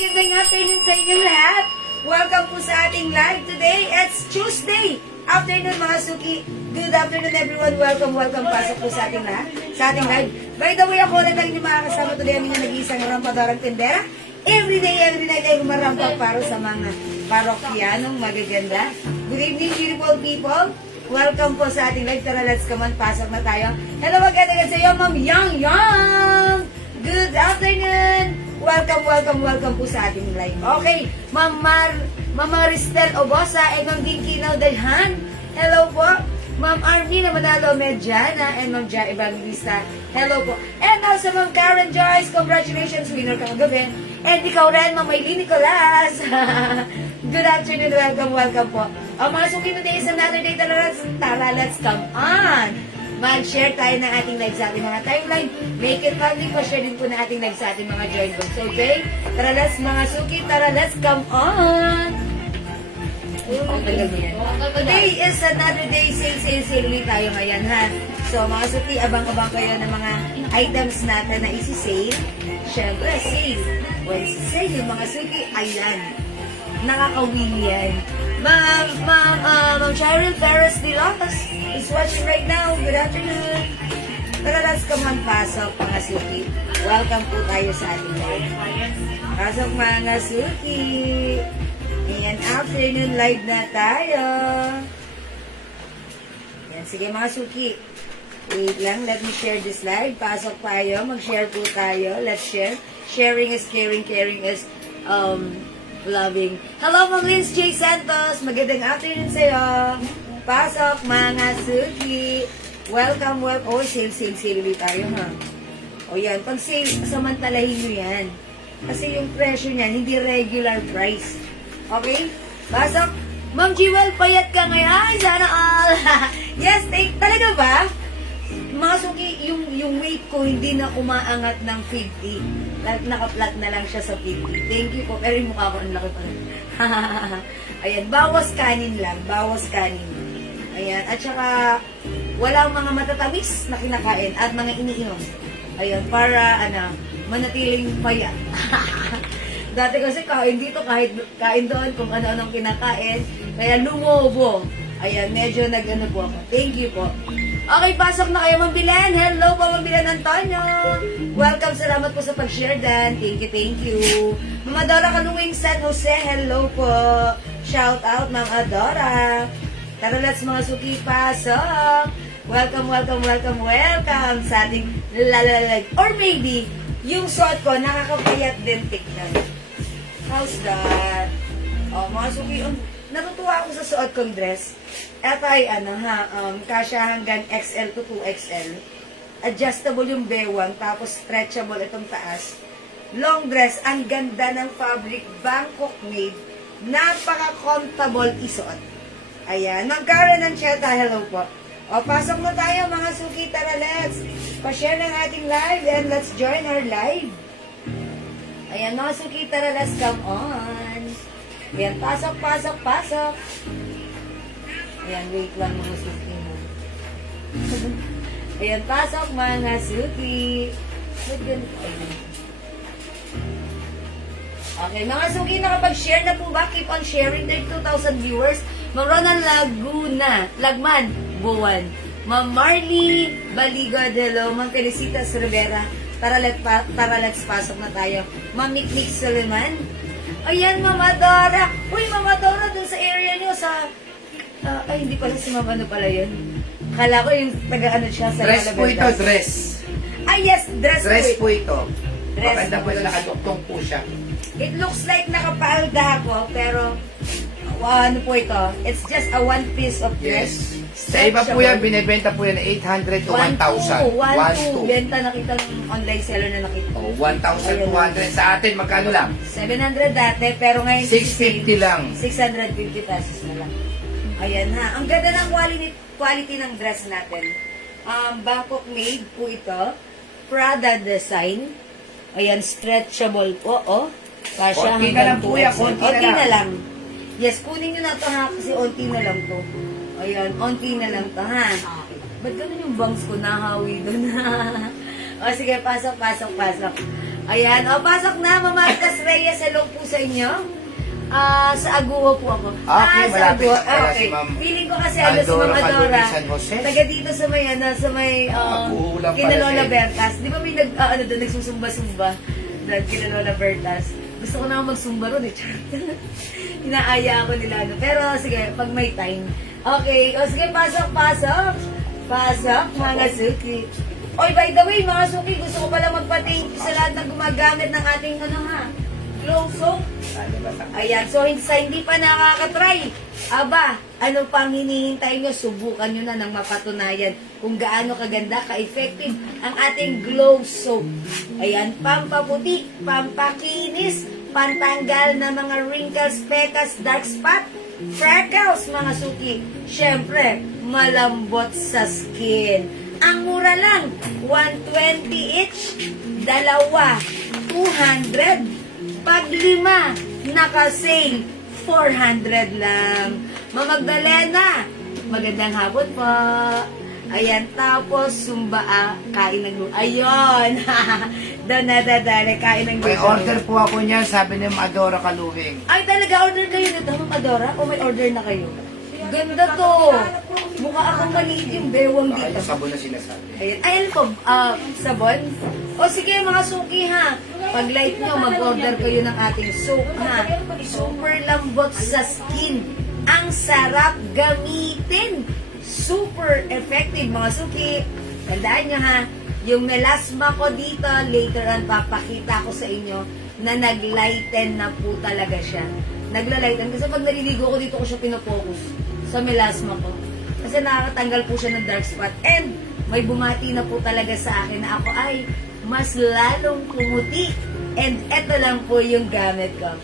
magandang afternoon sa inyong lahat. Welcome po sa ating live today. It's Tuesday. Afternoon mga suki. Good afternoon everyone. Welcome. Pasok po sa ating lahat. Sa ating live. By the way, ako na lang yung makakasama today. Amin na nag-iisang rampadorang tindera. Every night ay umarampa para sa mga parokyanong magaganda. Good evening, beautiful people. Welcome po sa ating live. Tara, let's come on. Pasok na tayo. Hello agad-agad sa iyo, Ma'am Yang. Good afternoon. Welcome po sa ating live. Okay, Mama Ristel Obosa, Egon Ginkinaw Dalhan. Hello po. Ma'am Armina Manalo Medjana and Ma'am Ja Evangelista. Hello po. And also Ma'am Karen Joyce, congratulations, winner ka kagabi. And ikaw rin, Ma'am Maylene Nicolas. Good afternoon, welcome po. Mga suki today is another day. Tara, let's come on. Mag-share tayo ng ating live sa ating mga timeline. Make it family, pa-share din po na ating live sa ating mga join groups. Okay? Tara, let's mga suki. Tara, let's come on. Today is another day. Sale ulit tayo ngayon, ha? So, mga suki, abang-abang kayo ng mga items natin na isi-sale. Siyempre, sale. When sale yung mga suki, ayan. Nakakawin yan. Ma'am Cheryl Perez de Lopez is watching right now. Good afternoon. Tara, let's come on, pasok mga suki. Welcome po tayo sa ating live. Pasok mga suki. Ayan, afternoon live na tayo. Ayan, sige mga suki. Wait lang, let me share this live. Pasok tayo, mag-share po tayo. Let's share. Sharing is caring, caring is loving. Hello, Ma'am Linz J. Santos. Magandang afternoon sa'yo. Pasok, mga suki. Welcome. Oh, sale ulit tayo, ha? O yan, pag sale, samantalahin nyo yan. Kasi yung presyo niyan, hindi regular price. Okay? Pasok. Ma'am Jewel, payat ka ngayon. Ay, sana all. Yes, talaga ba? Mga suki, yung weight ko hindi na umaangat ng 50. Naka-flat na lang siya sa 50. Thank you po. Pero yung mukha ko, ang laki pa rin. Ayan, bawas kanin lang. Bawas kanin. Ayan, at saka, walang mga matatamis na kinakain at mga iniinom. Ayan, para, manatiling payat. Dati kasi kain dito, kahit kain doon, kung ano-anong kinakain. Kaya lumobo. Ayan, medyo nag-ano po ako. Thank you po. Okay, pasok na kayo, Ma'am Bilan. Hello po, Ma'am Bilan Antonio. Welcome, salamat po sa pag-share dan. Thank you. Ma'am Adora Kaluwing San Jose, hello po. Shout out, Ma'am Adora. Tara, let's mga suki, pasok. Welcome sa ating lalalag. Or maybe, yung suot ko, nakakapayat din tignan. How's that? Oh, mga suki, natutuwa ako sa suot kong dress. Ito ay kasya hanggang XL to 2XL. Adjustable yung bewang, tapos stretchable itong taas. Long dress, ang ganda ng fabric, Bangkok made. Napaka-comfortable isuot. Ayan, Ma'am Karen Ancheta, hello po. O, pasok na tayo mga suki, tara let's pa-share ng ating live and let's join our live. Ayan mga suki, tara let's come on. Ayan, pasok. Ayan, wait lang mga suki mo. Ayan, pasok mga suki. Okay, mga suki, nakapag-share na po ba? Keep on sharing. 2,000 viewers. Ma'am Ronald Lagman, Buwan. Ma'am Marley Baligod, hello. Ma'am Felicitas Rivera. Tara, let's pasok na tayo. Ma'am Nick Suleiman. Ayan, Mama Dora. Uy, Mama Dora, dun sa area niyo, ay, hindi pala si Mama, pala yun. Kala ko yung taga-ano siya sa dress po ito, dress. Ay, yes, dress po ito. Maganda po ito, nakaduktong po siya. It looks like nakapaalda ako, pero ano po ito? It's just a one piece of dress. Yes. Sa iba po yan, binibenta po yan 800 to 1,000. 1,200. Benta nakita ng online seller na nakita. Oh, 1,200. Sa atin, magkano lang? 700 dati, pero ngayon 650 lang. 650 pesos na lang. Ayan ha. Ang ganda ng quality ng dress natin. Bangkok made po ito. Prada design. Ayan, stretchable po. Oh. Kasya Konti na lang po yan. Konti na lang. Yes, kunin nyo na ito ha. Kasi onti na lang to. Ayan, onti na lang to ha. Ba't ganun yung bangs ko nahawi doon ha? O sige, pasok. Ayan, o pasok na, Mamaritas Reyes, hello po sa inyo. Sa Aguho po ako. Okay, sa malapit Aguho. na pala Okay. si Ma'am Feeling ko kasi si Ma'am Adora. Caluri, San Jose. Taga dito sa may, sa may, Aguho lang pala kina Lola siya. Bertas. Di ba may doon, nagsusumba-sumba? Doon, kina Lola Bertas. Gusto ko na magsumba ron eh. Inaaya ako nila. No? Pero sige, pag may time. Okay, o sige, pasok. Pasok, mga suki. Oy, by the way, mga suki, gusto ko pala magpa-thank you sa lahat ng gumagamit ng ating glow soap. Ayan, so sa hindi pa nakakatry, aba, ano pang hinihintay nyo? Subukan nyo na ng mapatunayan kung gaano kaganda, ka-effective ang ating glow soap. Ayan, pampaputi, pampakinis, pantanggal na mga wrinkles, pecas, dark spot, freckles, mga suki. Siyempre, malambot sa skin. Ang mura lang, 120 each, dalawa, 200. Pag 5, naka-sale, 400 lang. Mamagdalena, magandang hapon po. Ayan, tapos kain ng luto. Ayun, dadadada, kain ng luto. May order po ako niyan, sabi ni Adora Caluri. Ay, talaga, order kayo nito, Ma'am Adora? O may order na kayo? Ganda to. Mukha akong maliit yung bewang Baka dito. yung sabon na sinasabi. Ayan. Ay, ano po, sabon? O sige, mga suki ha. Pag like nyo, mag-order kayo ng ating soap ha. Super lambot sa skin. Ang sarap gamitin. Super effective, mga suki. Tandaan nyo ha, yung melasma ko dito, later on papakita ko sa inyo na nag-lighten na po talaga siya. Nagla-lighten. Kasi pag naliligo ko dito ko siya pinofocus sa melasma ko. Kasi nakakatanggal po siya ng dark spot. And may bumati na po talaga sa akin na ako ay mas lalong pumuti. And eto lang po yung gamit ko.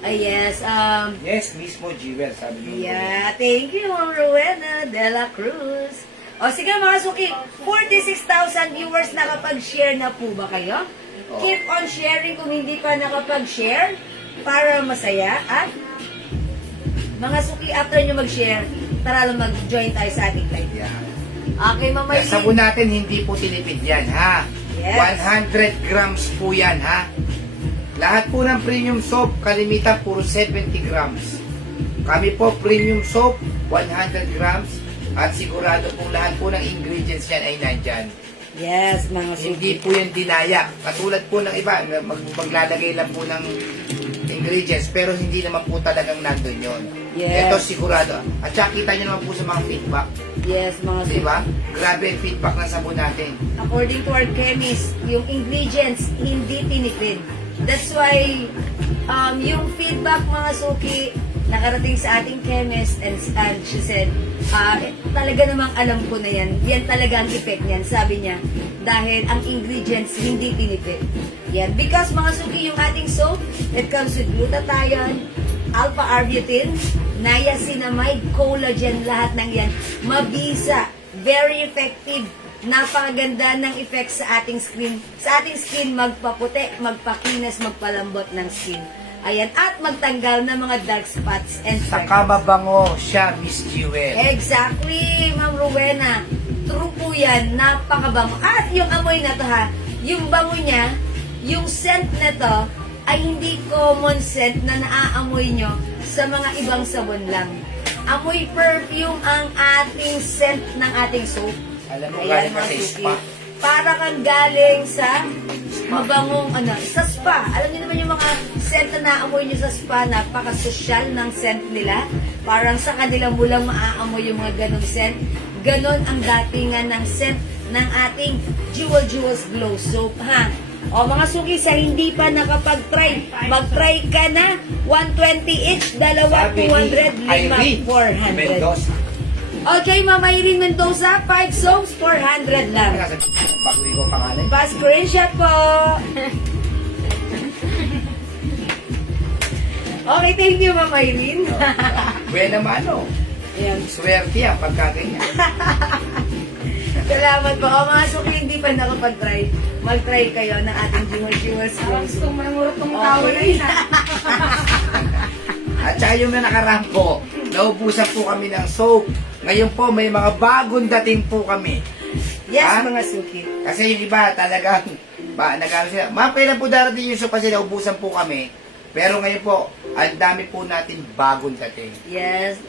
Ay yes, Yes, mismo Jewel, sabi niyo. yeah, thank you, Ma'am Rowena de la Cruz. O sige mga suki, 46,000 viewers nakapag-share na po ba kayo? Keep on sharing kung hindi pa nakapag-share para masaya at mga suki, after nyo mag-share, tara lang mag-join tayo sa ating live. Yeah. Okay, Ma'am Yung Maylene. sabon natin, hindi po tinipid yan, ha? Yes. 100 grams po yan, ha? Lahat po ng premium soap, kalimitan puro 70 grams. Kami po, premium soap, 100 grams. At sigurado po lahat po ng ingredients yan ay nandyan. Yes, mga suki. Hindi po yan dinaya. Katulad po ng iba, maglalagay lang po ng ingredients, pero hindi naman po talagang nandun yun. Yes. Ito sigurado. At saka kita nyo naman po sa mga feedback. Yes, mga suki. Diba? Grabe ang feedback ng sabon natin. According to our chemist, yung ingredients hindi tinipid. That's why yung feedback, mga suki, nakarating sa ating chemist and she said, talaga namang alam ko na yan. Yan talaga ang effect niyan, sabi niya. Dahil ang ingredients hindi tinipid. Yan. Because mga suki, yung ating soap, it comes with glutathione, alpha-arbutin, niacinamide, collagen, lahat ng yan. Mabisa. Very effective. Napakaganda ng effect sa ating skin. Sa ating skin, magpaputi, magpakinis, magpalambot ng skin. Ayan, at magtanggal ng mga dark spots and Saka mabango siya, Miss Jewel. Exactly, Ma'am Rowena. True po yan, napakabango. At yung amoy na to ha, yung bango niya, yung scent na to, ay hindi common scent na naaamoy nyo sa mga ibang sabon lang. Amoy perfume ang ating scent ng ating soap. Alam mo, Ayan, galing ka mga sa suki. spa. Para kang galing sa mabangong sa spa. Alam niyo naman yung mga scent na naamoy niyo sa spa, napaka-social ng scent nila. Parang sa kanila mo lang maaamoy yung mga ganong scent. Ganon ang datingan ng scent ng ating Jewels Glow Soap, ha? O mga suki, sa hindi pa nakapag-try, mag-try ka na. 120 each, dalawa, Sabi ni 200, lima, Irene 400. Mendoza. Okay, Mama Irene Mendoza, 5 soaps, 400 lang. Bago ko pangalan. Pa-screenshot po. Okay, thank you, Mama Irene. Buena mano. Ayan. Swerte yan pagka ganyan. Salamat po. O mga suki, hindi pa nakapag-try. Mag-try kayo ng ating Jewels Glow Gusto Soap. mo nang urot tong tao na yun. At saka yung na nakaraan po, naubusan po kami ng soap. Ngayon po, may mga bagong dating po kami. Yes, Ha? mga suki. Kasi yung iba talagang Nag-ano sila. Ma'am, kailan po darating yung soap kasi naubusan po kami. Pero ngayon po, ang dami po natin bagong dating. Yes,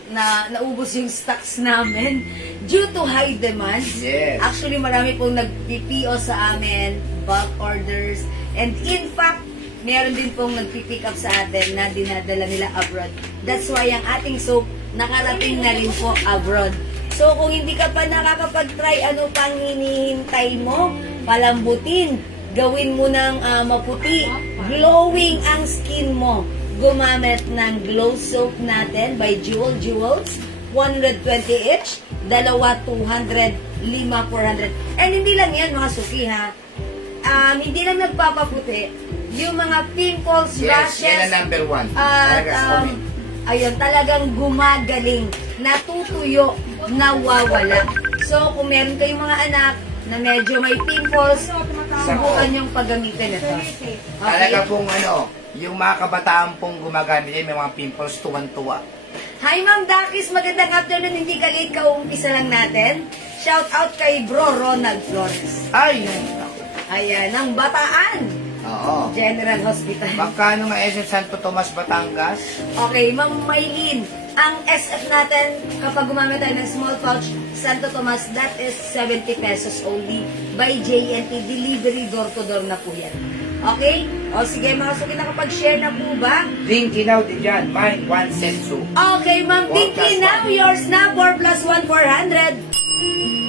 naubos yung stocks namin due to high demand. Yes. Actually, marami pong nag-PPO sa amin, bulk orders. And in fact, meron din pong nag-pick up sa atin na dinadala nila abroad. That's why ang ating soap nakarating na rin po abroad. So, kung hindi ka pa nakakapag-try, ano pang hinihintay mo? Palambutin. Gawin mo ng maputi. Glowing ang skin mo. Gumamit ng glow soap natin by Jewels. 120 each. Dalawa, 200. 5, 400. And hindi lang yan, mga suki, ha? Hindi lang nagpapaputi. Yung mga pimples, Yes, rashes, yan ang number 1. at ayun, talagang gumagaling, natutuyo, nawawala. So, kung meron kayong mga anak na medyo may pimples, subukan yung paggamitin ito. Talaga pong yung mga kabataan pong gumagamit may mga pimples tuwan-tuwa. Hi Ma'am Dakis, magandang afternoon, hindi ka late, kauumpisa lang natin. Shout out kay Bro Ronald Flores. Ay! Ayan, ng Bataan Oo. General Hospital. Magkano nga SM Santo Tomas, Batangas? Okay, Ma'am Maylin, ang SF natin, kapag gumamit tayo ng small pouch, Santo Tomas, that is 70 pesos only by JNT. Delivery, door-to-door na po yan. Okay? O sige, mga suki, nakapag-share na po ba? Dinky now din dyan. Mine, 1 sensu. Okay, Ma'am 4 Dinky, plus now 1. yours na, 4 plus 1, 400.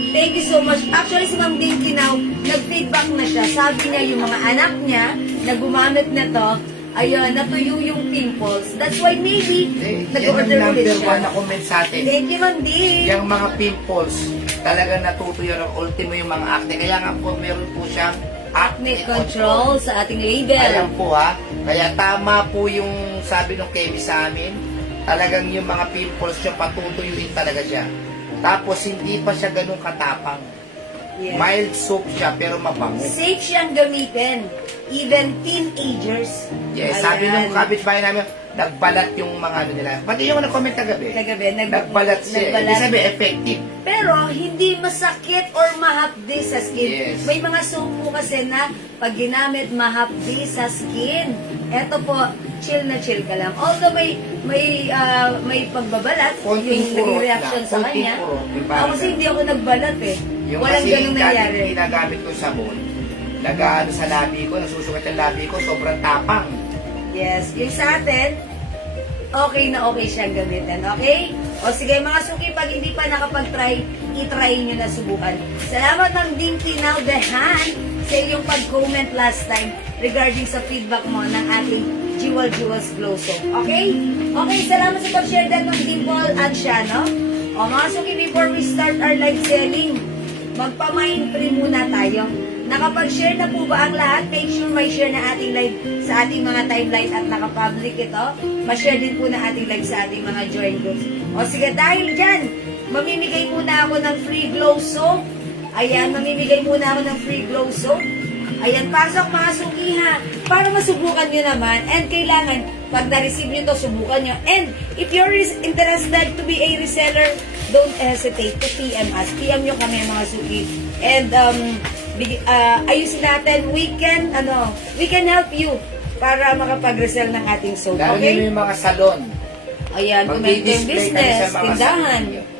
Thank you so much. Actually, si Ma'am Dinky now, nag-feedback na siya. Sabi niya, yung mga anak niya na gumamit na to, ayun, natuyo yung pimples. That's why maybe, Yan nag-order ang ulit number 1 siya. na comment sa atin. Thank you, Ma'am Dinky. Yung mga pimples, talagang natutuyo ng ultimo yung mga acne. Kaya nga po, meron po siyang Acne control sa ating label. Ayan po ha. Kaya tama po yung sabi ng Kemi sa amin. Talagang yung mga pimples siya, patutuyuin talaga siya. Tapos hindi pa siya ganun katapang. Yes. Mild soap siya pero mabango. Safe siyang gamitin. Even teenagers. Yes, Ayan. sabi ng kapitbahay namin, nagbalat yung mga nila. Pati yung nag-comment kagabi. Nagbalat siya. Ibig sabihin, effective. Pero hindi masakit or mahapdi sa skin. Yes. May mga soap po kasi na pag ginamit mahapdi sa skin. Eto po, chill na chill ka lang. Although may pagbabalat, Konting yung kurot naging reaction lang. sa Konting kanya. kurot. Yung Ako parang kasi hindi ako nagbalat eh. Yung Walang kasi ganung nangyari. dati ginagamit ko sabon, nag-ano sa labi ko, nasusukat ang labi ko, sobrang tapang. Yes, yung sa atin, okay na okay siyang gamitin, okay? O sige mga suki, pag hindi pa nakapag-try, i-try nyo na subukan. Salamat ng Dinky Now The Hand sa iyong pag-comment last time regarding sa feedback mo ng ating Jewels Glow Soap. Okay? Okay, salamat sa pag-share din ng Dimple at siya, no? O mga suki, before we start our live selling, magpa-mind free muna tayo. Nakapag-share na po ba ang lahat? Make sure may share na ating live sa ating mga timeline at nakapublic ito. Ma-share din po na ating live sa ating mga join groups. O sige, dahil dyan, mamimigay muna ako ng free glow soap. Ayan, mamimigay muna ako ng free glow soap. Ayan, pasok mga suki ha. Para masubukan nyo naman. And kailangan, pag na-receive nyo to, subukan nyo. And if you're interested to be a reseller, don't hesitate to PM us. PM nyo kami mga suki. And ayusin natin, we can help you para makapag-resell ng ating soap. Lalo Okay? yung mga salon. Ayan, kung may Magdi-display kayo business, sa mga tindahan. salon.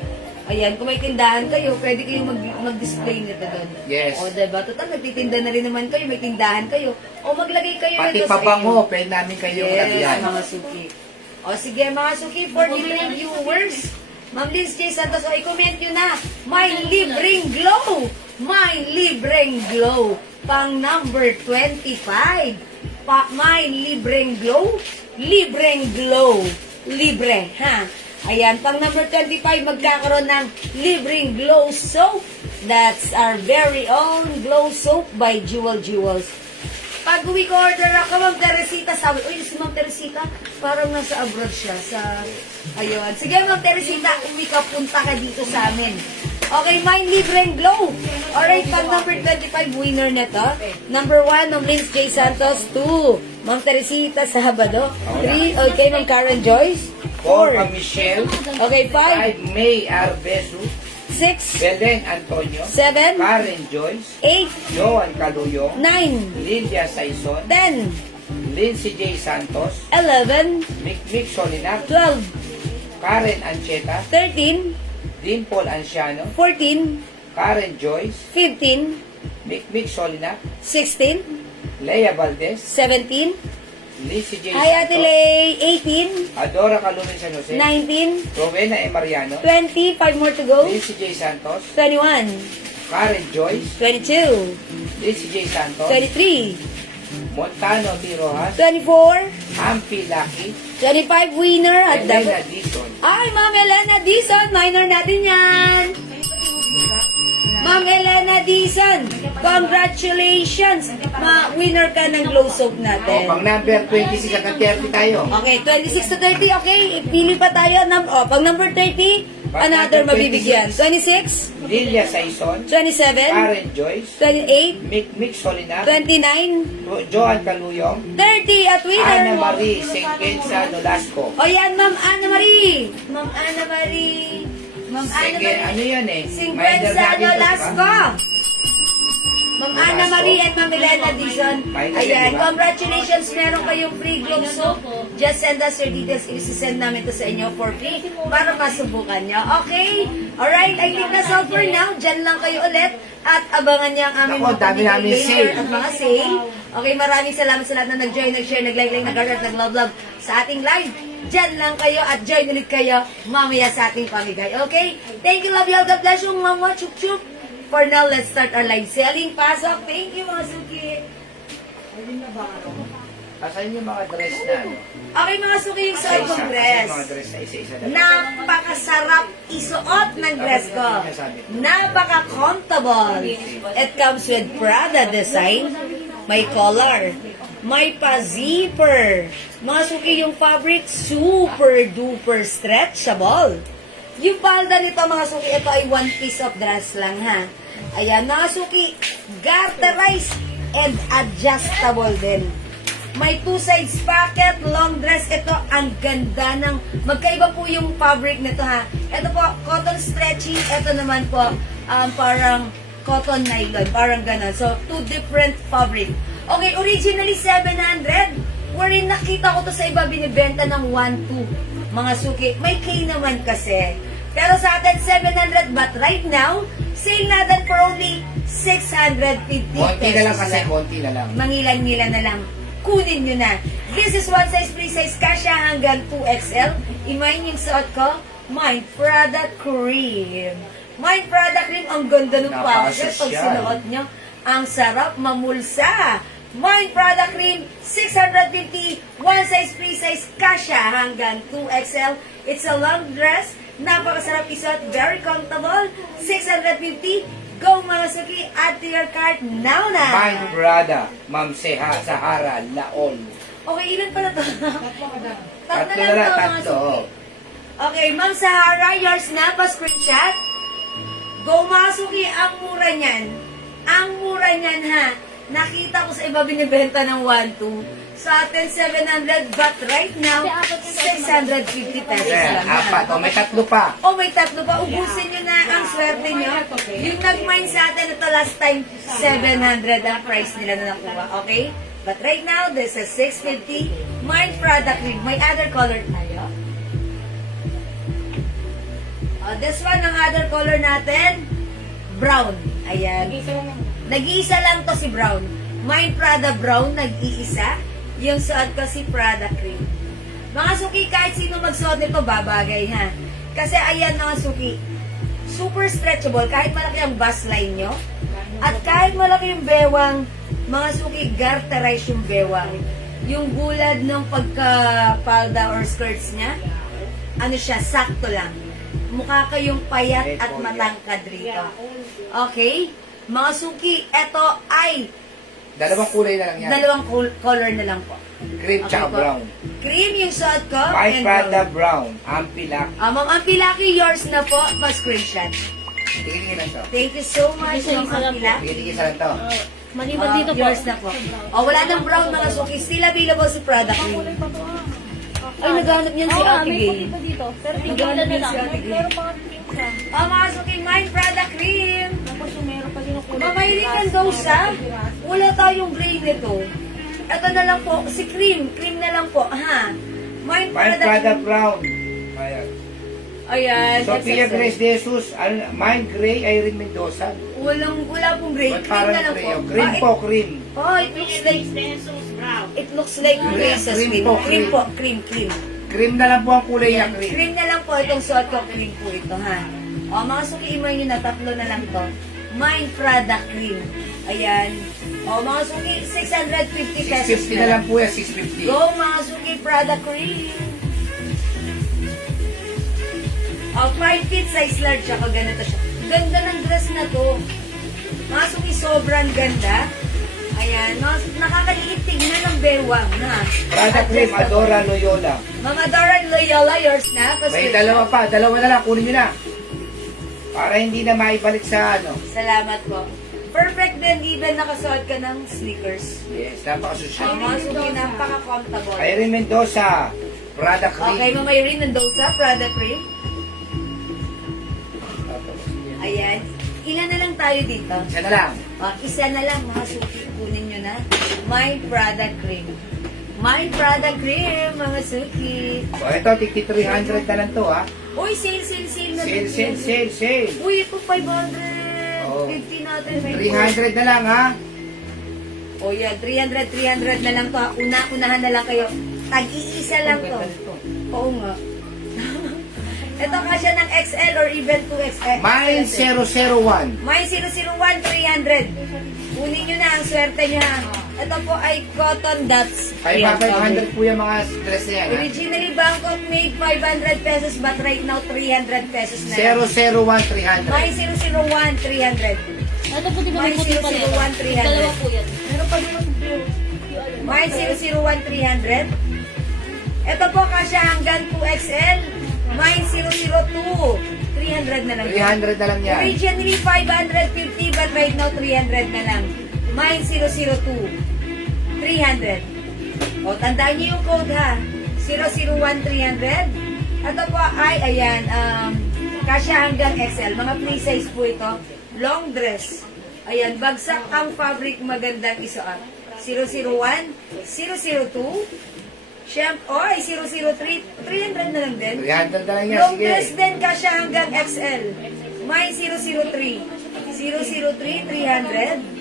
Ayan, kung may tindahan kayo, pwede kayong mag-display nito doon. Yes. O, diba? Total, nagtitinda na rin naman kayo, may tindahan kayo. O, maglagay kayo Pati nito sa pabango, pwede namin kayo Yes, lagyan. mga suki. O, sige, mga suki, for the viewers, Ma'am Liz J. Santos, o, i-comment nyo na, may libreng glow! May libreng glow! Pang number 25. May libreng glow? Libreng glow. Libre, ha? Ayan, pang number 25, magkakaroon ng libreng glow soap. That's our very own glow soap by Jewels. Pag uwi ko order ako, Ma'am Teresita, sabi, uy, si Ma'am Teresita, parang nasa abroad siya sa, ayun. Sige, Ma'am Teresita, uwi ka, punta ka dito sa amin. Okay, my libreng glow. Alright, pag number 25, winner na to. Number 1, Ma'am Linz J. Santos. 2, Ma'am Teresita Sabado. 3, okay, Ma'am Karen Joyce. 4, Ma'am Michelle. Okay, 5, 5, May Arbesu. 6, Belen Antonio, 7, Karen Joyce, 8, Joan Caluyong, 9, Lydia Saison, 10, Lindsay J. Santos, 11, Mick Solinac, 12, Karen Ancheta, 13, Dimple Anciano, 14, Karen Joyce, 15, Mick Solinac, 16, Leia Valdez, 17, Lindsay J. Hi Ate Santos, Lay, 18, Adora Calumin San Jose, 19, Rowena E. Mariano, 20, 5 more to go, Lindsay J. Santos, 21, Karen Joyce, 22, Lindsay J. Santos, 23, Montano T. Rojas, 24, Ampi Lucky, 25 winner at Elena dapat. Dizon. Ay, Ma'am Elena Dizon, minor natin yan. Ma'am Elena Dizon, congratulations. Winner ka ng glow soap O, natin. pang number 26 at 30 tayo. Okay, 26 to 30, okay. Ipili pa tayo. Pag number 30, another mabibigyan. 26, Lilia Saison, 27, Karen Joyce, 28, Mick Solinac, 29, Joan Caluyong, 30 at winner. Ana Marie Sengkensa Nolasco. O yan, Ma'am Ana Marie. Ma'am Ana Marie. Ma'am Ana Sige, ano Marie. yan eh? Singkwensa Minor no natin to, Lasco. Ma'am Ana Marie and Ma'am Elena Dizon. Ayan, congratulations. Meron kayong free glow soap. Just send us your details. Isi-send namin to sa inyo for free para masubukan nyo. Okay? Alright, I think that's all for now. Diyan lang kayo ulit at abangan niyo ang aming Ako, dami namin later sale. at mga sale. Okay, maraming salamat sa lahat na nag-join, nag-share, nag-like, nag-heart at nag-love sa ating live. Diyan lang kayo at join ulit kayo mamaya sa ating pamigay. Okay? Thank you, love you all. God bless you, mama. Chup chup. For now, let's start our live selling. Pasok. Thank you, mga suki. Asan yung mga dress na? Ano? Okay, mga suki, yung suot Isa-isa. kong Asan dress. yung mga dress na isa-isa na? Napakasarap isuot ng dress ko. Napaka-comfortable. It comes with Prada design. May collar. May pa-zipper. Mga suki, yung fabric, super duper stretchable. Yung palda nito, mga suki, ito ay one piece of dress lang, ha. Ayan, mga suki, garterized and adjustable din. May two sides pocket, long dress. Ito, ang ganda ng... Magkaiba po yung fabric nito, ha. Ito po, cotton stretchy. Ito naman po, parang cotton nylon. Parang ganon. So, two different fabric. Okay, originally 700. Wherein nakita ko to sa iba, binibenta ng 1,200. Mga suki. May K naman kasi. Pero sa atin, 700. But right now, sale natin for only 650 Konti na lang pesos kasi, konti na lang. Mangilan-ngilan na lang. Kunin nyo na. This is one size, free size, kasya hanggang 2XL. Imayin yung suot ko, Mind Product Cream. Mind Product Cream, ang ganda ng powder. Pag sinuot nyo, ang sarap mamulsa. Mind Product Cream, 650, one size, free size, kasya hanggang 2XL. It's a long dress, napakasarap isuot, very comfortable, 650. Go mga suki, add to your cart now na! Mine Brada, Ma'am Seha, Sahara, Laon. Okay, ilan pala to? Tatlo Tatlo lang na, to mga tatlo. suki. Okay, Ma'am Sahara, yours na, pa-screenshot. Go mga suki, ang mura niyan. Ang mura niyan ha. Nakita ko sa iba binibenta ng 1,200. Sa atin 700, but right now, 650 pesos Ayan, lang. ha. apat. O, may tatlo pa. Oh, may tatlo pa. Ubusin nyo na ang swerte nyo. Yung nag-mine sa atin ito last time, 700 ang price nila na nakuha. Okay? But right now, this is 650. Mine product ring. May other color tayo. This one, ang other color natin, brown. Ayan. Nag-iisa lang to si brown. Mine Prada brown, nag-iisa. Yung suot ko si Prada cream. Mga suki, kahit sino magsuot nito, babagay ha. Kasi ayan mga suki, super stretchable. Kahit malaki ang bust line nyo, at kahit malaki yung bewang, mga suki, garterize yung bewang. Yung bulad ng pagka-palda or skirts niya, ano siya, sakto lang. Mukha kayong payat at matangkad rito. Okay? Mga suki, eto ay Dalawang kulay na lang yan. dalawang color na lang po. Cream Okay tsaka po. brown. Cream yung suot ko. Mine and Prada brown. brown. Ampilak. Ma'am Ampilaki, yours na po. Pa-screenshot. Tingin lang to. Thank you so much, Ma'am Ampilaki. Tingin sa lang to. Maliban dito po. Yours na po. Wala nang brown mga suki. Still available si product cream. Ay, naghanap niyan si Ate May Gay. puti pa dito. Pero Magkano tingnan na din lang. si Ate Gay? Meron pa pink Mga suki, Mind Product Cream. Tapos yung meron pa din ako. Mamailing ang dosa. Wala tayong gray nito. Ito na lang po, si cream. Cream na lang po, ha? Mind Mind Product Product Brown. Ayan. Ayan. Sophia that's it. Grace De Jesus, Mind Gray, Irene Mendoza. Wala pong gray. Ba't Cream parang na lang gray? po. Oh, cream po, cream. It looks like, it looks like braces. Cream po, Cream cream. po, cream, cream. Cream na lang po ang kulay niya, cream. Cream na lang po, itong suot ko, cream po ito, ha? Mga suki, imay nyo na, tatlo na lang to. Mind Product Cream. Ayan. Mga suki, 650 pesos 650 na lang po yan, 650. Go, mga suki, Product Cream. 5 feet size large, ako ganito siya. Ganda ng dress na to. Mga suki, sobrang ganda. Ayan, nakakaliit tignan ng bewang, na. Product Cream, Adora Loyola. Mga Dora Loyola, yours na. May dalawa pa, dalawa na lang, kunin nyo na. Para hindi na maibalik sa ano. Salamat po. Perfect din, even nakasuot ka ng sneakers. Yes, napakasusyal. Mga suki, napaka-comfortable. Irene Mendoza, Product Cream. Okay, Mama Irene, Mendoza, Product Cream. Ayan. Ilan na lang tayo dito? Isa na lang. Isa na lang, mga suki. Kunin nyo na. Mind Product Cream. Mind Product Cream, mga suki. So ito, tigti 300 na lang to ha. Uy, sale na. Sale, sale, sale, sale. Uy, ito 500. Oh. 50 natin. 300 na lang ha. O yan, 300 na lang to. Unahan na lang kayo. Tag-iisa lang to. Oo nga. Ito kasya ng XL or even 2XL. Mine 001. May 001, 300. Kunin nyo na ang swerte nyo ha. Ito po ay cotton dots. 500 po yung mga dress na yan ha. Originally, Bangkok made 500 pesos but right now 300 pesos na lang. 001 300. May 001, 300. Ito po, di ba may May puti pa rin? 001, 300. Dalawa po yan. Meron pa naman blue. May 001, 300. Ito po kasya hanggang 2XL. May 002. 300 na lang. 300 na lang yan. Originally 550 but right now 300 na lang. Mine 002. 300. O, tandaan niyo yung code ha. 001-300. Ito po ay, ayan, kasya hanggang XL. Mga free size po ito. Long dress. Ayan, bagsak ang fabric, magandang isuot. 001, 002, ay 003, 300 na lang din. 300 na lang yan. Long Sige. dress din kasya hanggang XL. May 003. 003, 300.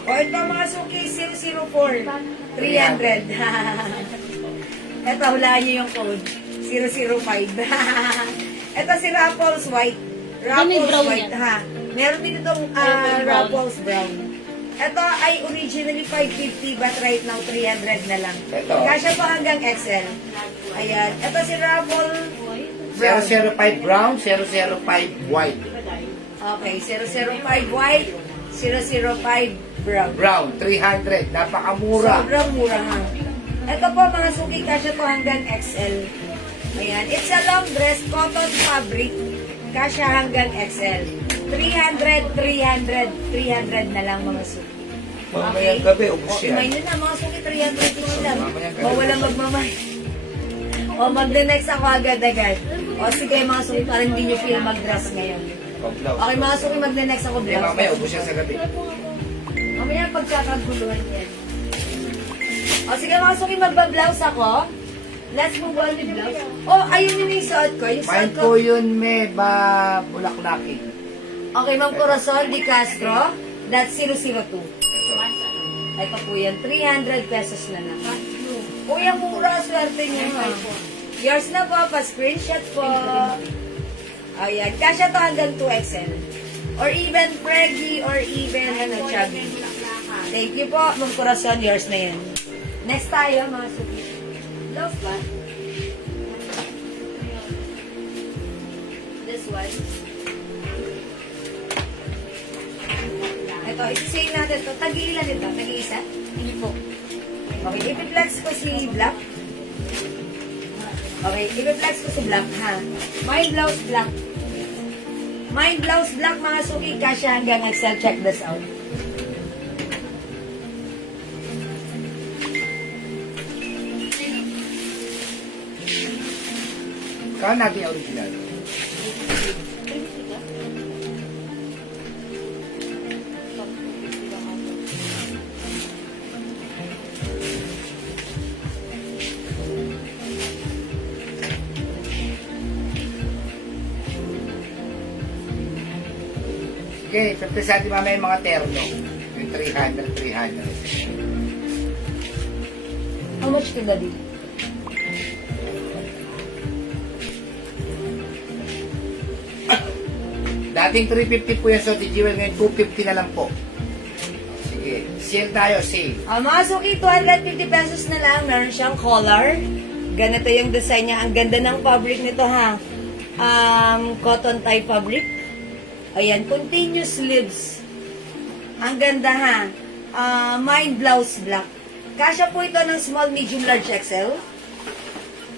O ito mga suki, 004. 300. Ito, hulaan niyo yung code. 005. Ito si Raffles White. May Raffles brown White, yan. ha. Meron din itong brown. Raffles Brown. Ito ay originally 550 but right now 300 na lang. Ito. Kasya po hanggang XL. Ayan. Ito si Raffles Brown. 005 brown, 005 white. Okay, 005 white, 005 brown. Brown, 300. Napakamura. Sobrang mura ha. Ito po mga suki, kasya po hanggang XL. Ayan. It's a long dress, cotton fabric. Kasya hanggang XL. 300, 300 na lang mga suki. Mamayang gabi, ubus O, may yan. nyo na mga suki, 300 each lang. Mamayang gabi. O, walang magmamay. O, magde-next ako agad-agad. O, sige mga suki, parang hindi nyo feel mag-dress ngayon. Okay mga suki, magde-next ako Hindi, blouse. mamaya, ubus yan sa gabi. Mamaya pagkakaguluhan yan. O sige mga suki, magba-blouse ako. Let's move on with blouse. Oh, ayun yun yung suot ko. Yung suot Mine ko. po yun, may bulaklaking. Okay, Ma'am Corazon Di Castro. That's 002. Ito po yan. 300 pesos na lang. Uy, ang mura. Swerte niyo. Ha? Yours na po. Pa-screenshot po. Ayan. Kasya to hanggang 2XL. Or even Preggy or even Chubby. Thank you po, Ma'am Corazon. Yours na yan. Next tayo, mga suki. Love ba? This one. Ito, isi-save natin ito. Tag-iilan ito? Tag-iisa? Hindi po. Okay, ipiplex ko si Black. Okay, ipiplex ko si Black, ha? My blouse black. My blouse black, mga suki. Kasya hanggang XL. Check this out. Saan natin yung original? Okay, tapos sa atin mamaya yung mga terno. Yung 300. How much ka daddy? Dating 350 po yung Soti Jewel, ngayon 250 na lang po. Sige, sale tayo, sale. Mga suki, 250 pesos na lang. Meron siyang collar. Ganito yung design niya. Ang ganda ng fabric nito ha. Cotton tie fabric. Ayan, continuous sleeves. Ang ganda ha. Mind blouse black. Kasya po ito ng small, medium, large, XL.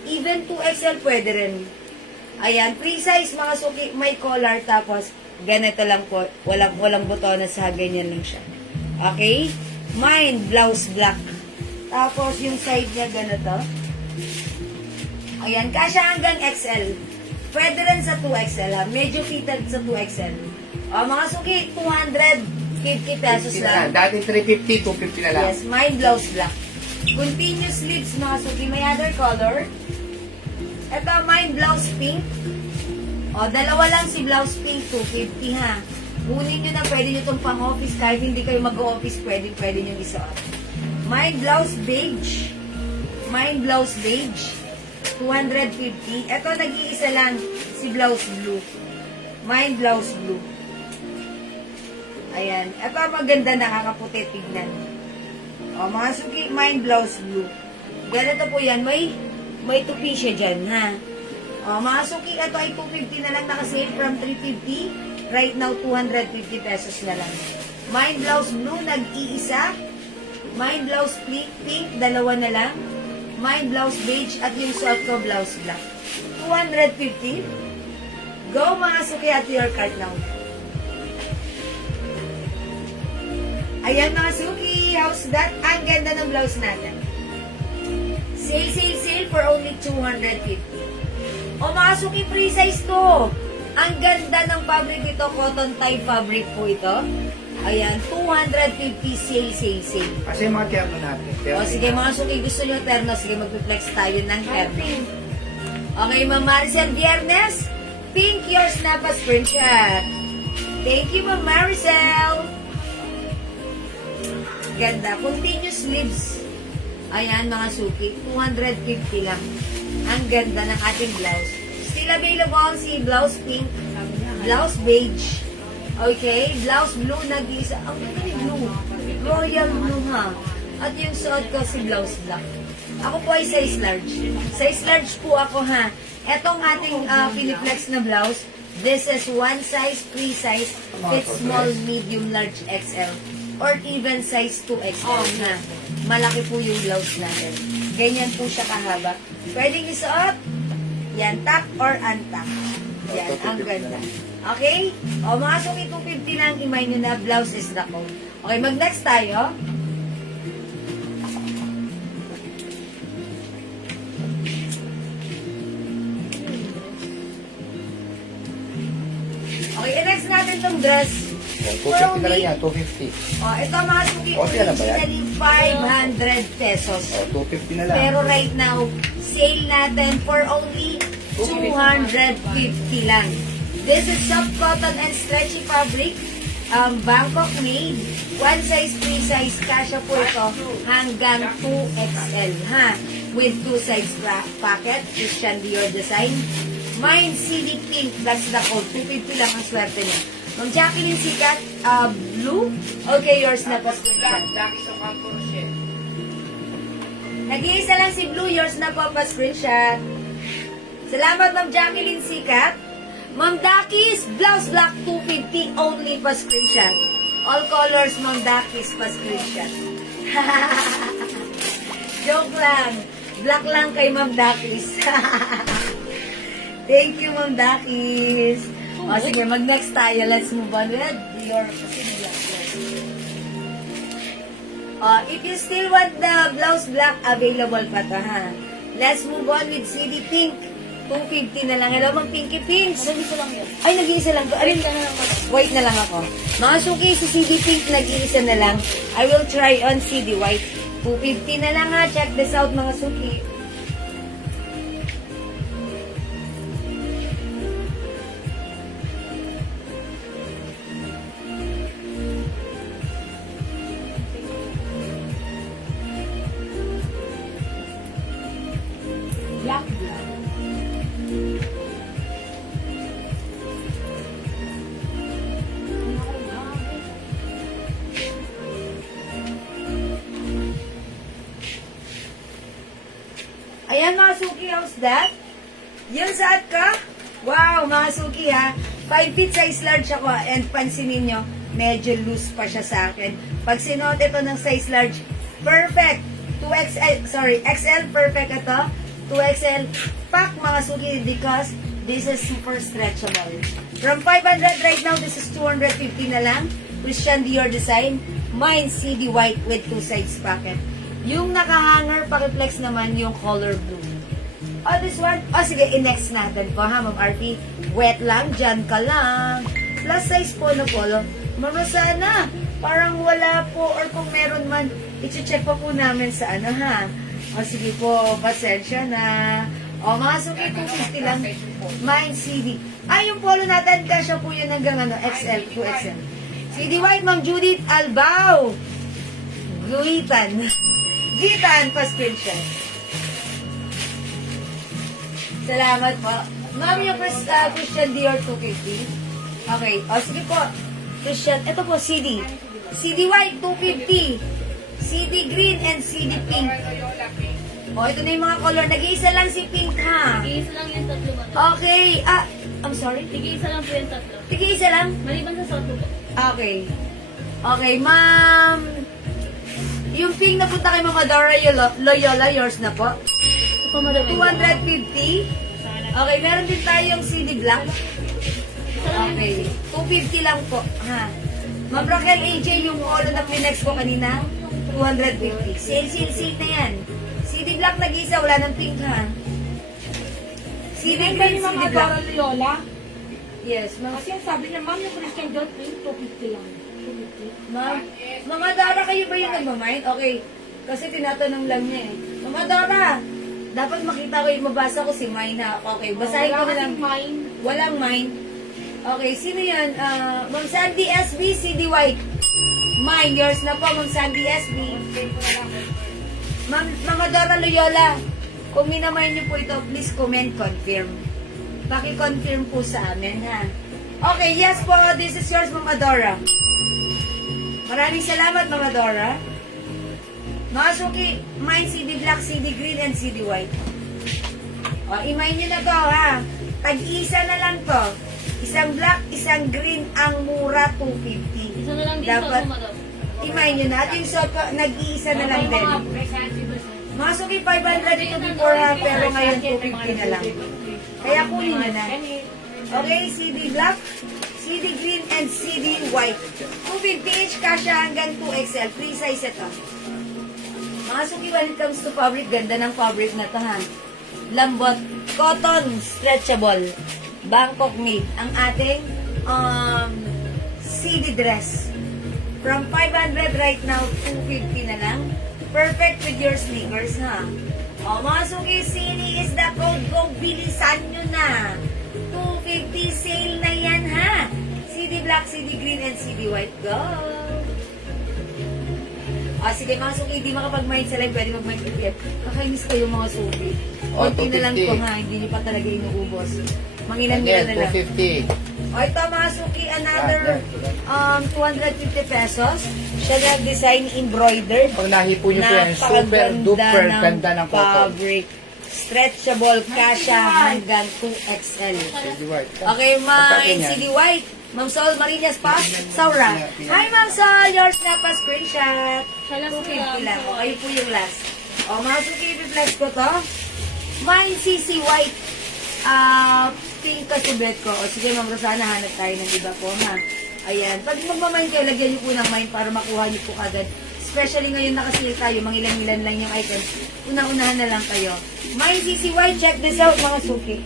Even 2XL pwede rin. Ayan, free size mga suki, may collar, tapos ganito lang po, walang botones ha, ganyan lang siya. Okay? Mind blouse black. Tapos yung side niya ganito. Ayan, kasya hanggang XL. Pwede rin sa 2XL ha, medyo fitted sa 2XL. Mga suki, 250 pesos 50 na lang. lang. Dating 350, 250 na lang. Yes, mind blouse black. Continuous sleeves mga suki, may other color. Ito, mind blouse pink. Dalawa lang si blouse pink, 250 ha. Kunin nyo na, pwede nyo itong pang-office. Kahit hindi kayo mag-office, pwede nyo isuot. Mind blouse beige. Mind blouse beige. 250. Ito, nag-iisa lang si blouse blue. Mind blouse blue. Ayan. Ito, maganda, nakakaputi, tignan. Mga suki, mind blouse blue. Ganito po yan, may tupi siya dyan, ha? Mga suki, ito ay 250 na lang nakasale from 350. Right now, 250 pesos na lang. Mind blouse blue, nag-iisa. Mind blouse pink, dalawa na lang. Mind blouse beige, at yung suot ko blouse black. 250. Go mga suki, at your cart now. Ayan mga suki, how's that? Ang ganda ng blouse natin. Sale for only 250. Mga suki, free size to. Ang ganda ng fabric ito, cotton tie fabric po ito. Ayan, 250 sale. Kasi yung mga terno natin. Sige mga suki, gusto nyo terno, sige mag-flex tayo ng terno. Okay, Ma'am Maricel, Viernes, pink yours na pa screenshot. Thank you, Ma'am Maricel. Ganda, continuous sleeves. Ayan mga suki, 250 lang. Ang ganda ng ating blouse. Still available si blouse pink, blouse beige, okay, blouse blue, nag-iisa. Ang ganda ni blue, royal blue ha. At yung suot ko si blouse black. Ako po ay size large. Size large po ako ha. Etong ating Philiplex na blouse, this is one size, free size, fit small, medium, large, XL. Or even size 2XL na. Malaki po yung blouse natin. Ganyan po siya kahaba. Pwedeng isuot. Yan, tuck or untuck. Yan, ang ganda. Okay? Mga suki, 250 lang. Imay nyo na, blouse is the code. Okay, mag-next tayo. Okay, next natin tong dress. 250 na lang yan, 250. Ito mga suki, Okay na ba yan? originally 500 pesos. 250 na lang. Pero right now, sale natin for only 250 lang. This is soft cotton and stretchy fabric. Bangkok made. One size, free size. Kasya po ito hanggang 2XL. Ha? With two sides pocket. Christian Dior design. Mine CD pink. That's the code. 250 lang ang swerte niya. Ma'am Jacqueline Sikat, blue. Okay, yours na po. Laki sa Camporoshe. Nag-iisa lang si blue. Yours na po pa screenshot. Salamat, Ma'am Jacqueline Sikat. Ma'am Dakis, blouse black 250 only pa screenshot. All colors, Ma'am Dakis pa screenshot. Joke lang. Black lang kay Ma'am Dakis. Thank you, Ma'am Dakis. Sige, mag-next tayo. Let's move on with your if you still want the blouse black, available pa to, ha? Let's move on with CD pink. 250 na lang. Hello, Ma'am Pinky Pinks. Nag-isa lang yun. Ay, nag-iisa lang to. Wait ka na lang pala. Wait na lang ako. Mga suki, si CD Pink, nag-iisa na lang. I will try on CD White. 250 na lang ha. Check this out, mga suki. Black black. Ayan, mga suki, how's that? Yung saat ka? Wow, mga suki ha. 5 feet size large ako and pansinin nyo, medyo loose pa siya sa akin. Pag sinuot ito ng size large, perfect. 2XL, sorry, XL, perfect ito. 2XL, pack mga suki because this is super stretchable. From 500 right now, this is 250 na lang. Christian Dior design. Mine, CD white with 2 sides pocket. Yung naka-hanger, pakiplex naman yung color blue. Oh, this one. Oh, sige, i-next natin po ha, Ma'am RP. Wet lang, dyan ka lang. Plus size po na polo. Mama, sana. Parang wala po, or kung meron man, i-check pa po namin sa ano ha. O, sige po, pasensya na. O, mga suki, 250 lang. Mine CD. Ah, yung polo natin, kasya po yun hanggang ano, XL, 2XL. CD White, Ma'am Judith Albao. Guitan. Gitan, pa-screenshot. Salamat po. Ma'am, yung Christian Dior 250. Okay. O, sige po. Christian, ito po, CD. CD white, 250. CD green and CD pink. O, ito na yung mga color. Nag-iisa lang si pink, ha? Tig-isa lang yung tatlo ba? Okay. Ah, I'm sorry? Tig-isa lang po yung tatlo. Tig-iisa lang? Maliban sa soto po. Okay. Okay, ma'am. Yung pink na punta kay Mama Dora Loyola, yours na po. Ito po madami. 250. Okay, meron din tayong CD black. Okay. 250 lang po, ha. Ma'am Raquel AJ, yung polo na pinex ko kanina, 250. Sale na yan. CD black nag-isa, wala ng pink, ha. CD green, CD black. Loyola? Yes, ma'am. Kasi ang sabi niya, ma'am, yung Christian Dior, 250 lang. 250. Ma'am, Mama Dora, kayo ba yung nagmamind? Okay. Kasi tinatanong lang niya eh. Mama Dora, dapat makita ko yung mabasa ko si Mine ha. Okay, basahin ko na lang. Mine. Walang Mine. Okay, sino yan? Ma'am Sandy SB, CD White. Mine, yours na po, Ma'am Sandy SB. Mama Dora Loyola, kung minamay niyo po ito, please comment, confirm. Paki-confirm po sa amin, ha? Okay, yes po, this is yours, Mama Dora. Maraming salamat, Mama Dora. Mga suki, mine CD black, CD green, and CD white. O, imay nyo na to, ha? Tag-isa na lang to. Isang black, isang green, ang mura, 250. Isa na lang din Dapat, sa madam. imay nyo na. At yung sopa, nag-iisa na lang din. Mga suki, 500 ito before, ha? Pero ngayon, 250 na lang. Kaya kunin nyo na. Okay, CD black, CD green, and CD white. 250 each, kasha hanggang 2XL. Free size ito. Mga suki, when it comes to fabric, ganda ng fabric na to, ha. Lambot, cotton, stretchable, Bangkok made. Ang ating CD dress. From 500 right now, 250 na lang. Perfect with your sneakers, ha. O, mga suki, CD is the code. Go, bilisan nyo na. 250 sale na yan, ha. CD black, CD green, and CD white. Go! Sige mga suki, hindi makapag-mind sa live, pwede mag-mind ulit. Kakainis kayo mga suki. Oh, Kunti na lang 250. po ha, hindi nyo pa talaga inuubos. Mangilan-ngilan na lang. 250. O ito mga suki, another 250 pesos. Siya nag-design embroidered. Pag nahipo nyo po yan, super duper ganda ng cotton. fabric. Stretchable, kasha hanggang 2XL. CD white. Okay, Pagkain ma'am yan. CD White. Ma'am Sol Marinas pa. Saura. Hi, Ma'am Sol. Yours na pa screenshot. Sa last 250 lang. O, kayo po yung last. O, mga suki, i-flex ko to. Mine CC White. Pink kasubet ko. O, sige, Ma'am Rosana, hanap tayo ng iba po, ha. Ayan. Pag magmamine kayo, lagyan niyo po ng mine para makuha niyo po kagad. Especially ngayon nakasili tayo, mangilan-ilan lang yung items. Unang-unahan na lang kayo. Mine CC White, check this out, mga suki.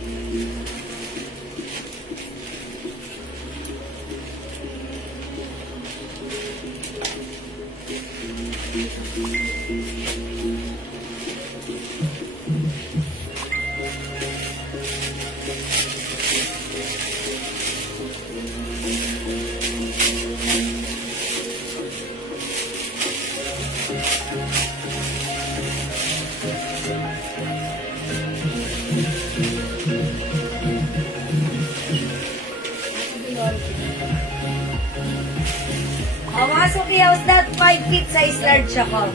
Oh, mga suki, how's that? 5 feet size large ako.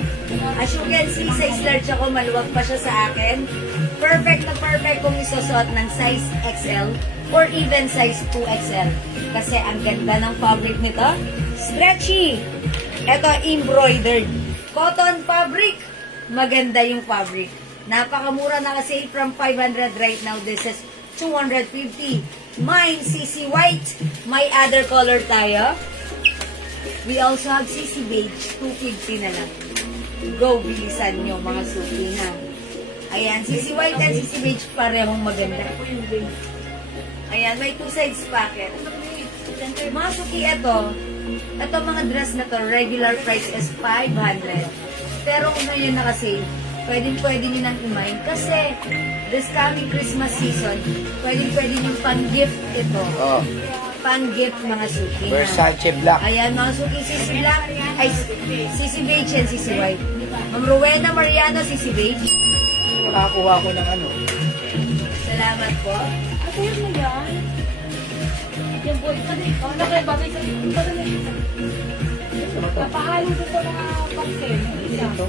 As you can see, size large ako, maluwag pa siya sa akin. Perfect na perfect kung isusuot ng size XL or even size 2XL. Kasi ang ganda ng fabric nito. Stretchy. Ito, embroidered. Cotton fabric. Maganda yung fabric. Napakamura na kasi from 500 right now. This is 250. Mine, CC White. May other color tayo. We also have CC Beige, 250 na lang. Go, bilisan nyo mga suki na. Ayan, CC White and CC Beige parehong maganda. Ayan, may 2 sides packet. Mga suki, ito mga dress na to, regular price is 500. Pero kung ngayon na kasi, pwede nyo nang i-mind. Kasi, this coming Christmas season, pwede nyo pang-gift ito. Oh, Pang-gift mga suki na. Versace Black. Ayan, mga suki, CC Black, ay, CC Beige and CC White. Ma'am Rowena Mariano, CC Beige. Nakakuha ko ng ano. Salamat po. Ano yun mo yan? Yung boy, ano kayo bagay sa napahalo ko sa mga baksin. Ito.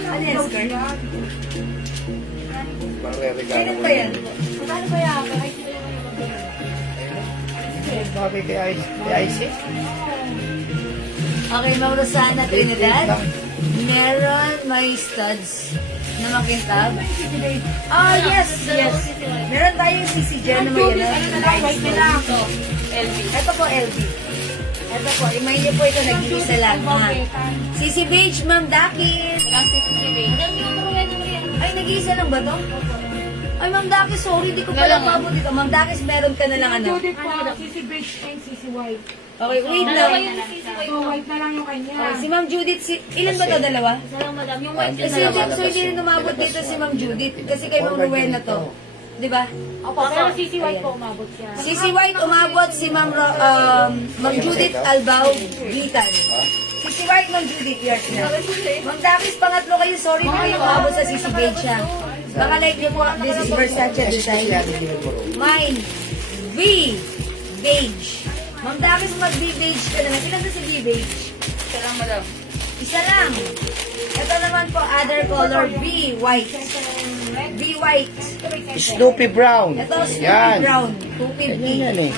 Ano yan, skirt? Pare-regalo Sino ko ba yan? Paano kaya ako? Ay, sila yung mga Bagay kay Ice. Okay, Ma'am Rosana Trinidad. Meron may studs na makintab. Oh, yes. Meron tayong CC Jen na may White na lang. LV. Ito po, LB. Ito po, imay niyo po ito, nag-iisa lang. Ha? CC Beige, Ma'am Dakis. Ang sisibig. Ay, nag-iisa lang ba to? Ay, Ma'am Dakis, sorry, di ko pala mabot dito. Ma'am Dakis, meron ka na lang ano. Judith po, CC Beige and CC White. Okay, wait lang. So, white na lang yung kanya. Okay, si Ma'am Judith, ilan ba to, dalawa? Salang madam, yung white Kasi hindi rin umabot dito si Ma'am Judith. Kasi kay Ma'am Rowena to. Di ba? Opo, pero CC White po umabot siya. CC White umabot si Ma'am Ma'am Judith Albao Gitan. CC White, Ma'am Judith, yours na. Ma'am Dakis, pangatlo kayo. Sorry na kayo umabot sa CC Beige siya. Baka like niyo po, this is Versace design. Mine, V, Beige. Ma'am Dakis, mag-V Beige ka naman. Ilan na si V Beige? Isa lang madam. Isa lang. Ito naman po, other color, V White. V White. Snoopy Brown. Ito, Snoopy Yan. Brown. Yan 250. yan eh.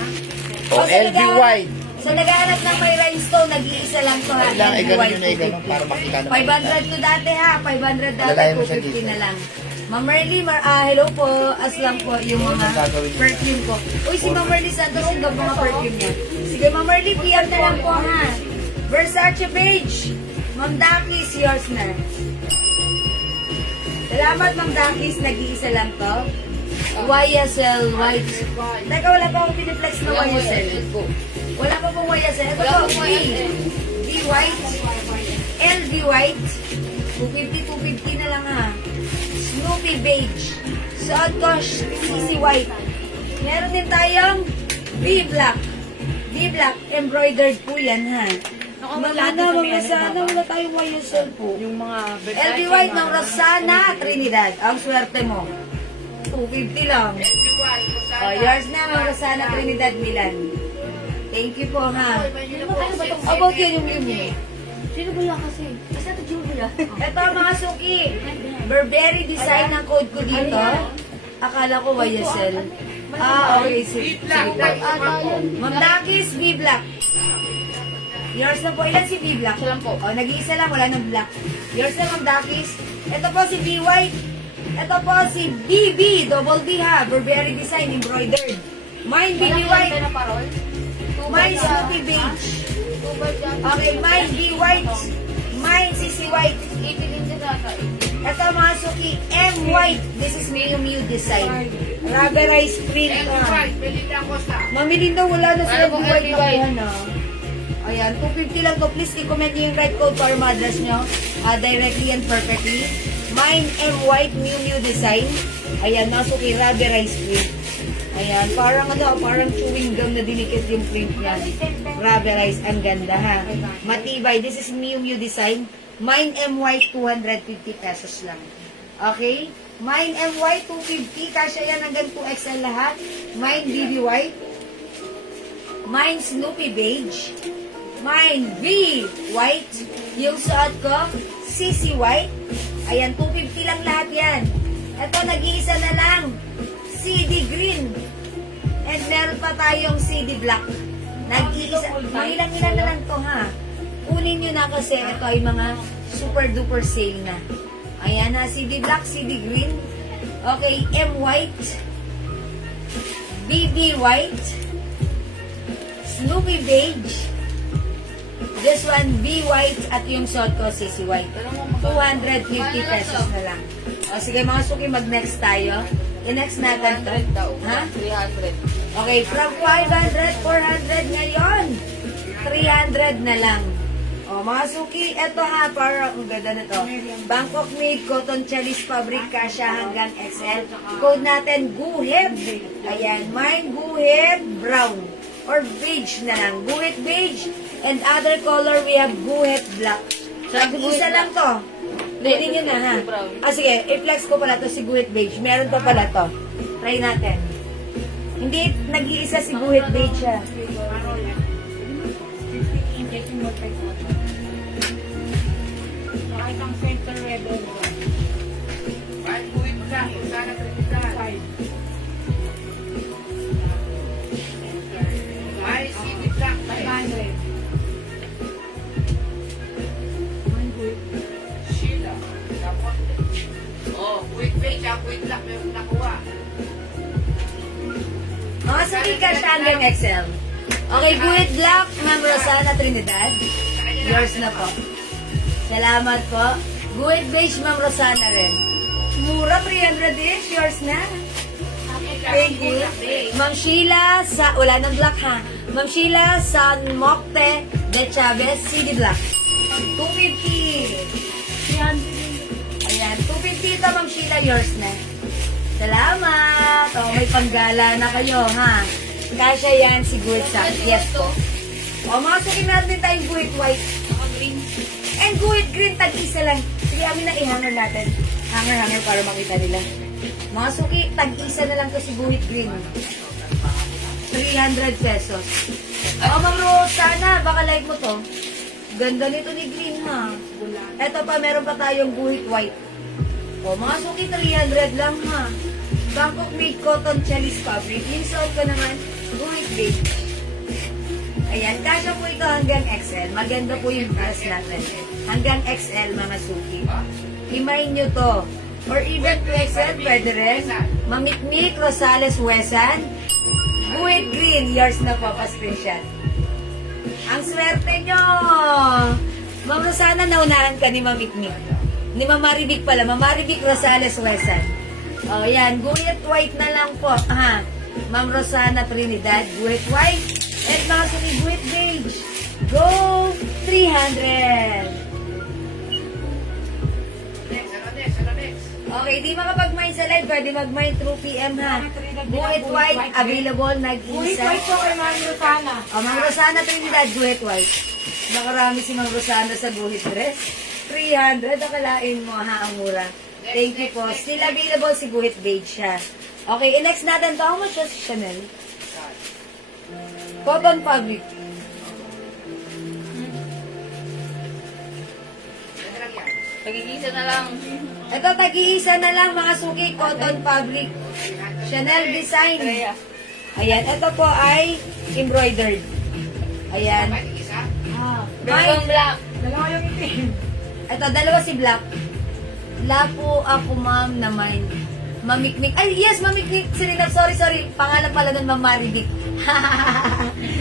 O, LV White. Sa naghahanap ng may rhinestone, nag-iisa lang to ha. Kailangan ay LV ganun White, yun ay ganun 250. para makita naman. 500 to dati ha. 500 dati, Lalagay mo sa 250 dito. na lang. Ma'am Merly, hello po. As lang po yung mga perfume ko. Uy, si Ma'am Merly Santos yung mga perfume niya. Sige, Ma'am Merly, PM na lang po ha. Versace Beige. Ma'am Dakis, yours na. Salamat, Ma'am Dakis. Nag-iisa lang to. YSL White. Teka, wala pa akong piniplex na YSL. Wala pa pong YSL. Ito po, V White. LV White. 250 na lang ha. Snoopy Beige. Suot ko, CC White. Meron din tayong V Black. V Black. Embroidered po yan ha. Sana wala tayong YSL po. Yung mga LV White ng Rosana Trinidad. Ang swerte mo. 250 lang. Oh, yours na, mga Rosana Trinidad Milan. Thank you po, ha. About yun yung Yumi. Sino ba yan kasi? Kasi ito Julia. Ito, mga suki. Burberry design ng code ko dito. Akala ko YSL. Okay. Sige. Ma'am Dakis, V Black. Yours na po. Ilan si V Black? Isa lang po. Oh, nag-iisa lang. Wala ng black. Yours na, Ma'am Dakis. Ito po si V White. Ito po si BB. Double B ha. Burberry design. Embroidered. Mine, BB White. Mine, Snoopy Beige. Okay, mine, B White. Mine, CC White. Ito mga suki, M White. This is Miu Miu design. Rubberized print. Every Ah. white, Belinda Acosta. Mamili daw, wala na sila Ano pong white every na white? kuha na. Ayan, 250 lang to. Please i-comment nyo yung right code para ma-address nyo directly and perfectly. Mine M White Miu Miu design. Ayan, Masuki rubberized print. Ayan, parang ano, parang chewing gum na dinikit yung print niya. Rubberized, ang ganda ha. Matibay, this is Miu Miu design. Mine M White, 250 pesos lang. Okay? Mine M White, 250. Kasya yan hanggang 2XL lahat. Mine BB White. Mine Snoopy Beige. Mine V White. Yung suot ko, CC White. Ayan, 250 lang lahat yan. Ito, nag-iisa na lang. CD Green. And meron pa tayong CD Black. Nag-iisa. Ilang-ilan na lang to ha. Kunin nyo na kasi ito ay mga super duper sale na. Ayan ha, CD Black, CD Green. Okay, M White. BB White. Snoopy Beige. This one, B White at yung suot ko, CC White. 250 pesos na lang. O sige mga suki, mag-next tayo. I-next natin to. 300 daw. Ha? 300. Okay, from 500, 400 ngayon. 300 na lang. O mga suki, eto ha, para ang ganda na to. Bangkok made cotton chalis fabric kasya hanggang XL. Code natin, Guhit. Ayan, mine Guhit brown. Or beige na lang. Guhit beige. And other color, we have Guhit black. Isa lang to. Pwede nyo na ha. Ah sige, i-flex ko pala to si Guhit beige. Meron pa pala to. Try natin. Hindi nag-iisa si Guhit beige siya. White, buwit mo lang. Sana Trinidad. May CD Black. Sheila. Tapos, oh, buwit beige, buwit black. Meron nakuha. Mga suki ka siya hanggang XL. Okay, Guhit black, Ma'am Rosana Trinidad. Yours na po. Salamat po. Guhit beige, Ma'am Rosana rin. Mura, 300 each. Yours na. Thank you. Ma'am Sheila sa, wala nang black ha. Ma'am Sheila sa Mocte de Chavez, CD Black. 250. Ayan, 250 ito Ma'am Sheila, yours na. Salamat. O, may panggala na kayo ha. Kasya yan si Guhit sa. Yes po. O, mga sukin natin tayong Guhit White. And Guhit Green, tag-isa lang. Sige, amin na i-hanger natin. Hanger para makita nila. Mga suki, tag-isa na lang to si Guhit Green. 300 pesos. O, Ma'am Rosana, baka like mo to. Ganda nito ni Green, ha? Eto pa, meron pa tayong Guhit White. O, mga suki, 300 lang, ha? Bangkok made cotton chalis fabric. Yung suot ko naman, Guhit beige. Ayan, kasya po ito hanggang XL. Maganda po yung dress natin. Hanggang XL, mga suki. Himay nyo to. Or even 2XL, pwede rin. Mamikmik, Rosales, Wesan. Guhit Green, yours na po, pa-screenshot. Ang swerte nyo! Ma'am Rosana, naunahan ka ni Mamikmik. Ni Mamaribik pala. Mamaribik, Rosales, Wesan. O, yan. Guhit White na lang po. Ha? Ma'am Rosana Trinidad, Guhit White. At mga suki, Guhit Beige. Go! 300! Next. Okay, di makapag-mine sa live, pwede mag-mine through PM ha. Guhit White, available, nag-isa. po kay Ma'am Rosana. O, Ma'am Rosana Trinidad, Guhit White. Nakarami si Ma'am Rosana sa Guhit dress. 300, akalain mo ha, ang mura. Thank you po. Still available si Guhit Beige ha. Okay, next natin to. How much was Chanel? Cotton fabric. Pag-iisa na lang. Ito, tag-iisa na lang mga suki. Cotton fabric. Chanel design. Ayan, ito po ay embroidered. Ayan. Dalawang black. Ito, dalawa si Black. Lapo ako, ma'am, naman. Mamikmik. Ay, yes, Mamikmik. Sorry. Pangalan pala nun, Ma'am Maribik.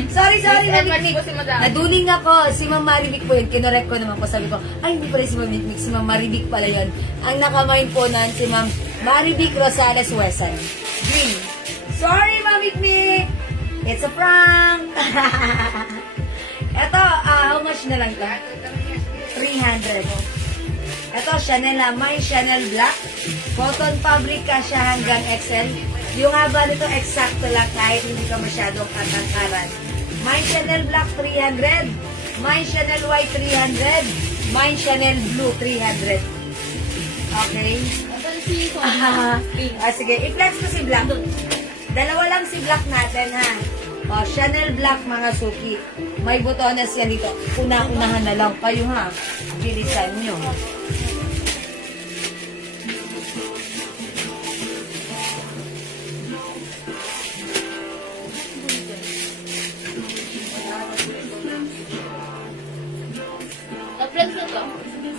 sorry, Mamikmik. po si Madam. Naduling ako. Si Ma'am Maribik po yun. Kinorek ko naman po. Sabi ko, ay, hindi pala si Mamikmik. Si Ma'am Maribik pala yun. Ang nakamain po nun, si Ma'am Maribik Rosales Wesan. Green. Sorry, Mamikmik! It's a prank! Ito, how much na lang to? 300. Ito, Chanel ha. May Chanel Black. Cotton fabric ka siya hanggang XL. Yung haba nito, eksakto lang kahit hindi ka masyadong katangkaran. May Chanel Black 300. May Chanel White 300. May Chanel Blue 300. Okay? Sige, i-flex ko si Black. Dalawa lang si Black natin ha. O, Chanel Black mga suki. May botones yan dito. Una-unahan na lang kayo ha. Bilisan nyo. Na-flex na to.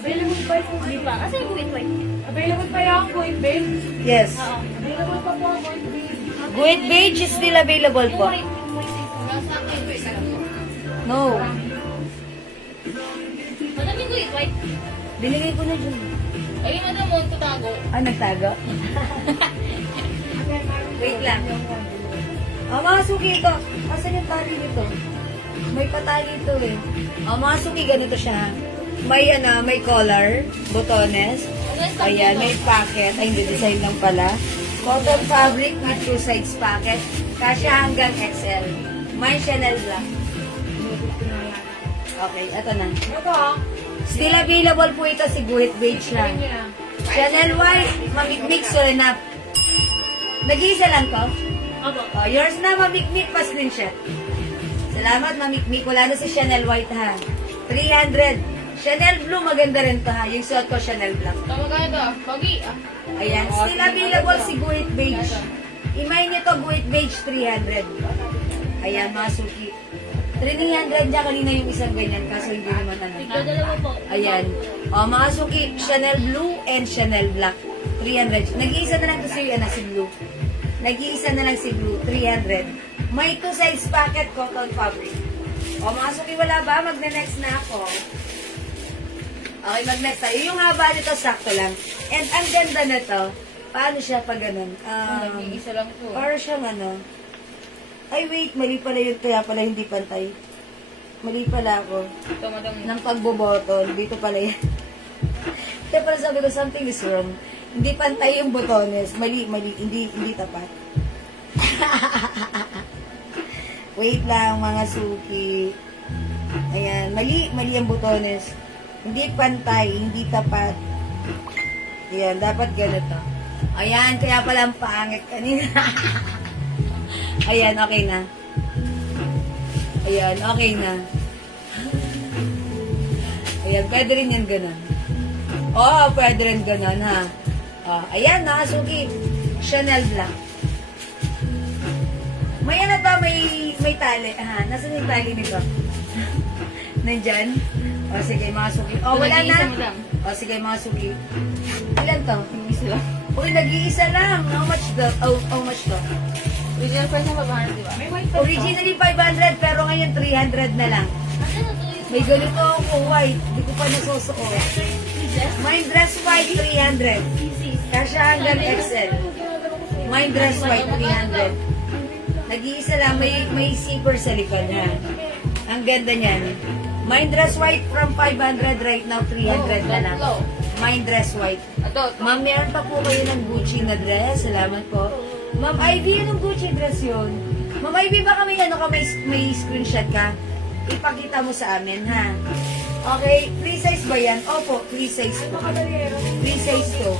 Available pa yung hindi pa. Kasi yung wait. Available pa yung Kuwait Babe? Yes. Oo. Available pa po ang Kuwait Babe. Guhit beige is still available po. Nasa akin. No. Madaming wait. Binigay ko na dyan. Ay, madam mo, tutago. Ah, nagtago? Wait lang. Mga suki ito. Asan yung tali nito? May patali ito eh. Mga suki, ganito siya. May collar, botones. Ayan, may packet. Ay, hindi, design lang pala. Cotton fabric with two sides packet. Kasya hanggang XL. May Chanel Black. Okay, eto na. Ito ha. Still available po ito si Guhit Beige lang. Yun na. Chanel White, mamikmik, sulinap. Nag-iisa lang to? Opo. Oh, yours na, mamikmik, pa screenshot. Salamat, mamikmik. Wala na si Chanel White ha. 300. Chanel Blue, maganda rin to ha. Yung suot ko, Chanel Black. Tama ka ito. Pogi. Ayan, still available si Guhit Beige. Imay nito, Guhit Beige, 300. Ayan, mga suki. 300 dyan kanina yung isang ganyan, kaso hindi naman ano. Dalawa po. Ayan. O, mga suki, Chanel Blue and Chanel Black. 300. Nag-iisa na lang to si Blue. Nag-iisa na lang si Blue, 300. May two size packet, cotton fabric. O, mga suki, wala ba? Magne-next na ako. Okay, mag-next tayo. Yung haba nito, sakto lang. And ang ganda na to, paano siya pag ganun? Nag-iisa lang po. Para siyang ano. Ay, wait, mali pala yun. Kaya pala hindi pantay. Mali pala ako. Ito, madam. Ng pagbobotol. Dito pala yan. Kaya pala sabi ko, something is wrong. Hindi pantay yung botones. Mali. Hindi tapat. Wait lang, mga suki. Ayan, mali ang botones. Hindi pantay, hindi tapat. Ayan, dapat ganito. Ayan, kaya pala ang pangit kanina. Ayan, okay na. Ayan, okay na. Ayan, pwede rin yan ganun. Oo, pwede rin ganun, ha. Ayan, nakasuki. Chanel Black. May ano ba? May tali. Ha? Nasaan yung tali nito? Nandyan? O, sige, mga suki. O, wala na. Nag-iisa, madam. O, sige, mga suki. Ilan to? Nag-iisa lang. Uy, nag-iisa lang. How much to? How much to? Original price na 500, di ba? May white Originally 500, pero ngayon 300 na lang. Ano na to yung... May ganito ako white. Hindi ko pa nasusuot. May dress white, 300. Kasya hanggang XL. May dress white, 300. Nag-iisa lang, may zipper sa likod, ha? Ang ganda niyan. May dress white from 500 right now, 300 na lang. May dress white. Ito. Ma'am, meron pa po kayo ng Gucci na dress. Salamat po. Ma'am Ivy, anong Gucci dress yun? Ma'am Ivy, baka may screenshot ka? Ipakita mo sa amin, ha? Okay, free size ba yan? Opo, free size po. Free size to.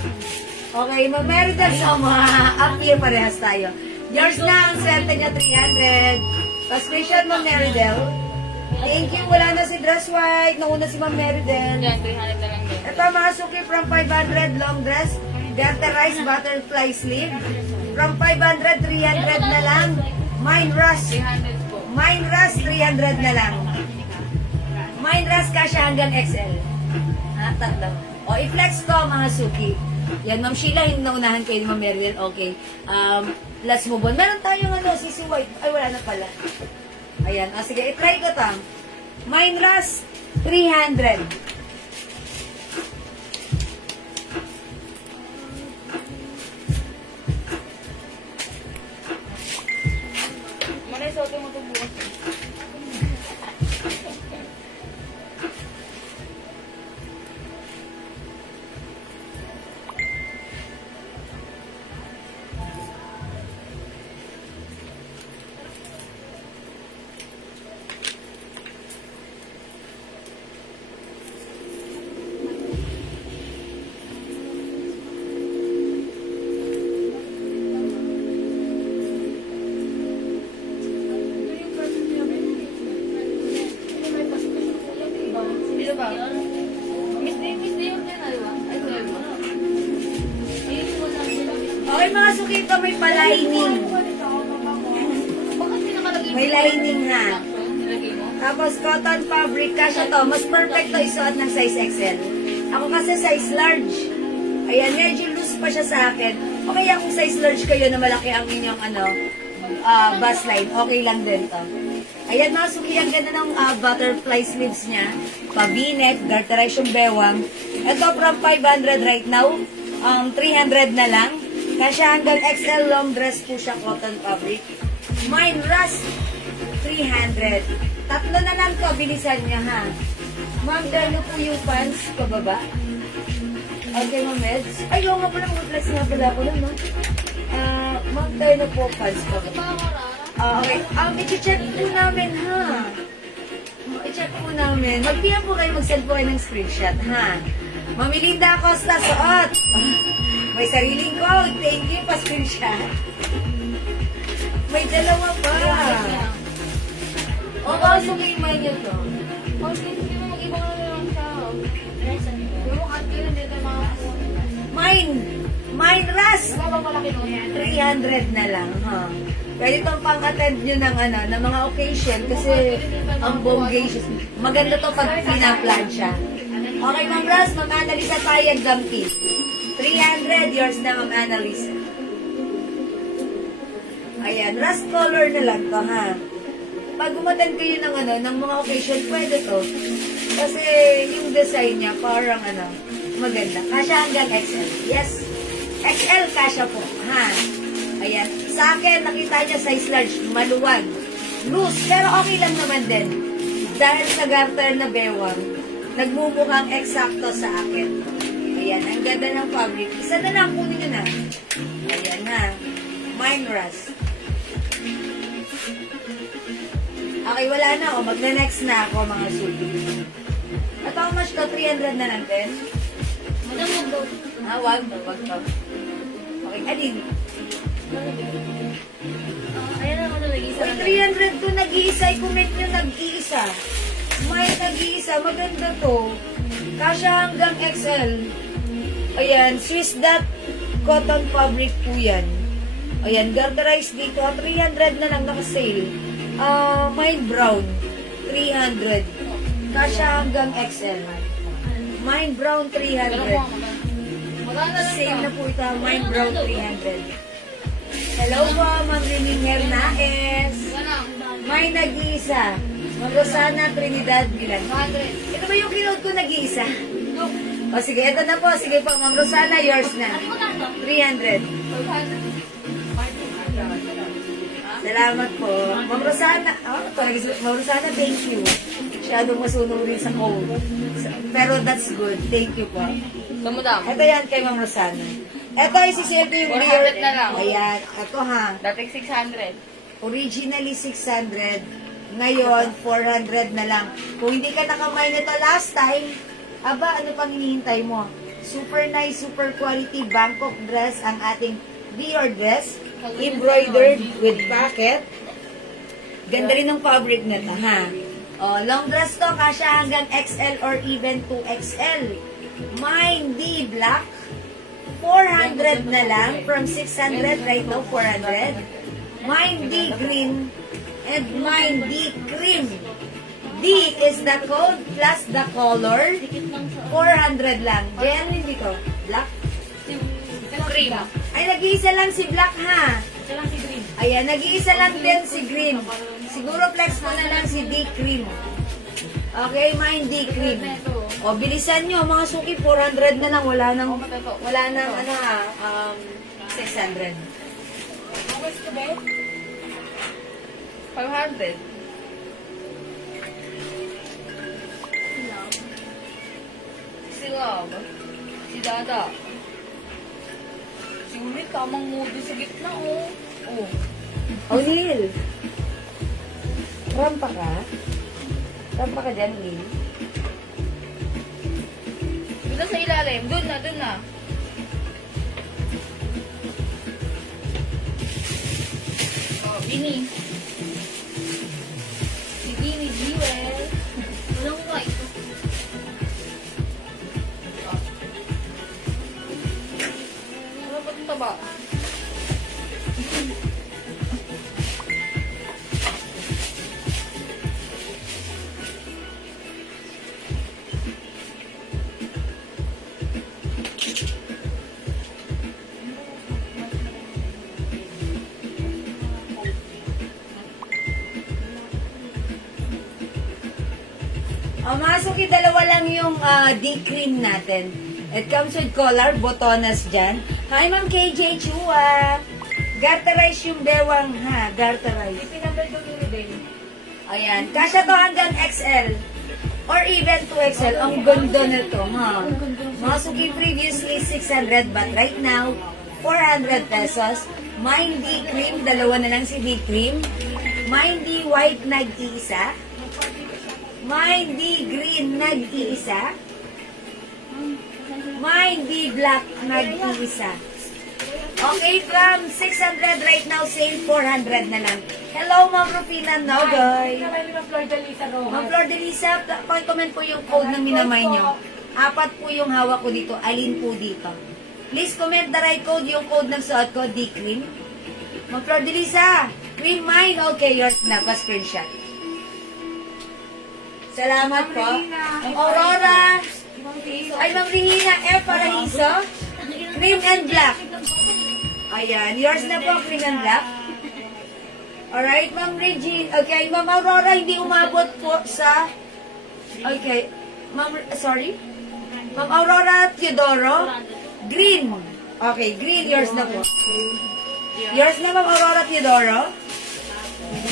Okay, Ma'am Meridel, so up here parehas tayo. Yours na, ang swerte niya 300. Pa-screenshot, Ma'am Meridel. Thank you, wala na si dress white. Nauna si Ma'am Meridel. Yan, 300 na lang din. Ito mga suki from 500 long dress, garterized butterfly sleeve. From 500, 300 na lang. Mine Rush. 300 po. Mine Rush, 300 na lang. Mine Rush kasya hanggang XL. Tatlo. O, i-flex ko mga suki. Yan, Ma'am Sheila, hindi naunahan kayo ni Ma'am Meridel. Okay. Let's move on. Meron tayong CC White. Ay, wala na pala. Ayan. Sige, i-try ko to. Mine Rush, 300. lining ha. Nilagay mo? Tapos cotton fabric, kasya to. Mas perfect to isuot ng size XL. Ako kasi size large. Ayan, medyo loose pa siya sa akin. O kaya kung size large kayo na malaki ang inyong bust line, okay lang din to. Ayan mga suki, ang ganda ng butterfly sleeves niya. Pa-v-neck, garterize yung bewang. Ito from 500 right now, 300 na lang. Kasya hanggang XL long dress po siya, cotton fabric. Mine rust, 300. Tatlo na lang to, bilisan niya ha. Ma'am, gano po yung pants pababa? Okay, Ma'am Meds. Ay, oo nga pala, mga plus nga pala ako lang, no? Ma'am, gano po pants pababa? Okay, i-check po namin, ha? I-check po namin. Mag-PM po kayo, mag-send po kayo ng screenshot, ha? Mami Linda Acosta, suot! May sariling code. Thank you, pa-screenshot. May dalawa pa. O, sumayin mo niyo to. Hindi mo mag-iba na lang siya. Yung mukha ko hindi tayo makakuha. Mine Ras! Ano ba malaki nun? 300 na lang, ha? Pwede itong pang-attend nyo ng mga occasion kasi ang bonggacious. Maganda to pag pinaplan siya. Okay, Ma'am Ras, Ma'am Annalisa Tayag Gampi. 300, yours na, Ma'am Annalisa. Ayan, rust color na lang to, ha? Pag umattend kayo ng mga occasion, pwede to. Kasi yung design niya, parang maganda. Kasya hanggang XL. Yes, XL kasya po, ha? Ayan. Sa akin, nakita niya size large, maluwag. Loose, pero okay lang naman din. Dahil sa garter na bewang, nagmumukhang eksakto sa akin. Ayan, ang ganda ng fabric. Isa na lang, kunin nyo na. Ayan ha. Mine rust. Okay, wala na ako. Magne-next na ako, mga sulti. At how much to? 300 na lang din? Madam, mag-go. Wag to. Okay, alin? Ayan na ako nalagay sa Uy, 300 to nag-iisa. I-comment nyo nag-iisa. May nag-iisa. Maganda to. Kasya hanggang XL. Ayan, Swiss dot cotton fabric po yan. Ayan, garterize dito. 300 na lang naka-sale. Mine brown. 300. Kasya hanggang XL. Mine brown 300. Same na po ito. Mine brown 300. Hello po, Ma'am Rining Hernaez. May nag-iisa. Ma'am Rosana Trinidad Bilan. 100. Ito ba yung kinood ko nag-iisa? O sige, ito na po. Sige po, Ma'am Rosana, yours na. 300. Salamat po. Ma'am Rosana, Ma'am Rosana, thank you. Masyadong masunurin sa code. Pero that's good. Thank you po. So, madam. Ito yan kay Ma'am Rosana. Ito, isi-share ko yung 400 na lang. Ayan. Ito ha. Dating 600. Originally 600. Ngayon, 400 na lang. Kung hindi ka nakamay nito last time, aba, ano pang hinihintay mo? Super nice, super quality Bangkok dress ang ating Dior dress. Embroidered with pocket. Ganda rin ng fabric na ito, ha? O, long dress to, kasya hanggang XL or even 2XL. Mine D black. 400 na lang. From 600, right now, 400. Mine D green. And mine D cream. D is the code plus the color. 400 lang. Genuine dito. Black. Cream. Ay, nag-iisa lang si Black, ha? Ito lang si Green. Ayan, nag-iisa lang din si Green. Siguro flex mo na lang si D Cream. Okay, mine D Cream. O, bilisan nyo, mga suki, 400 na lang. Wala nang 600. 500. Si Love. Si Dada. Si Uli, tamang mood sa gitna, oh. Oh. O'Neil. Rampa ka? Rampa ka dyan, Neil? Doon na sa ilalim. Doon na, doon na. Oh, Bini. Si Bini Jewel. Walang white. Oh. Ano ba ito ba? Mga suki, dalawa lang yung D-cream natin. It comes with collar, botonas dyan. Hi, Ma'am KJ Chua. Garterize yung bewang, ha? Garterize. Ipinagdal ko ni Ridel. Ayan. Kasya to hanggang XL. Or even 2XL. Ang ganda nito, ha? Mga suki, previously 600, but right now, 400 pesos. Mine D-cream, dalawa na lang si D-cream. Mine D-white, nag-iisa. Mine D-green, nag-iisa. Mine D-black, nag-iisa. Okay, from 600 right now, sale 400 na lang. Hello, Ma'am Rufina Nogoy. Naman ni Ma'am Flor de Lisa Rojas. Ma'am Flor de Lisa, pakicomment po yung code ng minamay nyo. 4 po yung hawak ko dito. Alin po dito? Please comment the right code, yung code ng suot ko, D-cream. Ma'am Flor de Lisa, cream mine. Okay, yours na. Pa-screenshot. Salamat po. Ma'am Aurora. Ay, Ma'am Rihina, Paraiso. Cream and black. Ayan, yours na po, cream and black. Alright, Ma'am Regine. Okay, Ma'am Aurora, hindi umabot po sa... Okay, sorry? Ma'am Aurora Teodoro. Green. Okay, green, yours na po. Yours na, Ma'am Aurora Teodoro.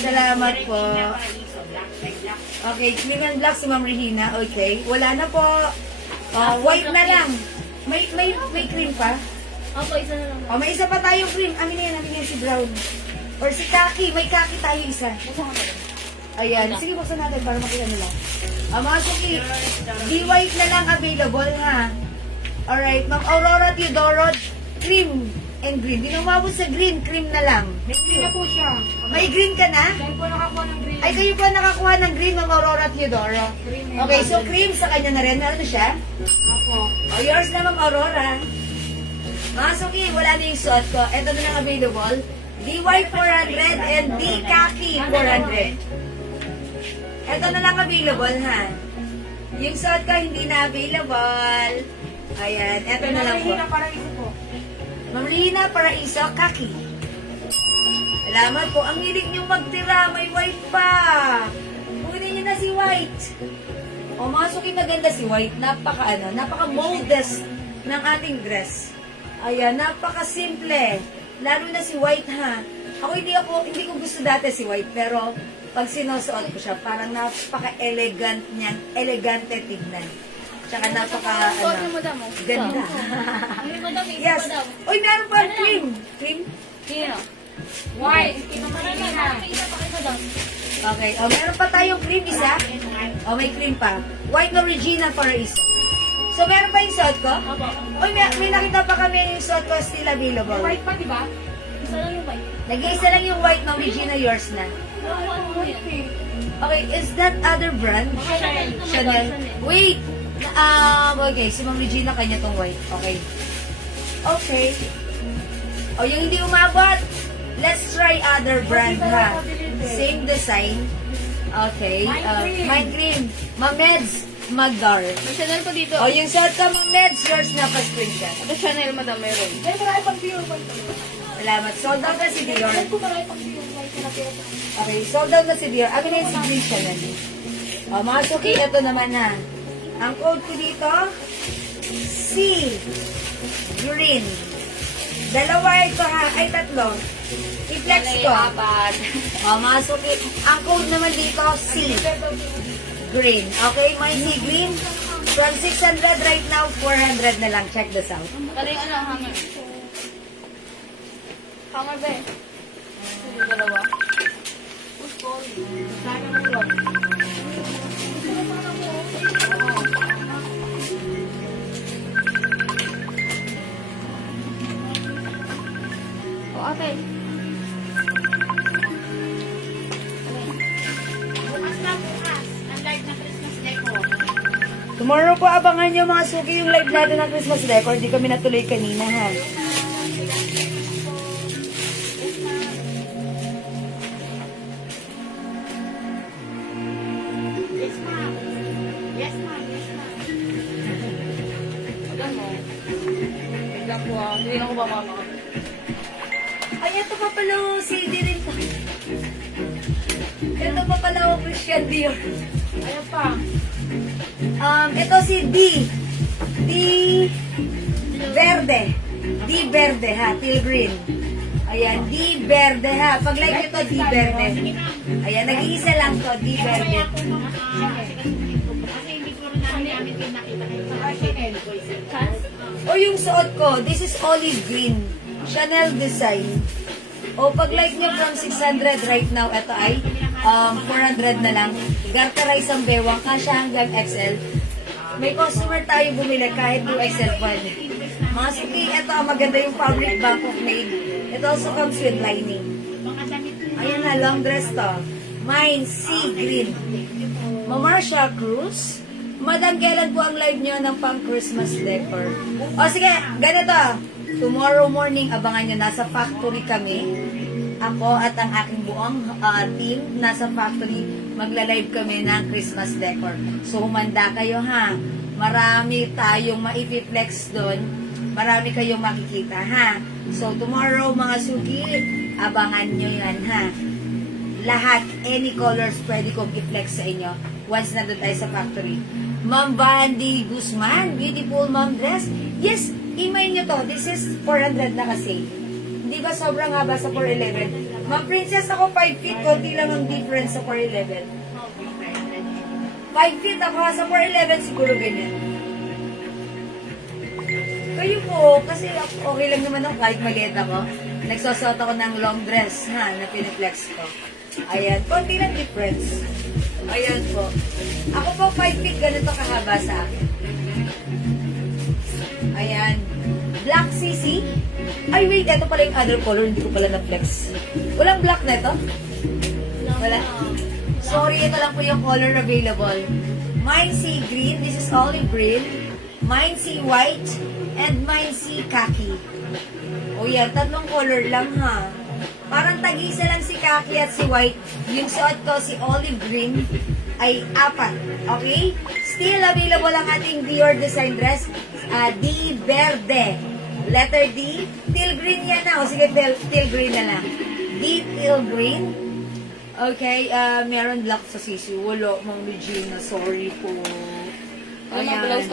Salamat po. Okay, cream and black si Ma'am Regina. Okay, wala na po. White na lang. May cream pa? Opo, isa na lang. May isa pa tayong cream. Amin na yan si brown. Or si Kaki. May Kaki tayo isa. Ayan. Sige, buksan natin para makita nila. Mga suki, D-white na lang available, ha? Alright, Ma'am Aurora Teodoro, cream and green. Di na umabot sa green, cream na lang. May green na po siya. May green ka na? Dahil po nakakuha ng green. Ay, kayo po nakakuha ng green, Ma'am Aurora Teodoro. Okay, so cream sa kanya na rin. Meron na siya? Ako. Yours na, Ma'am Aurora. Mga suki, wala na yung suot ko. Ito na lang available. D-white 400 and D-khaki 400. Ito na lang available, ha? Yung suot ko, hindi na available. Ayan, ito na lang po. May para isa po. Ma'am Rina, Paraiso, Kaki. Salamat po. Ang hilig niyong magtira, may white pa. Kunin niyo na si white. O, mga suki, maganda si white. Napaka-modest ng ating dress. Ayan, napaka-simple. Lalo na si white, ha. Ako hindi ko gusto dati si white, pero pag sinusuot ko siya, parang napaka-elegant niyang, elegante tignan. Tsaka napaka, Suot mo, madam, oh. ganda. Ano yung madam? Isa Yes. madam. Uy, meron pa cream. Cream? Sino? White. Isa pa kay madam. Okay. O, meron pa tayong cream isa. O, may cream pa. White na Regina Paraiso. So, meron pa yung suot ko? Opo. Uy, may nakita pa kami yung suot ko still available. White pa, di ba? Isa lang yung white. Nag-iisa lang yung white ng Regina, yours na. White eh. Okay, is that other brand? Chanel. Chanel. Wait! Okay, si Ma'am Regina, kanya tong white. Okay. Okay. O, yung hindi umabot, let's try other brand, ha? Same design. Okay. Mind cream. Ma'am Meds, Magdar. May Chanel po dito. O, yung suot ka, Ma'am Meds, yours na pa-screenshot. Ito Chanel, madam, meron. Dahil marami pang Dior. Salamat. Sold out na si Dior. Dahil po marami pang Dior. White na natira po. Okay, sold out na si Dior. Amin na yung si Green Chanel. O, mga suki, ito naman na. Ang code ko dito, C. Green. Dalawa ito ha, ay tatlo. I-flex ko. O, mga suki. Ang code naman dito, C. Green. Okay, may C green. From 600 right now, 400 na lang. Check this out. Galing hanger. Hanger ba eh? Dalawa. Push call. Sana mo lang. Okay. Bukas na bukas. Ang live na Christmas decor. Tomorrow po, abangan nyo mga suki yung live natin ng Christmas decor. Di kami natuloy kanina ha. Yes, ma'am. Yes, ma'am. Yes, ma'am. Madam mo. Wait lang po ah. Hindi lang ko ba mama? Ay, ito pa pala oh, CD rin to. Ito pa pala oh, Christian Dior. Ayan pa. Ito si D. D Verde. D Verde ha, teal green. Ayan, D Verde ha. Pag like ito, D Verde. Ayan, nag-iisa lang to, D Verde. Kasi hindi ko rin namin pinakita kayo. O yung suot ko, this is olive green. Chanel design. O pag like nyo from 600 right now, ito ay 400 na lang. Garterize ang bewang, kasya hanggang XL. May customer tayo bumili kahit 2XL pwede. Mga suki, ito maganda yung fabric Bangkok made. It also comes with lining. Ayan na, long dress to. Mine, sea green. Mamarcia Cruz. Madam, kailan po ang live nyo ng pang Christmas decor? O sige, ganito. Tomorrow morning, abangan nyo, nasa factory kami. Ako at ang aking buong team, nasa factory, magla-live kami ng Christmas decor. So, humanda kayo ha. Marami tayong maipiplex doon. Marami kayong makikita ha. So, tomorrow mga suki, abangan nyo yan ha. Lahat, any colors pwede kong i-flex sa inyo once na doon tayo sa factory. Ma'am Vandy Guzman, beautiful ma'am dress. Yes, email nyo to. This is 400 na kasi. Hindi ba sobrang haba sa 411? Ma'am Princess, ako 5 feet. Kunti lang ang difference sa 411. 5 feet ako ha. Sa 411 siguro ganyan. Kayo po, kasi okay lang naman ako kahit maliit ako. Nagsosot ako ng long dress ha, na piniflex ko. Ayan, konti lang difference. Ayan po. Ako po 5 feet, ganito kahaba sa akin. Ayan. Black CC. Ay wait, ito pala yung other color, hindi ko pala na-flex. Walang black na ito? Wala. Sorry, ito lang po yung color available. Mine sea green, this is olive green. Mine sea white, and mine sea khaki. O yan, tatlong color lang ha. Parang tag-isa lang si khaki at si white. Yung suot ko, si olive green, ay 4. Okay? Still available ang ating Dior design dress. D Verde. Letter D. Teal green yan na. O sige, teal green na lang. D teal green. Okay, meron black sa sisi. Wala, Ma'am Regina. Sorry po. Ayan.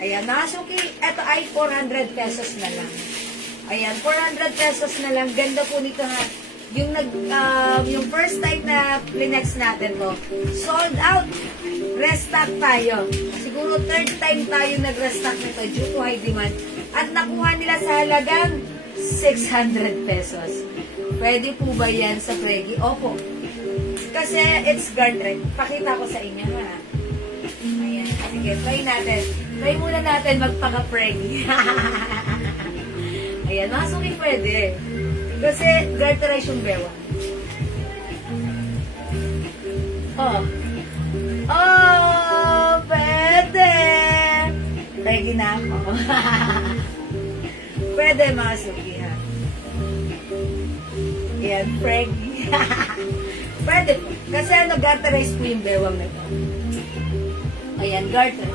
Ayan, nakasuki. Ito ay 400 pesos na lang. Ayan, 400 pesos na lang. Ganda po nito ha. Yung first time na plinex natin to, sold out. Restock tayo. Siguro third time tayo nag-restock nito due to high demand. At nakuha nila sa halagang 600 pesos. Pwede po ba yan sa Pregi? Opo. Kasi it's garter. Pakita ko sa inyo ha. Ayan. Sige, try natin. Try muna natin magpaka-Pregi. Ayan, masuki pwede. Kasi garterize yung bewa. Oh. Oh, pwede. Ready na ako. Pwede masuki ha. Ayan, Pregi. Pwede po. Kasi garterize po yung bewang na ito. Ayan, garter.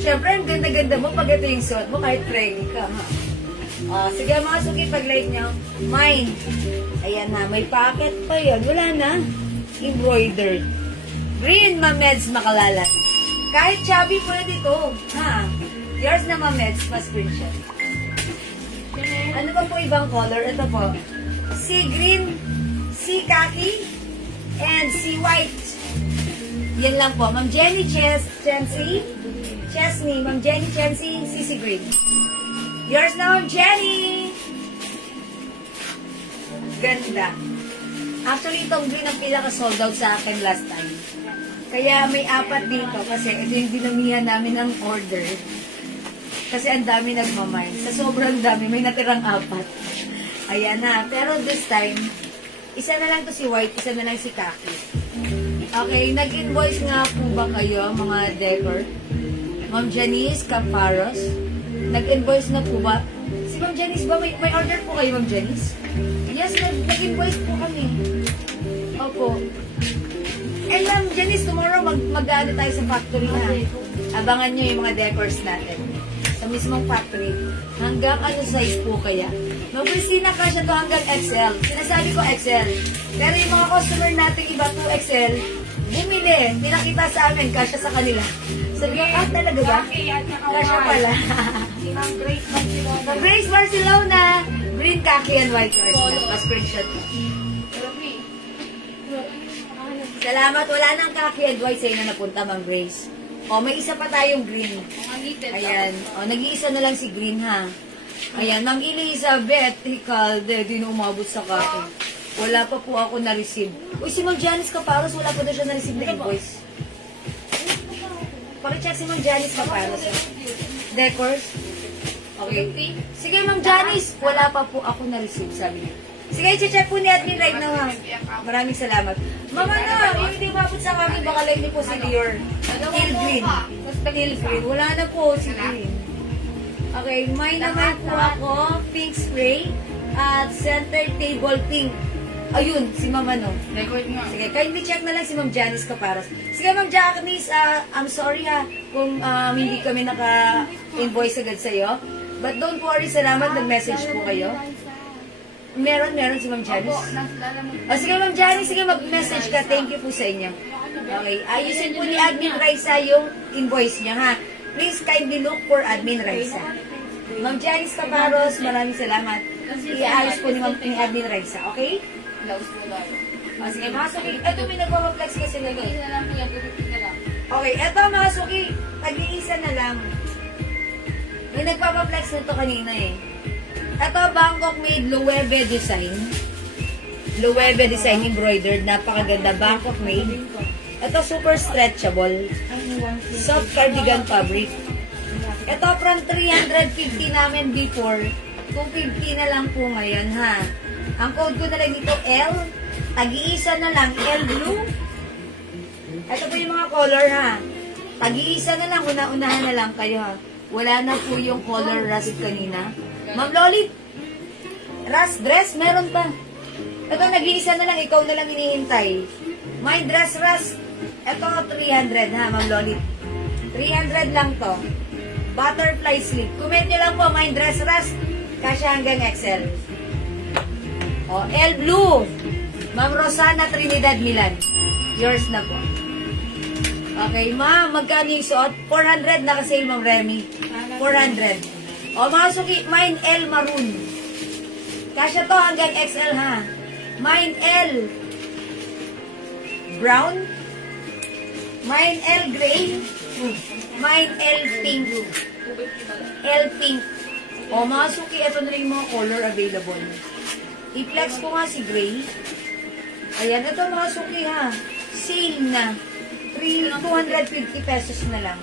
Siyempre, ang ganda-ganda mo pag ito yung suot mo, kahit Pregi ka, ha? Sige, mga suki, pag-like nyo. Mine. Ayan ha, may pocket pa yun. Wala na. Embroidered. Green, Mameds Makalalan. Kahit chubby, pwede to. Ha? Yours na, Mameds, pa-screenshot. Ano pa po ibang color? Ito po. Sea green, sea khaki, and sea white. Yan lang po. Ma'am Jenny Chesney, Ma'am Jenny Chesney, CC Green. Yours na, Ma'am Jenny! Ganda. Actually, itong green ang pinaka-sold out sa akin last time. Kaya may 4 dito kasi ito yung dinamihan namin ng order. Kasi ang dami nagmamine. Sa sobrang dami, may natirang 4. Ayan na. Pero this time, isa na lang to si white, isa na lang si khaki. Okay, nag-invoice nga po ba kayo, mga decor? Ma'am Janice Camparos, nag-invoice na po ba? Si Ma'am Janice ba? May order po kayo, Ma'am Janice? Yes, nag-invoice po kami. Opo. And Ma'am Janice, tomorrow mag-ano tayo sa factory na. Abangan nyo yung mga decors natin. Sa mismong factory. Hanggang ano size po kaya? Ma'am Christina, kasya to hanggang XL. Sinasabi ko XL. Pero yung mga customer natin iba 2XL, Bumili. Pinakita sa amin. Kasya sa kanila. Sabi ko, talaga ba? Kasya pala. Si Ma'am Grace Barcelona. Ma'am Grace Barcelona. Green, khaki, and white cars na. Pa-screenshot. Salamat. Wala nang khaki and white sa'yo na napunta, Ma'am Grace. O, may isa pa tayong green. Ayan. O, nag-iisa na lang si green, ha? Ayan, Ma'am Elizabeth Ricalde, di na umabot sa kaki. Wala pa po ako na-receive. Uy, si Ma'am Janice Caparos, wala pa daw siya na-receive na invoice. Pakicheck si Ma'am Janice Caparos. Decors? Okay. Sige, Ma'am Janice, wala pa po ako na-receive, sabi niya. Sige, i-check po ni Admin right now, ha? Maraming salamat. Ma'am, yung hindi umabot sa kaki, baka like niyo po si Lior. Teal green. Teal green. Wala na po si green. Okay, may naman po ako, pink spray, at center table pink. Ayun, si Ma'am ano. Sige, kindly check na lang si Ma'am Janice Caparos. Sige, Ma'am Janice, I'm sorry ha, kung hindi kami naka-invoice agad sa'yo. But don't worry, salamat, nag-message po kayo. Meron si Ma'am Janice. Sige, Ma'am Janice, sige, mag-message ka. Thank you po sa inyo. Okay, ayusin po ni Admin Raisa yung invoice niya, ha. Please kindly look for Admin Raisa. Ma'am Janice Caparos, maraming salamat. Iayos po ni Admin Raisa, okay? Sige, mga suki. Ito, may nagpapaplex kasi na ito. Okay, ito mga suki. Tag-iisa na lang. May nagpapaplex na ito kanina eh. Ito, Bangkok made Loewe design. Loewe design embroidered. Napakaganda. Bangkok made. Ito, super stretchable. Soft cardigan fabric. Ito, from 350 namin before, 250 na lang po ngayon, ha. Ang code ko na lang dito, L. Tag-iisa na lang, L blue. Ito po yung mga color, ha. Tag-iisa na lang, una-unahan na lang kayo, ha. Wala na po yung color rust kanina. Ma'am Loli, rust dress, meron pa. Ito, nag-iisa na lang, ikaw na lang hinihintay. My dress rust, ito, 300, ha, Ma'am Loli. 300 lang to. Butterfly sleeve. Comment nyo lang po, my dress rust. Kasya hanggang XL. O, L blue. Ma'am Rosana Trinidad Milan. Yours na po. Okay, ma'am, magkano yung suot? 400 na kasi Ma'am Remy. 400. O, mga suki, mine L maroon. Kasya to hanggang XL, ha. Mine L brown. Mine L gray. Mine L pink. L pink. O, mga suki, ito na rin yung mga color available. I-flex ko nga si gray. Ayan, ito mga suki, ha. Sale na. 250 pesos na lang.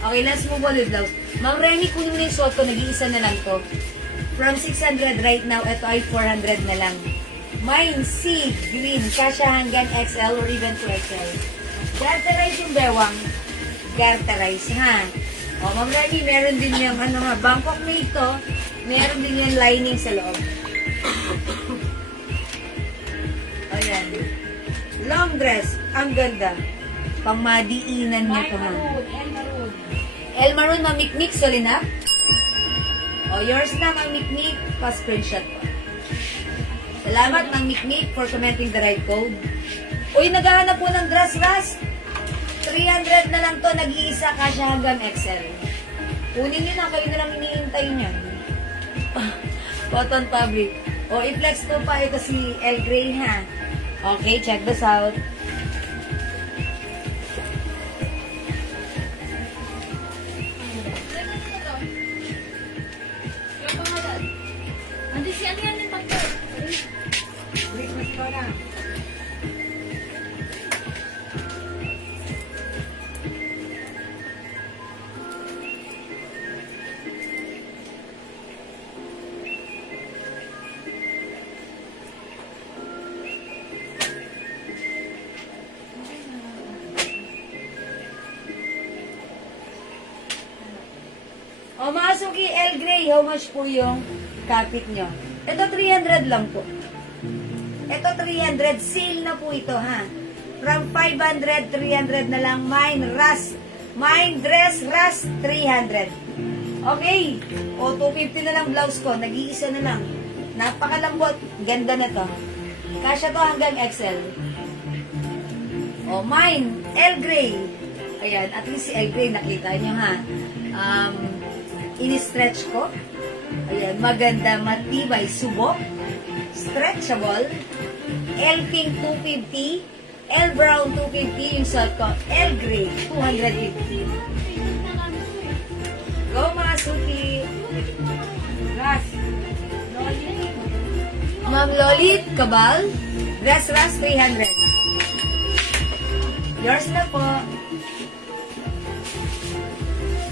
Okay, let's move on with blouse. Ma'am Remy, kunin mo na yung suot ko. Nag-iisa na lang to. From 600 right now, ito ay 400 na lang. Mine C green. Kasya hanggang XL or even 2XL. Garterize yung bewang. Garterize, ha. O, Ma'am Remy, meron din yung Bangkok made to. Meron din yung lining sa loob. Ayan. Long dress. Ang ganda. Pang madiinan nyo to, ha. El Maroon, mamikmik, solina. O, yours na, mamikmik. Pa-screenshot ko. Salamat, mamikmik, for commenting the right code. Uy, naghahanap po ng dress rust. 300 na lang to, nag-iisa, kasya hanggang XL. Kunin nyo na, kayo na lang hinihintay nyo. Cotton fabric. O, i-flex ko pa ito si El Grey, ha. Okay, check this out. Andi si ano yan yung pagka? Christmas pa na. O, mga suki, El Grey, how much po yung kapit nyo? Ito, 300 lang po. Ito, 300. Sale na po ito, ha? From 500, 300 na lang. Mine dress rust, 300. Okay. O, 250 na lang blouse ko. Nag-iisa na lang. Napakalambot. Ganda na to. Kasya to hanggang XL. O, mine, El Grey. Ayan, at least si El Grey, nakita nyo ha. In-stretch ko. Ayan, maganda, matibay, subok. Stretchable. El Pink 250. El Brown 250 yung suot ko. El Grey 250. Go mga suki. Ras. Ma'am Lolit Cabal. Ras 300. Yours na po.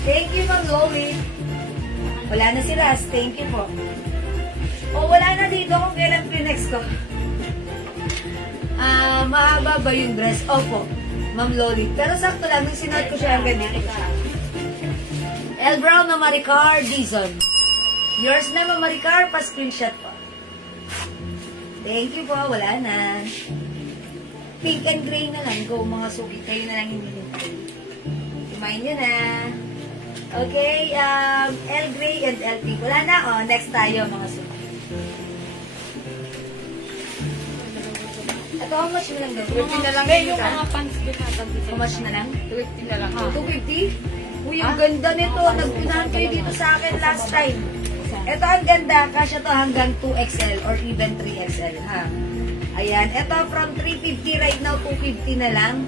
Thank you, Ma'am Lolit. Wala na si Ras. Thank you po. O, wala na dito kung kailan next ko. Mahaba ba yung dress? Opo, Ma'am Lolit. Pero sakto lang, nung sinuot ko siya ang ganito. El Brown na Maricar Dizon. Yours na, Ma'am Maricar. Pa-screenshot po. Thank you po. Wala na. Pink and gray na lang. Go, mga suki. Kayo na lang hindi hintay. Kumain nyo na. Okay, El Gray and El Pink. Wala na. Oh, next tayo, mga suki. Ito, how much mo lang daw? 20 na lang yung mga pants din natin. How much na lang? 20 na lang. 250? Uy, ang ganda nito. Nagpunahan kayo dito sa akin last time. Ito ang ganda. Kasya to hanggang 2XL or even 3XL, ha? Ayan. Ito from 350 right now, 250 na lang.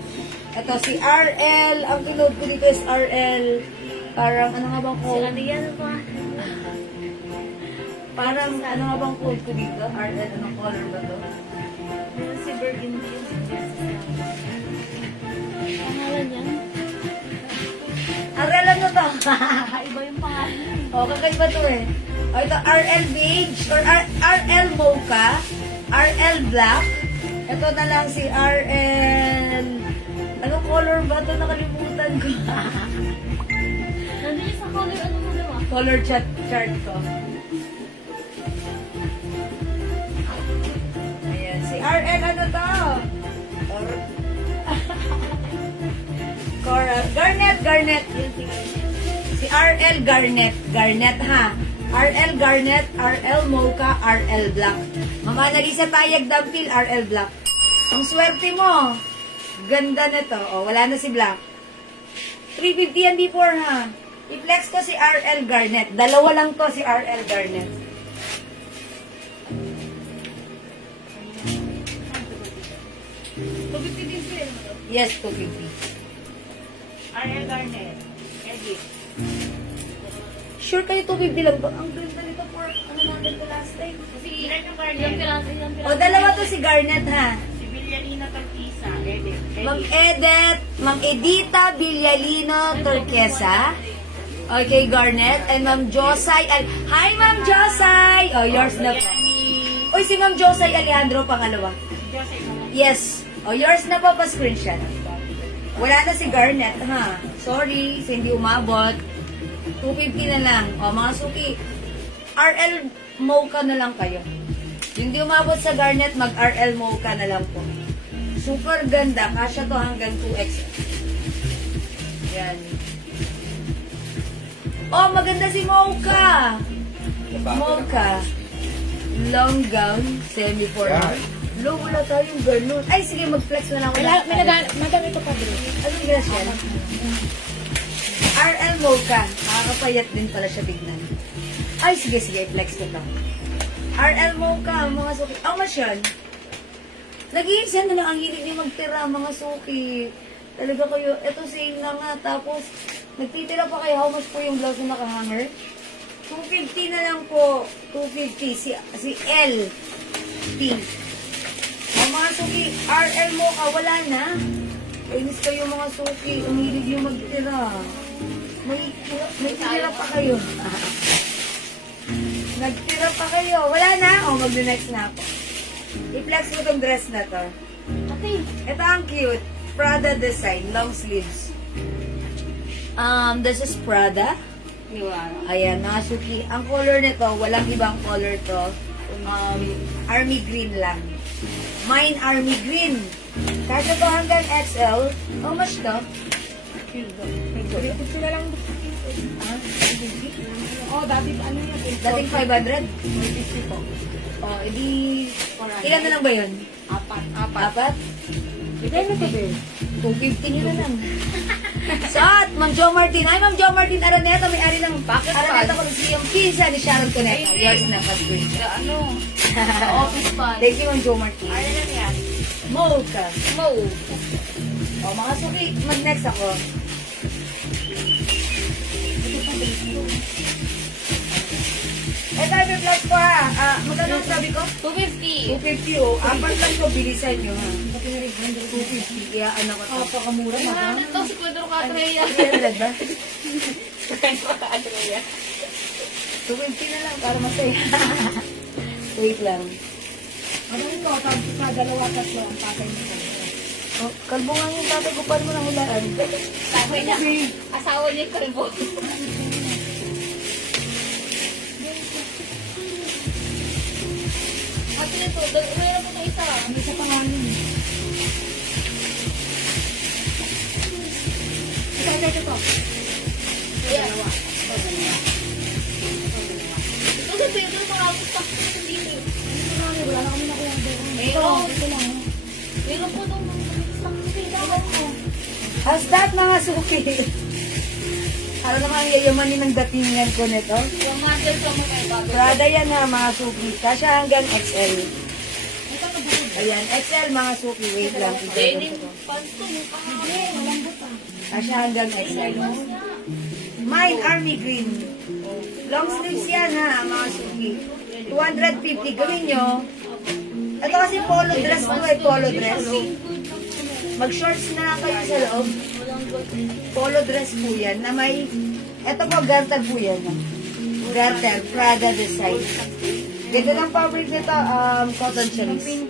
Ito si RL. Ang kinode ko dito is RL. Parang, ano nga bang code? ano pa? Parang, ano nga bang code ko dito? RL, anong color ba to? Si Burgundy. Pangalan yan? RL ano to? Iba yung pangalan. O, kakaiba to eh. O, ito, RL Beige or RL Mocha, RL Black. Ito na lang si RL... Anong color ba to? Nakalimutan ko. Nandun yung sa color, ano mo naman? Color chart ko. Ayan, si RL ano to? Garnet. Si RL Garnet ha. RL Garnet, RL Mocha, RL Black. Mama Analisa Tayag Dampil, RL Black. Ang swerte mo. Ganda na to. O, wala na si Black. 350 yan before ha. I-flex ko si RL Garnet. Dalawa lang to si RL Garnet. Yes, 250. Ariel Garnet. Edit. Sure kayo 250 lang to. Ang ganda nito for ano natin to last time. Si Ilan yung Ilang Garnet. piraso, ilang piraso. O, dalawa to si Garnet ha. Si Villalina Tartisa. Edit. Ma'am Edith, Ma'am Edita Villalino Turquesa. Okay, Garnet. And Ma'am Josay. Hi, Ma'am Josay! O, yours na po. Ni Uy, si Ma'am Josay Alejandro, pangalawa. Jose mo. Yes. O, yours na po pa-screenshot. Wala na si Garnet, ha? Sorry, sa hindi umabot. 250 na lang. O, mga suki. RL Mocha na lang kayo. Yung hindi umabot sa Garnet, mag-RL Mocha na lang po. Super ganda. Kasya to hanggang 2XL. Yan. Oh, maganda si Mocha. Mocha. Long gown, semi-formal. Lo, wala tayong ganun. Ay, sige, mag-flex na lang ako. Madami ko pa bro. Anong gas yan? RL Mocha. Nakakapayat din pala siya bignan. Ay, sige, i-flex ko to. RL Mocha, mga suki. How much yan? Nag-iinsan na lang ang hilig niyo magtira, mga suki. Talaga kayo, eto sale na nga. Tapos, nagtitira pa kayo, how much po yung blouse na nakahanger? 250 na lang po. 250. Si L. Pink. Ang mga suki, RL Mocha, wala na. Inis kayo mga suki. Umilig yung magtira. May tira pa kayo. Nagtira pa kayo. Wala na. O, mag-next na ako. I-flex ko tong dress na to. Ate, Ito ang cute. Prada design. Long sleeves. This is Prada. Ayan, mga suki. Ang color nito, walang ibang color to. Army green lang. Mine army green. Kasi to hanggang XL. How much to? sila lang. Ha? Oh, dati ano yan? Dating 500? 50 po. O, edi... Ilan na lang ba yun? Apat. Apat? Bigay mo to, babe. 250 nyo na lang. Sat, Ma'am Jo Martin. Ay, Ma'am Jo Martin Araneta, may-ari ng Araneta Coliseum. Kinsa ni Sharon Cuneta. Yours na, pa-screen. Ano? Sa office pa. Thank you, Ma'am Jo Martin. Ano lang yan? Mocha. Mo. O, mga suki, mag-next ako. May vlog ko ha. Magkano ang sabi ko? 250. 250 o. Apat lang ko, bilisan nyo ha. 250. Kaya anak ko to. Pakamura Ay, na ha. ano to? Si Pedro Catreya. 300 ba? Pedro Catreya. 250 na lang para masaya. Wait lang. Ano ito? Tapos sa dalawa tatlo ang patay nito. Oh, kalbo nga yung tatay ko. Paano mo nang hulaan? Sabi niya, asawa niya yung kalbo. Ate nito, mayroon po ito isa. Ano sa pangalan? Ito. Ayan. Ito si Pedro, pangapos pa. Wala na kami nakuha doon. Meron. Ito lang. Meron po itong kailangan mo. How's that mga suki? Ano naman ang yayamanin ng datingan ko nito? Yung model sa mga ibabaw. Prada yan ha mga suki. Kasya hanggang XL. Ayan, XL mga suki. Wait lang. Denim pants to, may pangalan. Kasya hanggang XL. Mine, Army Green. Long sleeves yan ha mga suki. 250. Gawin nyo. Ito kasi polo dress to eh. Polo dress. Mag-shorts na kayo sa loob. Polo dress po yan na may, eto po, garter po yan. Garter, Prada design. Ganda ng fabric nito, cotton chalis.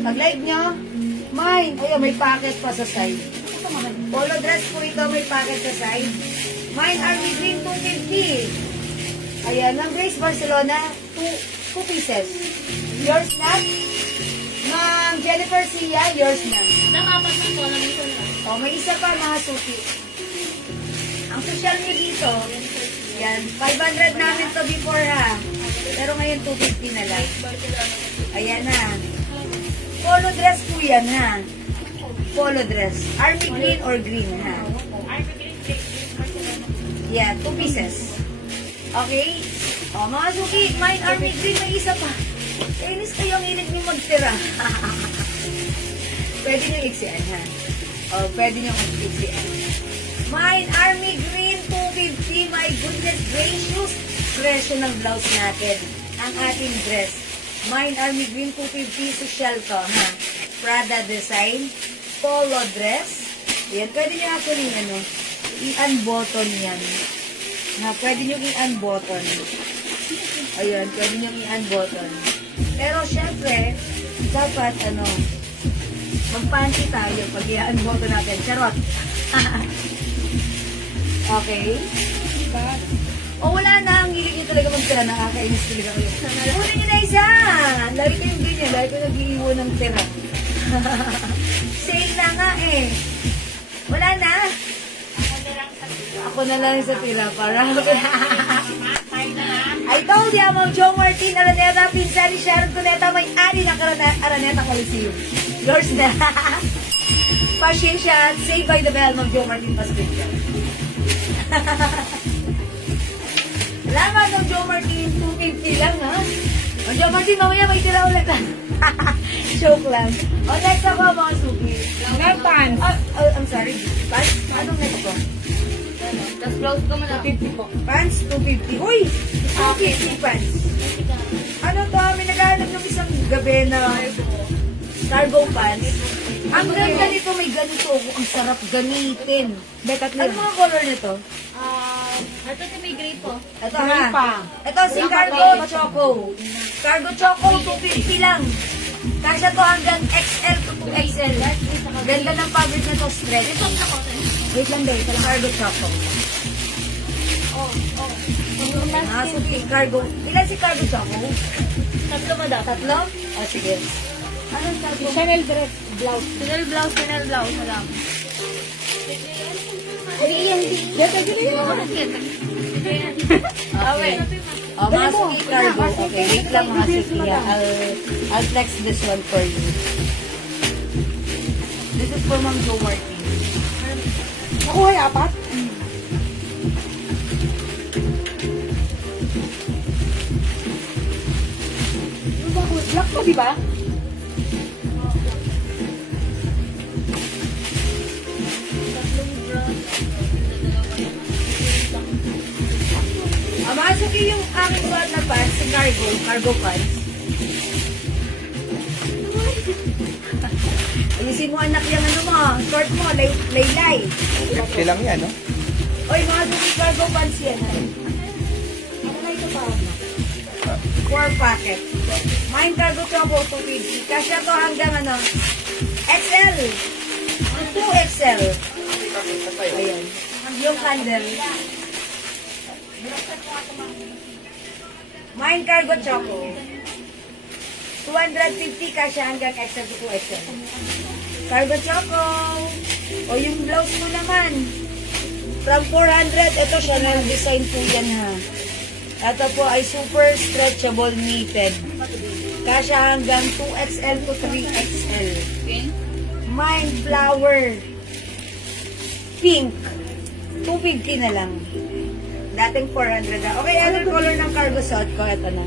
Pag-like nyo, mine, ayun, may packet pa sa side. Polo dress po ito, may packet sa side. Mine, Army Green, 250. Ayan, ng Grace Barcelona, 2 pieces. Yours na? Ma'am Jennifer Sia, yours na. Nakapat na po, namisan na. O, may isa pa mga suki. Ang social nyo dito, yan, 500 namin to before ha. Pero ngayon 250 na lang. Ayan na. Polo dress po yan ha. Polo dress. Army green or green ha. Yeah, 2 pieces. Okay? O, mga suki, mine army green, may isa pa. Inis kayo ang hilig nyo magtira. Pwede nyo iksian ha. O, pwede nyo iksian. Mine Army Green 250. My goodness gracious. Presyo ng blouse natin. Ang ating dress. Mine Army Green 250. Social to ha. Prada design. Polo dress. Ayan. Pwede nyo actually i-unbutton yan. Ha, pwede nyo i-unbutton. Ayan. Pwede nyo i-unbutton. Pero syempre, dapat magpanty tayo pag i-unbutton natin. Charot. Okay? O wala na, ang hilig nyo talaga magtira. Nakakainis talaga kayo. Kunin nyo na isa! Lagi kayong ganyan. Lagi ko nag-iiwan ng tira. Sale na nga eh. Wala na. Ako na lang sa tira para... I told ya, Ma'am Jo Martin Araneta, pinsan ni Sharon Cuneta, may-ari ng Araneta Coliseum. Yours na. Pasensya, Saved by the Bell, Ma'am Jo Martin Pasensya. Salamat, Ma'am Jo Martin, 250 lang ha. Ma'am Jo Martin, mamaya may tira ulit ha. Joke lang. O, next ako, mga suki. Pants. I'm sorry. Pants? Anong next ko? Tapos blouse ko muna. 250 po. Pants, 250. Uy! 250 pants. Ano to? May naghahanap ng isang gabi na cargo pants. Ang ganda nito, may ganito. Ang sarap gamitin. Ano mga color nito? Ito si may gray po. Ito ha. Ito si Cargo Choco. Cargo Choco, 250 lang. Kasi to hanggang XL to 2XL. Ganda ng fabric nito, stretch. Wait lang daw, ito lang Cargo Choco. So si Cargo. Ilan si Cargo Choco? Tatlo mo daw. Tatlo? O sige. Anong tatlo? Chanel dress. Blouse. Chanel blouse. Chanel blouse. Alam. Okay. O, mga suki Cargo. Okay, wait lang mga suki. I'll flex this one for you. for Ma'am Jo Martin. Nakuha yung apat? Yung ba, black to, di ba? Masok yung aking suot na pants, si cargo pants. Ayusin mo anak yung ano mo, short mo, laylay. Okay lang yan, no? Oy, mga suki cargo pants yan. Ano na ito pa? 4 packet. Mine cargo choco 250. Kasya to hanggang ano? XL. 2XL. Ayan. Yung candle. Mine cargo choco. 250 kasya hanggang XL to 2XL. Cargo choco. O yung blouse mo naman. From 400, ito Chanel design po yan ha. Ito po ay super stretchable knitted. Kasya hanggang 2XL to 3XL. Mine flower. Pink. 250 na lang. Dating 400 na. Okay, anong color ng cargo suit ko? Ito na.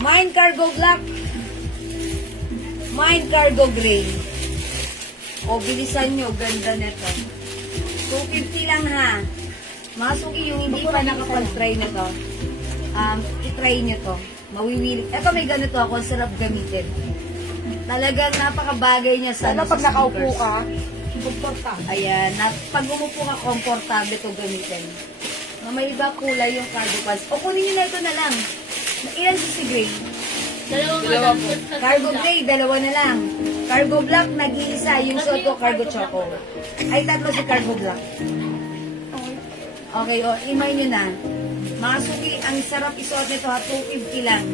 Mine cargo black. Mine cargo gray. O, bilisan nyo. Ganda nito. 250 lang ha. Masuki yung hindi pa nakapag-try nito. I-try nyo to. Mawiwili. Ito may ganito ako. Sarap gamitin. Talagang napakabagay niya sa Sana pag sa nakaupo sneakers. ka, komportable. Ayan. Pag umupo ka, komportable to gamitin. May iba kulay yung cargo pants. O kunin nyo na ito na lang. Ilan si gray? Dalawa po. Cargo gray, dalawa na lang. Cargo black, nag-iisa. Yung suot ko, cargo choco. Ay, tatlo si cargo black. Okay, o, imay nyo na. Mga suki, ang sarap isuot nito ha, 250 lang.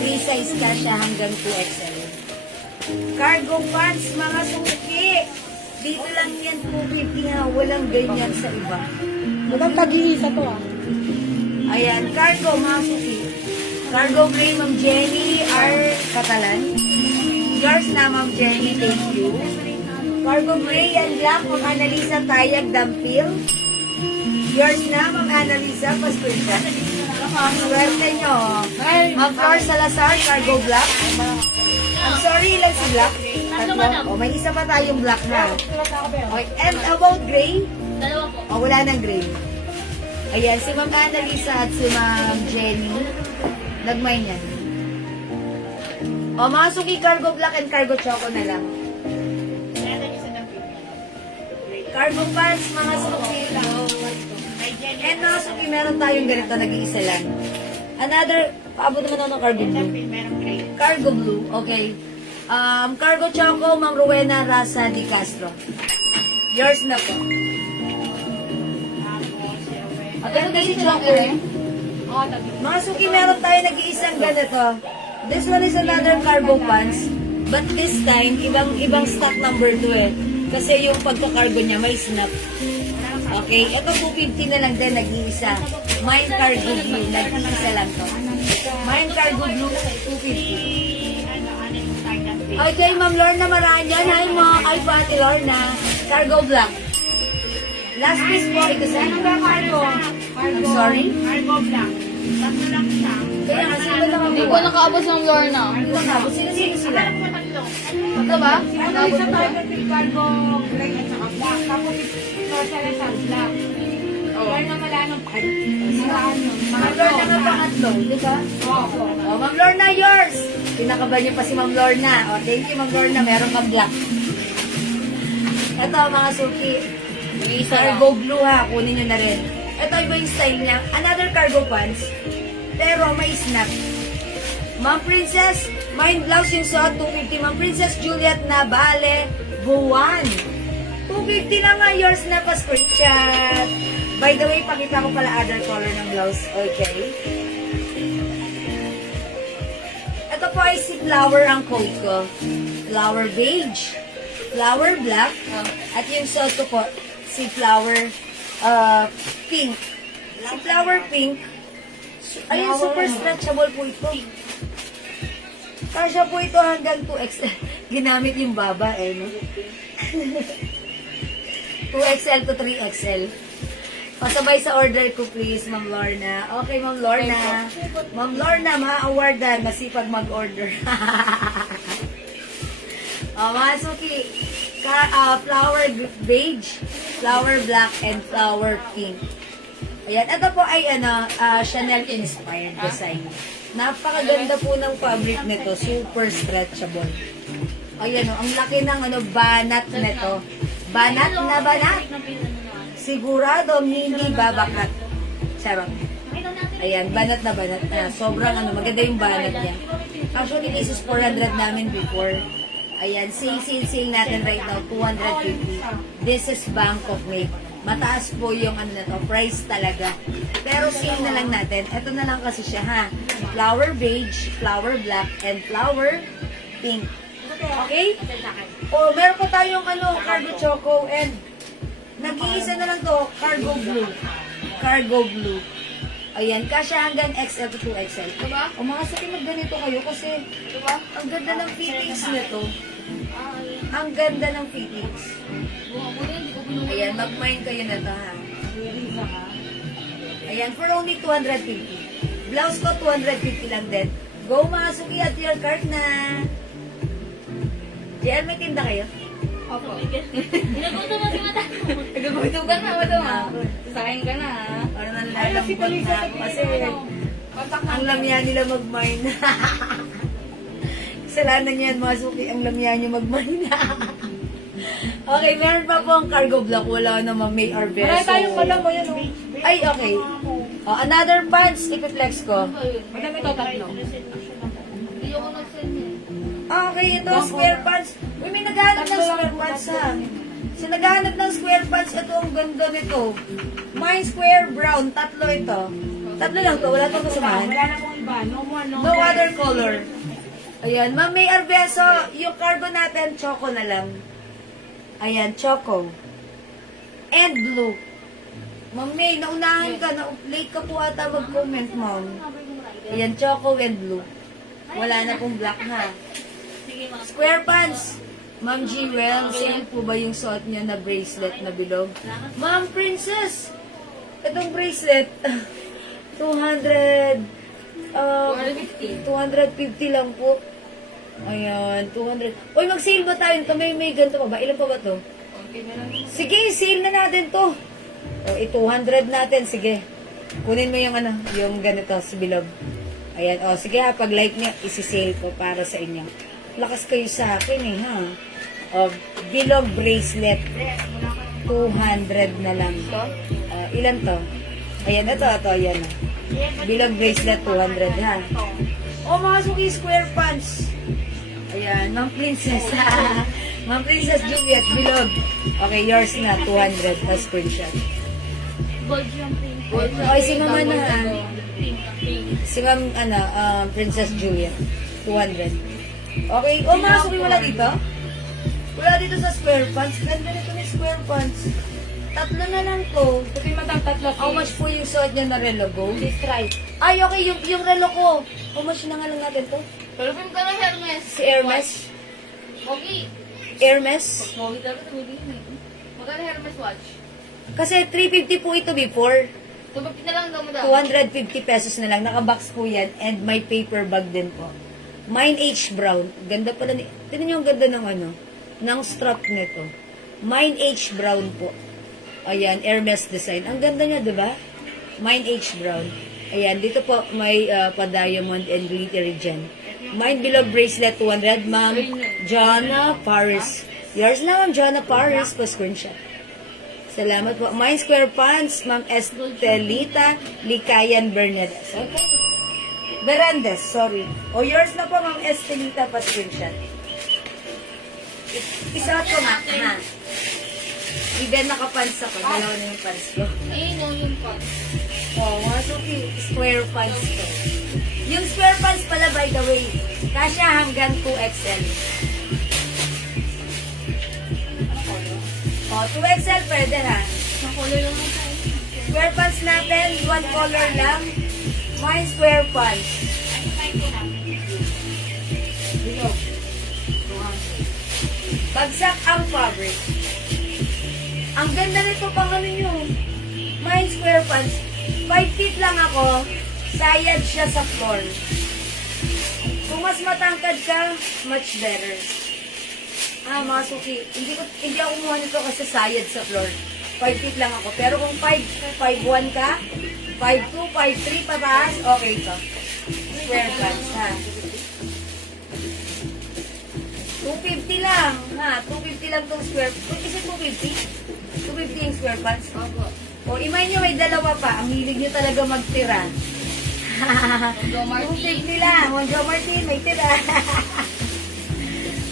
3 size ka siya hanggang 2XL. Cargo pants, mga suki. Dito lang yan, 250 ha. Walang ganyan sa iba. Walang tag-iisa to ah. Ayan, cargo, mga suki. Cargo gray, Ma'am Jenny R. Catalan. Yours na, Ma'am Jenny, thank you. Cargo gray and black, Ma'am Annalisa Tayag Dampil. Yours na, Ma'am Annalisa, Pascucha. Ang swerte nyo. Ma'am Flor Salazar, cargo black. I'm sorry, ilan si black? Tatlo. O, may isa pa tayong black na. Okay, and about gray? Dalawa po. O, wala nang gray. Ayan, si Ma'am Annalisa at si Ma'am Jenny. Nagmay niyan. O, mga suki, cargo black and cargo choco na lang. Cargo pants, mga suki. And mga suki, meron tayong ganito, nag-iisa lang. Another, paabot naman ako ng cargo blue. Cargo blue, okay. Cargo choco, Ma'am Rowena Rasa Di Castro. Yours na po. Pero kasi choco eh. Mga suki, meron tayo nag-iisang ganito. This one is another cargo pants. But this time, ibang stock number 2 eh. Kasi yung pagka-cargo niya, may snap. Okay, ito 250 na lang din, nag-iisa. Mine cargo blue, nag-iisa lang to. Mine cargo blue, 250. Okay, Ma'am Lorna Maranyan. Hi mo. Hi po, Ate Lorna. Cargo black. Last piece po, ito sa inyo. I'm sorry? Cargo black. Tatlo lang siya. Kaya nga, sino ba Hindi po nakaabot ng Lorna. Sino sila? Ito ba? Ano isa tayo ng cargo gray at saka black. Tapos social sa black. Kaya na malanong siraan yun. Ma'am Lorna nga pangatlo, di ba? Oo. Oh, Ma'am Lorna, yours! Kinakabahan niyo pa si Ma'am Lorna. Oh, thank you, Ma'am Lorna. Meron kang black. Ito, mga suki. Cargo blue ha, kunin nyo na rin. Ito iba yung style niya. Another cargo pants, pero may snap. Ma'am Princess, mine blouse yung suot, 250. Ma'am Princess Juliet na Bale, Buwan. 250 na nga, yours na pa screenshot. By the way, pakita ko pala other color ng blouse. Okay. Ito po ay si flower ang coat ko. Flower beige, flower black, at yung suot ko po, si flower pink. Si flower pink, ayun, super stretchable po ito. Kasya po ito hanggang 2XL. Ginamit yung baba eh, no? 2XL to 3XL. Pasabay sa order ko, please, Ma'am Lorna. Okay, Ma'am Lorna. Ma'am Lorna, ma-awardan. Masipag mag-order. Mga suki, flower beige, flower black, and flower pink. Ayan, ito po ay Chanel inspired design. Napakaganda po ng fabric nito, super stretchable. Ayan ang laki ng banat nito. Banat na banat. Sigurado hindi babaklat. Sarap. Ayan, banat na banat na. Sobrang maganda yung banat niya. Actually, this is 400 namin before. Ayan, sale natin right now, 250. This is Bangkok made. Mataas po yung price talaga. Pero sale na lang natin. Ito na lang kasi siya, ha? Flower beige, flower black, and flower pink. Okay? O, meron pa tayong cargo choco, and nag-iisa na lang to, cargo blue. Cargo blue. Ayan, kasya hanggang XL to 2XL. Diba? O mga suki, magganito kayo kasi, diba? Ang ganda ng fittings nito. Ang ganda ng fittings. Ayan, mag-mind kayo na to, ha? Ayan, for only 250. Blouse ko, 250 lang din. Go, mga suki, at your cart na. JL, may tinda kayo? Opo. Ginagutom mo si Mata. Nagagutom ka na, madam, ha? Sasayin ka na, ha? Para nalalambot na ako kasi ang lamya nila mag-mine. Kasalanan niyan, mga suki, ang lamya niyo mag-mine. Okay, meron pa po ang cargo block. Wala naman, may Arbeso. Wala tayong madam mo yan, Ay, okay. Oh, another pants, ipiflex ko. Madam, ito tatlo. Hindi ako nag-send eh. Okay, ito, square pants. Uy, may naghahanap ng square pants, ha? So, naghahanap ng square pants. Ito, ang ganda nito. Mine square brown. Tatlo ito. Tatlo lang to. Wala itong kasamahan. Wala na pong iba. No more, no No other color. Ayan, Ma'am May Arbeso, yung cargo natin, choco na lang. Ayan, choco. And blue. Ma'am May, naunahan ka. Late ka po ata mag-comment, Ma'am. Ayan, choco and blue. Wala na pong black, ha? Sige, mga Square pants. Ma'am Jewel, sale po ba yung suot niya na bracelet na bilog? Ma'am Princess, itong bracelet, 200, 250 lang po. Ayan, 200. Uy, mag-sale ba tayo nito? May ganito pa ba? Ilan pa ba to? Sige, sale na natin to. O, 200 natin, sige. Kunin mo yung yung ganito, si bilog. Ayan, sige ha, pag like niya, isi-sale ko para sa inyo. Lakas kayo sa akin eh, ha? Bilog bracelet, 200 na lang. Ilan to? Ayan, ito, ayan. Bilog bracelet, 200, ha? Mga suki, square pants. Ayan, Ma'am Princess, ha? Ma'am Princess Juliet, bilog. Okay, yours na, 200, na screenshot. gold yung pink. Okay, si Mama na, ha? Pink, pink. Si Ma'am, Princess Juliet, 200. Okay, mga suki, wala dito? Wala dito sa square pants. Ganda nito ni square pants. Tatlo na lang to. Kasi madam, tatlo. How much po yung suot niya na relo gold? Please try. Ay, okay, yung relo ko. How much na nga lang natin to? Pero pink ka na Hermes. Si Hermes? Okay. Hermes? Mogi dapat hindi yun eh. Magkano Hermes watch? Kasi 350 po ito before. Tubag na lang daw mo daw. 250 pesos na lang. Nakabox po yan. And may paper bag din po. Mine H brown. Ganda pala ni... Tignan niyo ang ganda ng ng strap nito. Mine H brown po. Ayan, Hermes design. Ang ganda niya, diba? Mine H brown. Ayan, dito po may pa-diamond and glittery gem. Mine bilog bracelet 200, Ma'am Jonna Paris. Yours na, Ma'am Jonna Paris, po screenshot. Salamat po. Mine square pants, Ma'am Estelita Licayan Bernades. Okay. Berandes, sorry. Yours na po, Ma'am Estelita, pa screenshot. Isuot ko nga, ha? Even nakapants ako. Dalawa na yung pants ko. Ayun yung pants. Mga suki, square pants ko. Yung square pants pala, by the way, kasya hanggang 2XL. 2XL pwede, ha? Makulay lang mo tayo. Square pants natin, one color lang. Mine square pants. Bagsak ang fabric. Ang ganda nito pang ano nyo. My square pants. 5 feet lang ako. Sayad siya sa floor. Kung mas matangkad ka, much better. Mga suki, hindi ako kumuha nito kasi sayad sa floor. 5 feet lang ako. Pero kung 5'1 ka, 5'2, 5'3 pataas, okay to. Square pants, ha. 250 lang, ha. 250 lang tong square. Is it 250? 250 yung square pants? Opo. O, imay nyo, may dalawa pa. Ang hilig nyo talaga magtira. 250 lang. Monjo Martin, may tira.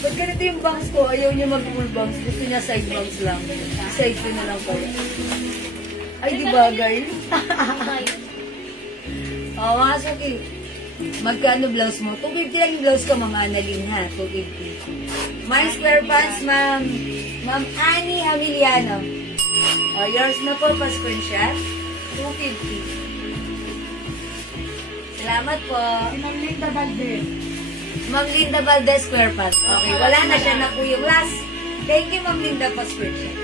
Ba't ganito yung bangs ko? Ayaw niya mag-full bangs. Gusto niya side bangs lang. Side ko na lang pala. Ay, di bagay. Mga suki. Magkano blouse mo? 250 lang yung blouse ko, mga analin, ha? 250. My square pants, ma'am. Ma'am Annie Hamiliano. O, yours na po, pa-screenshot. 250. Salamat po. Si Ma'am Linda Valdez. Ma'am Linda Valdez Square Pants. Okay, wala na siya na po yung last. Thank you, Ma'am Linda, po screenshot.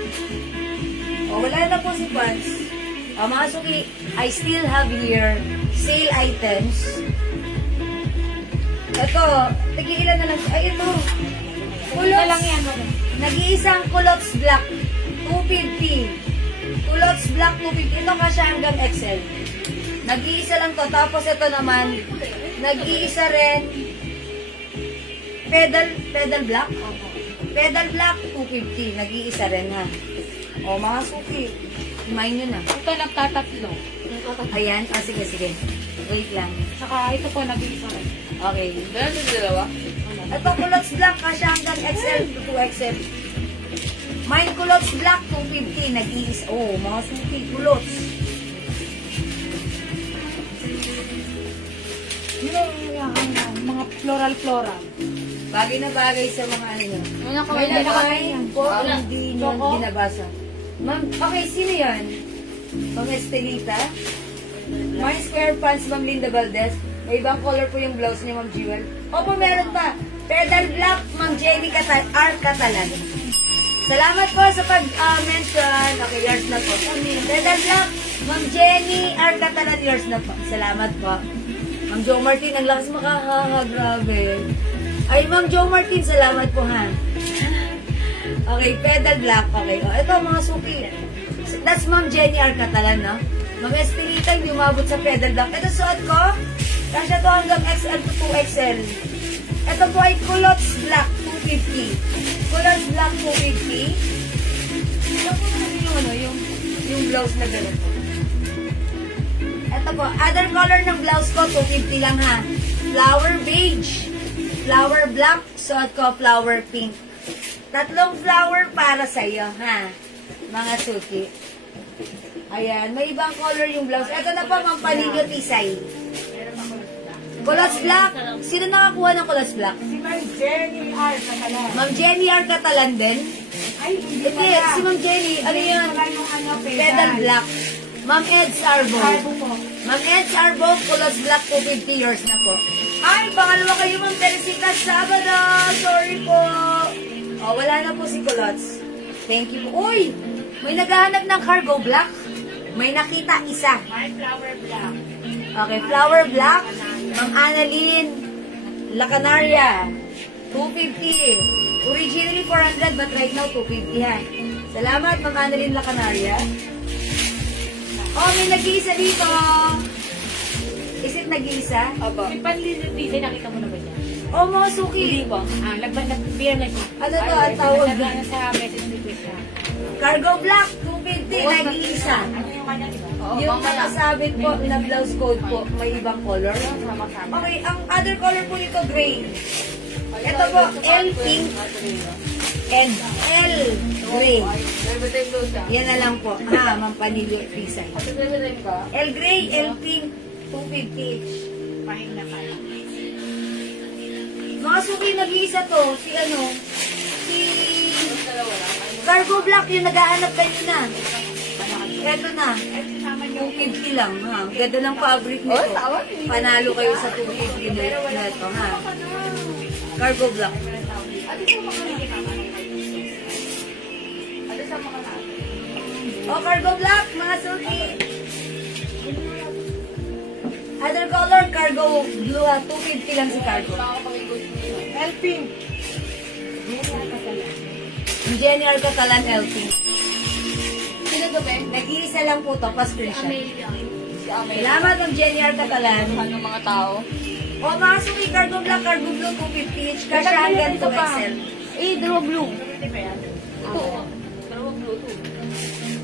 O, wala na po si Pants. O, mga suki, I still have here sale items. Ito, tigilan na lang. Ay, ito. Kulo lang yan. Nag-iisang culottes black, 250. Culottes black, 250. Ito kasya hanggang XL. Nag-iisa lang to. Tapos ito naman, nag-iisa rin, pedal black? Pedal black, 250. Nag-iisa rin, ha. O, mga suki. Imayin nyo na. Ito nagtatatlo. Ayan. Sige. Wait lang. Saka ito po nag-iisa rin. Okay. Ganun yung dalawa? Ito, culottes black, kasya hanggang XL to 2XL. Mine culottes black, 250. Nag-iisa. Oh, mga suki, culottes. Mga floral. Bagay na bagay sa mga ano nyo. Una ko May na nakain po, Wala. hindi nyo Choco? binabasa. Ma'am, okay, sino yan? Ma'am Estelita? My square pants, Ma'am Linda Valdez. May ibang color po yung blouse niya, Ma'am Jewel. Opo, meron pa. Pedal black, Ma'am Jenny R. Catalan. Salamat po sa pag-mention. Okay, yours na po. Pedal black, Ma'am Jenny R. Catalan, yours na po. Salamat po. Ma'am Jo Martin, ang lakas makahaha, grabe. Ay, Ma'am Jo Martin, salamat po, ha. Okay, pedal black. Okay, o, ito mga suki. That's Ma'am Jenny R. Catalan, no? Ma'am Estelita, hindi umabot sa pedal black. Ito suot ko. Kasya to hanggang XL to 2XL. Ito po ay culottes black, 250. Culottes black, 250. Ito po yung blouse na gano'n po. Ito po, other color ng blouse ko, 250 lang, ha. Flower beige. Flower black, suot ko flower pink. Tatlong flower para sa'yo, ha. Mga suki. Ayan, may ibang color yung blouse. Ito na po, Ma'am Panilio Tisay. Culottes black. Sino nakakuha ng culottes black? Si Ma'am Jenny R. Catalan. Ma'am Jenny R. Catalan din? Ay, hindi Hindi, pala. si Ma'am Jenny. Ano yun? Wala yung ano, Pedal black. Ma'am Eds Arbo. Arbo po. Ma'am Eds Arbo, culottes black, 250 yours na po. Ay, baka naman kayo, Ma'am Teresita Sabado. Sorry po. Oh, wala na po si culottes. Thank you po. Uy, may naghahanap ng cargo black. May nakita isa. My flower black. Okay, flower black. Ma'am Annalyn Lacanaria, 250. Originally 400 but right now 250, ha. Salamat, Ma'am Annalyn Lacanaria. Oh, may nag-iisa dito. Is it nag-iisa? Opo. Si Panlilio Tisay, nakita mo na ba siya? Oh, mga suki. Hindi po. Nag-beer na siya. Ano to, ang tawag Nasa doon? sa message request siya. Cargo black, 250, nag-iisa. Ano yung kanya, di ba? Yung nakasabit po na blouse code po, may ibang color. Sama-sama. Okay, ang other color po nito, gray. Ito po, L pink and L gray. Yan na lang po. Ha, Ma'am Panilio Tisay. L gray, L pink, 250 each. Pahinga ka. Mga suki, nag-iisa to. Si Cargo Black, yung nag-aanap kayo na. Eto na. 250 lang, ha. Ganda ng fabric nito. Panalo kayo sa 250 na ito, ha. Cargo Black. O, cargo black, mga sulti. Other color, cargo blue, 250 lang si cargo. Helping. Engineer Catalan LP. Sino to, be? Nag-iisa lang po to, pa-screenshot. Amelia. Si Amelia. Salamat ng Engineer Catalan. Ano mga tao? O, mga sulti, cargo black, cargo blue, 250 each. Kasi hanggang 2XL. Eh, dalawa blue. Ito. Dalawa blue to.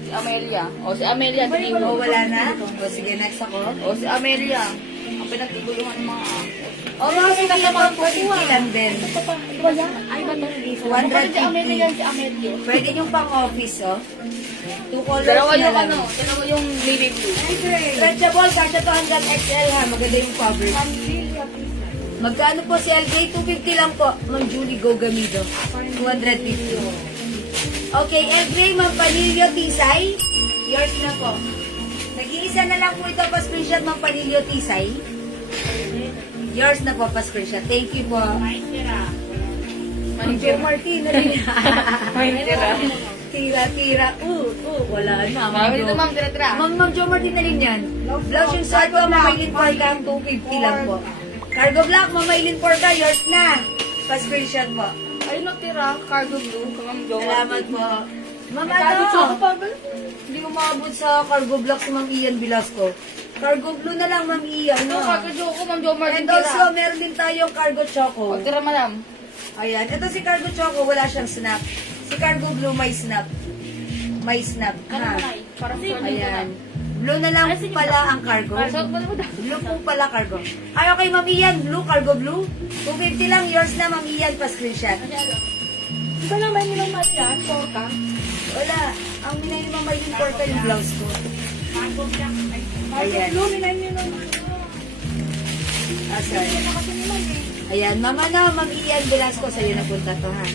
Si Amelia. O, si Amelia. O, wala na? O, sige, next ako. O, si Amelia. Ang pinagtibuluhan ng mga... O, mga sulti, 250 lang din. Iba yan? Ay, ba ito? 150. Si Amelia yan, si Amelia. Pwede yung pang-office, oh. 2 colors Dalawa na yung lang. ano, dalawa yung navy blue. Stretchable, kasha to hanggang XL ha. Maganda yung cover. Magkano po si LJ? 250 lang po. Ma'am Julie Gogamido. 250. Okay, LJ, Ma'am Panilio Tisay. Yours na po. Nag-iisa na lang po ito pa screenshot, Ma'am Panilio Tisay. Yours na po pa screenshot. Thank you po. Ma'am Jo Martin na rin. Tira. Wala na. Marami dito, ma'am, tira-tira. Ma'am Jo Martin na rin yan. Blouse yung suot ko, mamailin porka ang 250 lang po. Cargo black, mamailin porka, yours na. Pa-screenshot po. Ayun natira, cargo blue, kamang Jo. Salamat po. Ma'am, ano? Hindi mo maabot sa cargo black si Ma'am Ian Velasco. Cargo blue na lang, Ma'am Ian. Ano, No? cargo Jo ko, ma'am Jo Martin And also, tira. meron din tayong cargo choco. Pag tira, madam. Ayan. Ito si cargo choco, wala siyang snap. Si cargo blue, may snap. May snap. Ano Ha? na Parang sure Ayan. Blue na lang pala ang cargo. Suot mo na madam. Blue po pala cargo. Ay, okay, Ma'am Ian. Blue, cargo blue. 250 lang. Yours na, Ma'am Ian. Pa-screenshot. Di ba naman nilang maliyan? Porka? Wala. Ang minay ni Ma'am Maylin Porta yung blouse ko. Ayan. Blue, minayin nyo naman. Asan? Kasi naman eh. Ayan. Mama na, Ma'am Ian Velasco. Sa'yo napunta to, ha?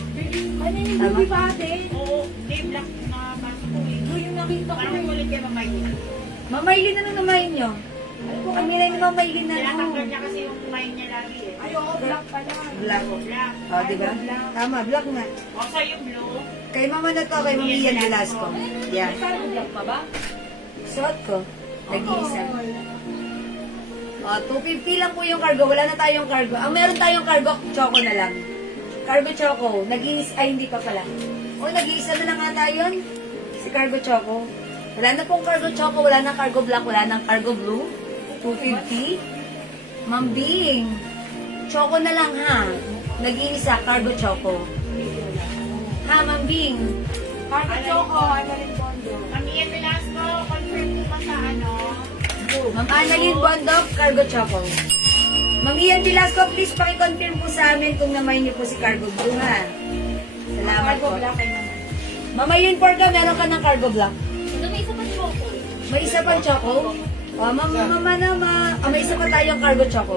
Ano yung Tama. blue, di ba ate? Oo, di black na baso ko eh. Blue yung nakita ko. Parang ulit kayo mamayin. Ma'am Maylin, ano namayin nyo? Ang minay ni Ma'am Maylin na, Tinatanggal niya kasi yung mind niya lagi eh. Ay, oo, black pala. Black. Black. O, diba? Tama, black nga. O, so yung blue. Kay Mama na to, kay Ma'am Ian Velasco. Yan. Parang black pa ba? Suot ko. Nag-iisa. O, 250 lang po yung cargo. Wala na tayong cargo. Ang meron tayong cargo, choco na lang. Cargo choco. Nag-iisa, ay hindi pa pala. O, nag-iisa na lang nga tayo. Si cargo choco. Wala na pong cargo choco. Wala na cargo black. Wala na cargo blue. 250. Ma'am Bing. Choco na lang ha. Nag-iisa, cargo choco. Ha, Ma'am Bing. Cargo choco, ano rin bondo. Mamiya Velasco, confirm mo pa sa ano? Ma'am Annalyn Bondok, Cargo Choco. Ma'am Ian Velasco, please pakiconfirm po sa amin kung namay niyo po si Cargo Blue, ha? Salamat Cargo po. black ay naman. Mama Ian Porca, meron ka ng Cargo Black. Ano, may isa pa si Coco. May isa pang Choco. May isa pa tayong Cargo Choco.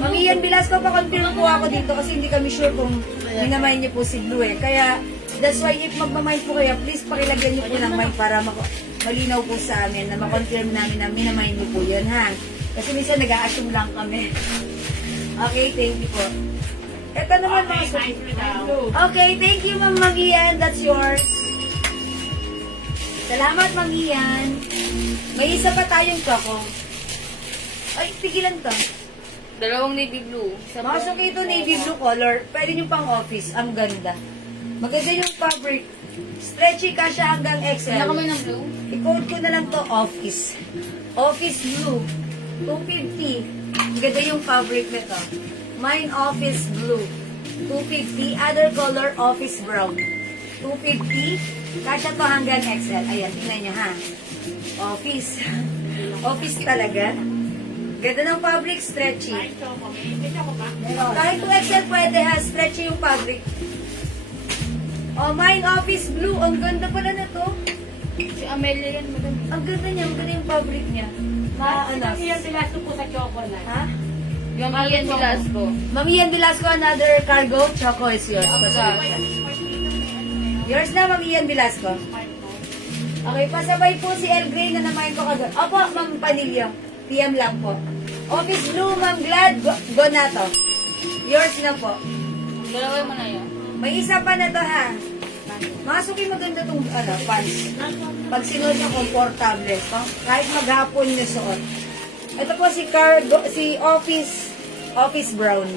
Ma'am Ian Velasco, pa-confirm po ako dito kasi hindi kami sure kung minamay niyo po si Blue eh. Kaya, that's why if magmamay po kayo, please pakilagyan niyo po ng mic para malinaw po sa amin na makonfirm namin na minamay niyo po yun, ha? Kasi minsan nag-a-assume lang kami. Okay, thank you po. Ito naman mga Okay, nice blue daw. Okay, thank you, Ma'am Ian. That's yours. Salamat, Ma'am Ian. May isa pa tayong choco. Ay, pigilan to. Dalawang navy blue. Isa pa. Masok ito navy blue color. Pwede nyo pang office. Ang ganda. Maganda yung fabric. Stretchy ka siya hanggang XL. Wala kamay ng blue. I-code ko na lang to office. Office blue. 250. Ang ganda yung fabric nito. Mine office blue. 250. Other color office brown. 250. Kasya to hanggang XL. Ayan, tingnan nyo ha. Office. Office talaga. Ganda ng fabric, stretchy. Ay, so, may ako ba? Kahit 2XL pwede ha, stretchy yung fabric. Oh, mine office blue. Ang ganda pala na to. Si Amelia yan, madam. Ang ganda niya, ang ganda yung fabric niya. Ano? Iyan sila po sa chocolate. Ha? Yung Ian Velasco. Ma'am Ian Velasco, another cargo. Choco is yours. Yours na, Ma'am Ian Velasco. Okay, pasabay po si El Grey na naman ko kagad. Opo, Ma'am Panilio. PM lang po. Office blue, Ma'am Glad. Go na to. Yours na po. Dalawa mo na yan. May isa pa na to ha. Mga suki, maganda itong pants. Pag sinuot nyo, komportable. Kahit maghapon nyo suot. Ito po si Office Brown.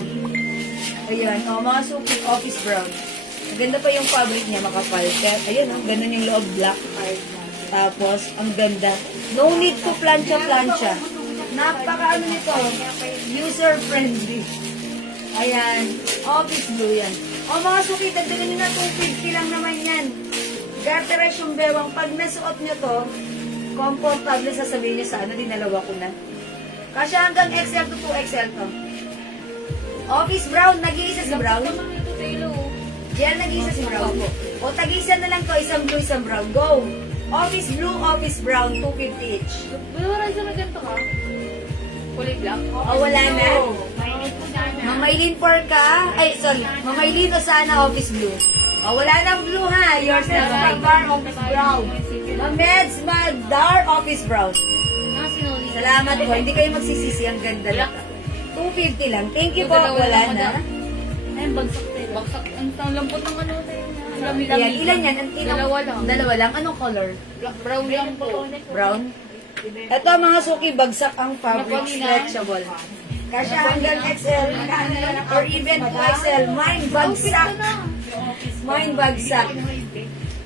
Ayan, mga suki, Office Brown. Maganda pa yung fabric niya, makapal. Kaya, ayun, ganun yung loob, black. Tapos, ang ganda. No need to plancha-plancha. Napaka nito, user-friendly. Ayan, Office Blue yan. Mga suki, dagdagan nyo na 250 lang naman yan. Garteres yung bewang. Pag nasuot nyo to, comfortable sasabihin nyo sa dinalawa ko na. Kasi hanggang XL to 2XL to. Office Brown, nag-iisa si Brown. Yan, nag-iisa si Brown. O, tag-isa na lang to, isang blue, isang brown. Go! Office Blue, Office Brown, 250 each. Wala sa na ganito ka? Kulay black? O, wala na. Mamaylin for ka. Ay, sorry. Mamaylin o sana Office Blue. O, wala nang blue ha. Yours na Mamaylin. Office Brown. Mameds, Madar, Office Brown. Salamat po. Hindi kayo magsisisi. Ang ganda na. 250 lang. Thank you po. Wala na. Ay, bagsak tayo. Bagsak. Ang lambot ng ano tayo. Ayan, ilan yan? Dalawa lang. Dalawa lang. Anong color? Brown lang po. Brown? Ito mga suki, bagsak ang fabric, stretchable. Kasi hanggang XL or even 2XL, mine bagsak. Mine bagsak.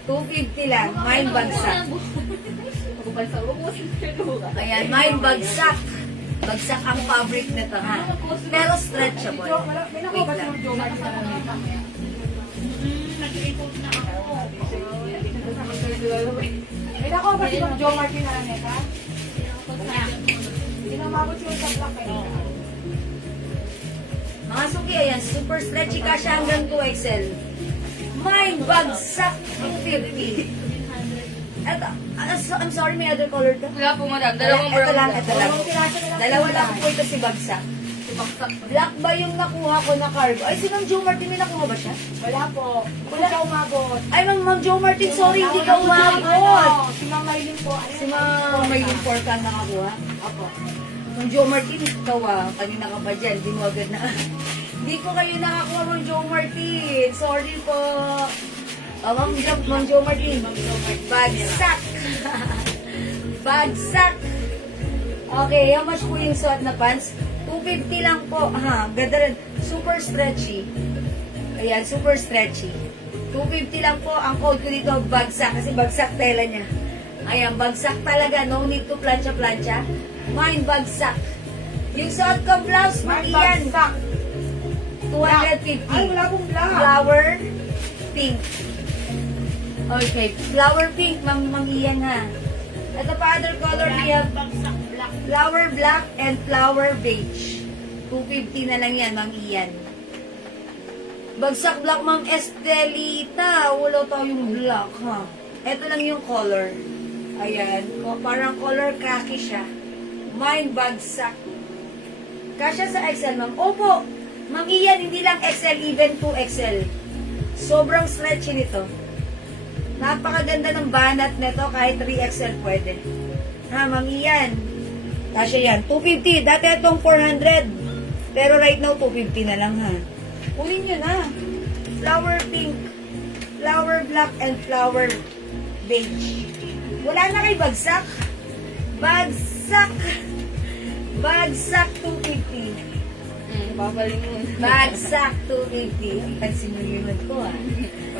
250 lang, mine bagsak. Ayan, mine bagsak. Bagsak ang fabric nito ha. Pero stretchable. Wait lang. May nako ba si Joe Martin na lang ha? Hindi na mabot yung sa black eh. Mga suki, ayan, super stretchy kasi hanggang 2XL. Mine bagsak 250. Eto, I'm sorry, may other color to? Wala po, madam. Dalawang brown. Ito lang, ito lang. Dalawa lang po ito si bagsak. Black ba yung nakuha ko na cargo? Ay, si Ma'am Jo Martin, may nakuha ba siya? Wala po. Wala siya umabot. Ay, Ma'am Jo Martin, sorry, hindi ka umabot. Si Ma'am Maylin po. Si Ma'am may important nakakuha. Apo. Ma'am Jo Martin, ikaw kanina ka ba dyan? Di mo agad na. Di ko kayo nakakuha, Ma'am Jo Martin. Sorry po. Ma'am Jo Martin. Bagsak. Bagsak. Okay, how much po yung suot na pants? 250 lang po. Ganda rin. Super stretchy. Ayan, super stretchy. 250 lang po. Ang code ko dito, bagsak. Kasi bagsak tela niya. Ayan, bagsak talaga. No need to plancha-plancha. Mine, bagsak. Yung suot ko blouse, Mine Ian. bagsak. 250. Ay, wala pong black. Flower pink. Okay, flower pink, Ma'am Ian ha. Ito pa other color, we have flower black and flower beige. 250 na lang yan, Ma'am Ian. Bagsak black, Ma'am Estelita. Wala tayong black, ha? Ito lang yung color. Ayan, parang color khaki siya. Mine bagsak. Kasya sa XL, Ma'am. Opo, Ma'am Ian, hindi lang XL, even 2XL. Sobrang stretchy nito. Napakaganda ng banat nito, kahit 3XL pwede. Ha, Ma'am Ian. Kasya yan. 250. Dati itong 400. Pero right now, 250 na lang, ha. Kunin nyo na. Flower pink, flower black, and flower beige. Wala na kay bagsak. Bagsak. Bagsak 250. Babaling mo. Bagsak 250. Ang pagsimulimod ko, ha.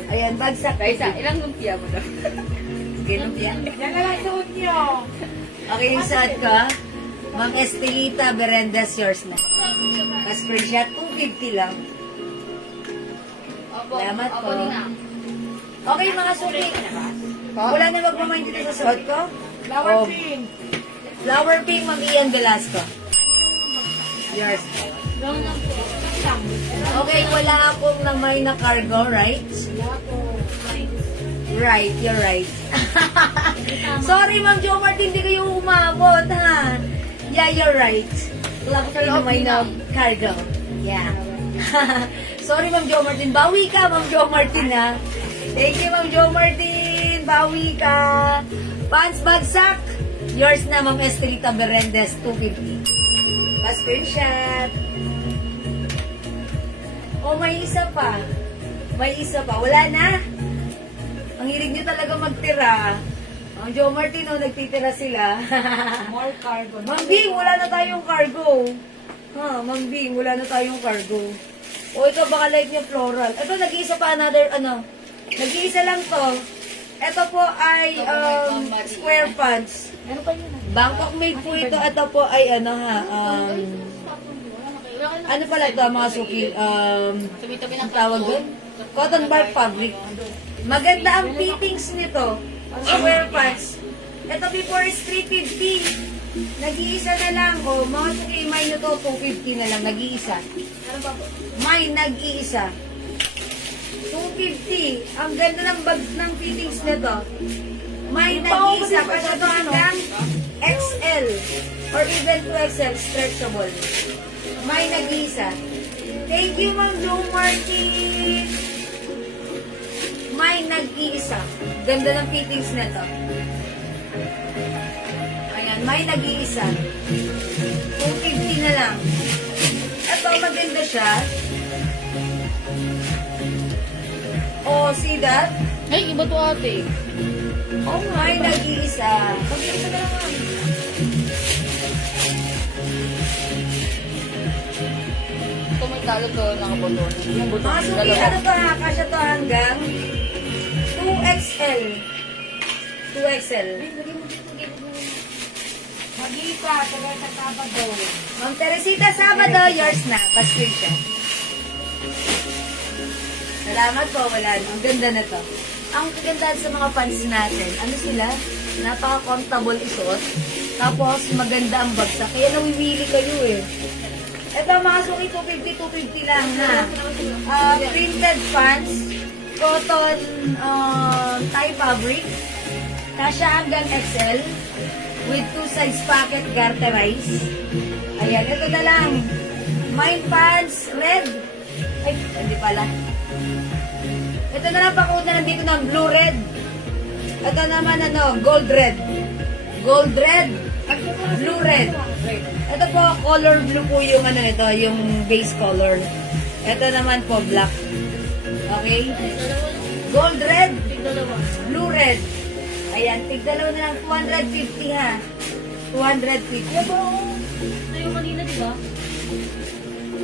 Ayan, bagsak Raisa, 250. ilang lumpia mo daw? Sige, lumpia. Yan na lang suot niyo. Okay, yung suot ko. Ma'am Estelita Berendes, yours na. Pa-screenshot, 250 lang. Opo. Salamat Opo, po. Nina. Okay, mga suki. Wala na magmamain dito sa suot ko? Flower Oh. pink. Flower pink, Ma'am Ian Velasco. Yours. Brown lang po. Okay, wala akong namay na cargo, right? Wala po. Right, you're right. Sorry, Ma'am Jo Martin, hindi kayo umabot, ha? Yeah, you're right. Wala ko kayo namay na cargo. Yeah. Sorry, Ma'am Jo Martin. Bawi ka, Ma'am Jo Martin, ha? Thank you, Ma'am Jo Martin. Bawi ka. Pants bagsak. Yours na, Ma'am Estelita Berendes, 250. Pa-screenshot. Oh, may isa pa. May isa pa. Wala na. Ang hilig nyo talaga magtira. Ang Joe Martino, nagtitira sila. More cargo. Ma'am Bing, wala na tayong cargo. Ha, Ma'am Bing, wala na tayong cargo. O ito, baka like niya floral. Ito, nag-iisa pa another, nag-iisa lang to. Ito po ay square pants. Ano pa yun? Bangkok made po ito. Ito po ay ano pala ito mga suki? Tabi-tabi ng Ang tawag doon? Cotton bark fabric. Maganda ang fittings nito. Square pants. Ito before is 350. Nag-iisa na lang. O, mga suki, may nito 250 na lang. Nag-iisa. May nag-iisa. 250. Ang ganda ng bag ng fittings nito. May nag-iisa. Kasi ito hanggang XL. Or even 2XL. Stretchable. May nag-iisa. Thank you, Ma'am Blue Martin. May nag-iisa. Ganda ng fittings nito. Ayan, may nag-iisa. 250 na lang. Ito, maganda siya. Oh, see that? Ay, iba to ate. Oh, may nag-iisa. Mag-iisa na lang nga. Ito may talo to, nakabuton. Yung buton, Mga suki, dalawa. ano to ha? Kasya to hanggang 2XL. 2XL. Mag-iisa, tagal sa Sabado. Ma'am Teresita, Sabado, yours na. Pa-screenshot. Salamat po, wala na. Ang ganda na to. Ang kagandahan sa mga pants natin, ano sila? Napaka-comfortable isuot. Tapos, maganda ang bagsak. Kaya namimili kayo eh. Ito mga suki, 250 lang ha. Printed pants, cotton tie fabric. Kasya hanggang XL. With 2 size pocket garterize. Ayan, ito na lang. Mine pants, red. Ay, hindi pala. Ito na lang pakot na nandito ng blue red. Ito naman gold red. Gold red. Blue red. Ito po, color blue po yung ito, yung base color. Ito naman po, black. Okay? Gold red. Blue red. Ayan, tigdalaw na lang, 250 ha. 250. Ito yung kanina, di ba?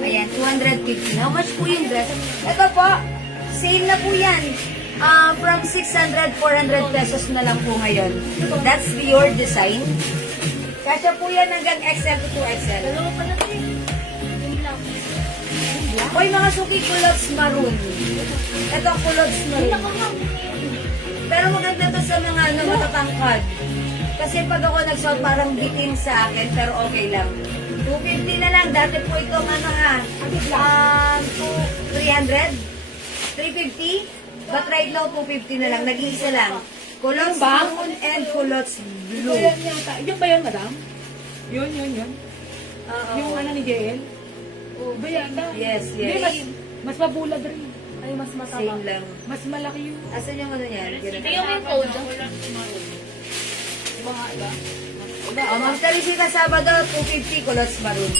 Ayan, 250. How much po yung dress? Ito po, sale na po yan. From 600, 400 pesos na lang po ngayon. That's your design. Kasya po yan hanggang XL to 2XL. Dalawa pa na ito. Yung black. Hoy, mga suki, culottes maroon. Ito, culottes maroon. Pero maganda to sa mga matatangkad. Kasi pag ako nagsuot, parang bitin sa akin, pero okay lang. 250 na lang. Dati po itong 300? 350? But right now, 250 na lang. Nag-iisa lang. Culottes maroon and culottes blue. Yan yata. Yung ba yun, madam? Yun. Yung ni JL? Oh, ba yan? Yes, Hindi, yes. mas mabulad rin. Ay, mas mataba. Same lang. Mas malaki yung... Asan yung niyan? Ito yung main code. Iba nga, iba? Ma'am Teresita, Sabado, 250, culottes maroon.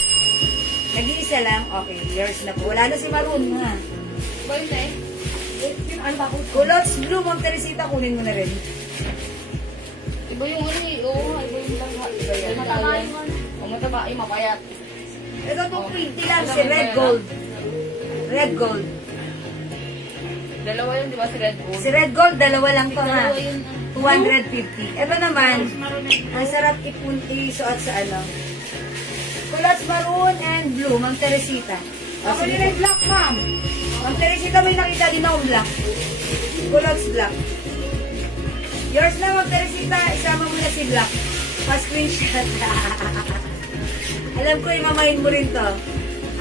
Nag-iisa lang? Okay, yours na po. Wala na si maroon, ha? Iba yun eh. Yung ano ba? Culottes blue, Ma'am Teresita, kunin mo na rin. Iba yung ano eh. Oo nga, iba yung langha. Iba yan. Mataba yung ano. O mataba, ay mapayat. Ito 250 lang, si red gold. Red gold. Dalawa yun, di ba? Si Red Bull. Si red gold, dalawa lang to, ha? Dalawa yun. 250. Ito naman, ang sarap isuot sa culottes maroon and blue, Ma'am Teresita. Ako nila yung black, ma'am. Ma'am Teresita, may nakita din akong black. Culottes black. Yours na, Ma'am Teresita. Isama mo na si black. Pa-screenshot. Alam ko, imamahin mo rin to.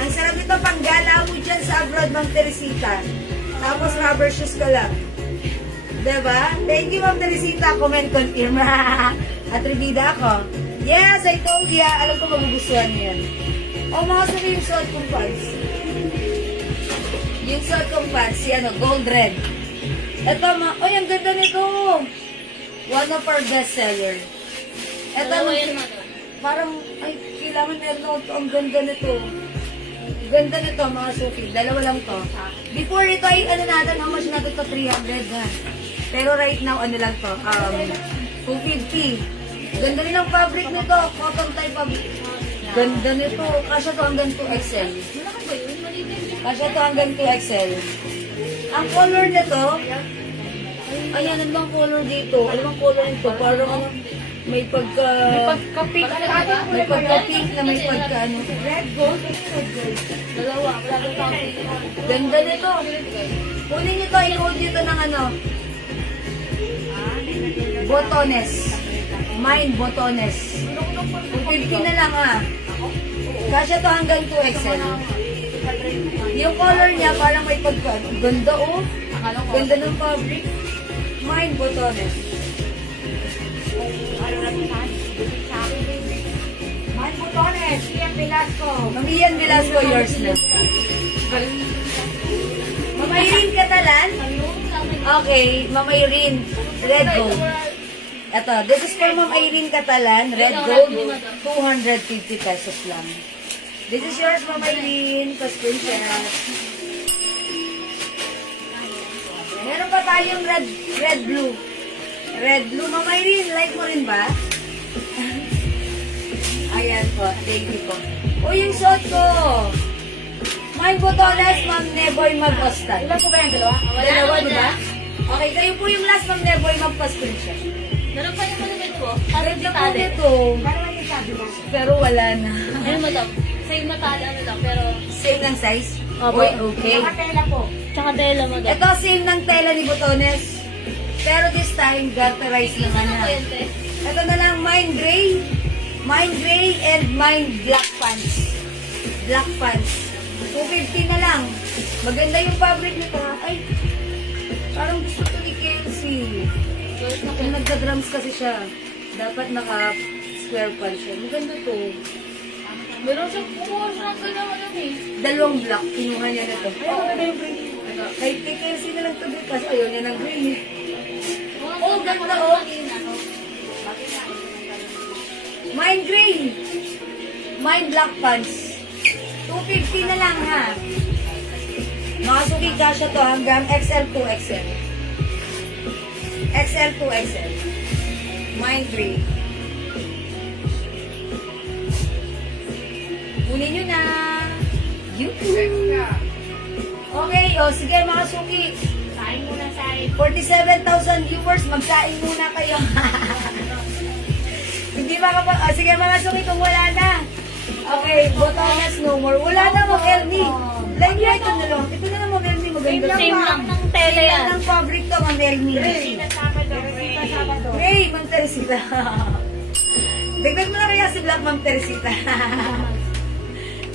Ang sarap nito, panggala mo dyan sa abroad, Ma'am Teresita. Tapos rubber shoes ka lang. Diba? Thank you, Ma'am Teresita. Comment, confirm. Atribida ako. Yes, I told ya. Alam ko magugustuhan mo yan. O, mga sabi yung suot kong pants. Yung suot kong pants, si gold red. Ito, oy, ang ganda nito. One of our bestseller. Ito, Dalawa yan, madam. parang, ay, kailangan meron to. Ang ganda nito. Ganda nito, mga suki. Dalawa lang to. Before ito ay, natin, how much natin to? 300, ha? Pero right now, ano lang to, 250. Ganda rin ang fabric nito, cotton type fabric. Ganda nito, kasya to hanggang 2XL. Kasya to hanggang 2XL. Ang color nito, ayan, ano bang color dito? Ano bang color nito? Parang ano, may pagka... Kapit. May pagka-pink na may pagka ano. Red gold. Red gold. Dalawa, wala kang topic. Ganda nito. Kunin nyo to, i-hold nyo to ng ano. Botones. Mine botones. 50 na lang ah. Kasya to hanggang 2XL. Yung color niya parang may pagka. Ganda oh. Ganda ng fabric. Mine botones. Mine Butones. Ian Velasco. Mamiyan Velasco, yours na. Mama Irene Catalan? Okay, Mama Irene, red gold. Ito, this is for Mama Irene Catalan, red gold, 250 pesos lang. This is yours, Mama Irene, pa-screenshot. Meron pa tayong red blue. Red blue, Mama Irene, like mo rin ba? Ayan po, thank you po. O, yung suot ko. Mine Botones, Ma'am Neboy Mag-Ostal. Ilan po ba yan? Dalawa? Dalawa, di ba? Okay, kayo po yung last, Ma'am Neboy, magpa-screenshot. Meron pa yung malamit ko. Red na po nito, Parang yung sabi mo. pero wala na. Ayun mo daw. Same na tali, ano lang, pero... Same ng size? Opo. Uy, okay. Nakatela po. Tsaka tela mo daw. Ito, same ng tela ni Botones. Pero this time, gutterize naman Ano na. po yun, te? Ito na lang, mine gray. Mine gray and mine black pants. Black pants. 250 na lang. Maganda yung fabric nito. Ay, parang gusto ko ni Kelsey. Kung nagka-drums kasi siya, dapat naka-square pants siya. Maganda to. Meron siya, kumuha siya ng ganyan, ano eh. Dalawang black, kinuha niya na to. Ay, maganda yung green. Kay Kelsey na lang to kasi ayaw niya ng green. Oh, ganda, oh. Mine green. Mine black pants. 250 na lang ha. Makasuki kasya to hanggang XL to XL. XL to XL. Mine green. Kunin nyo na. Okay, o sige mga suki. Sain muna, sain. 47,000 viewers, magsaing muna kayo. Hindi sige mga suki kung wala na. Okay, Botones no more. Wala na Ma'am Elmi. Like mo ito na lang. Ito na lang Ma'am Elmi, maganda. Same lang ng tela Same yan. lang ng fabric to Ma'am Elmi. Sabado. Sabado. Ray, Ma'am Teresita. Dagdag mo na kaya si Black Ma'am Teresita.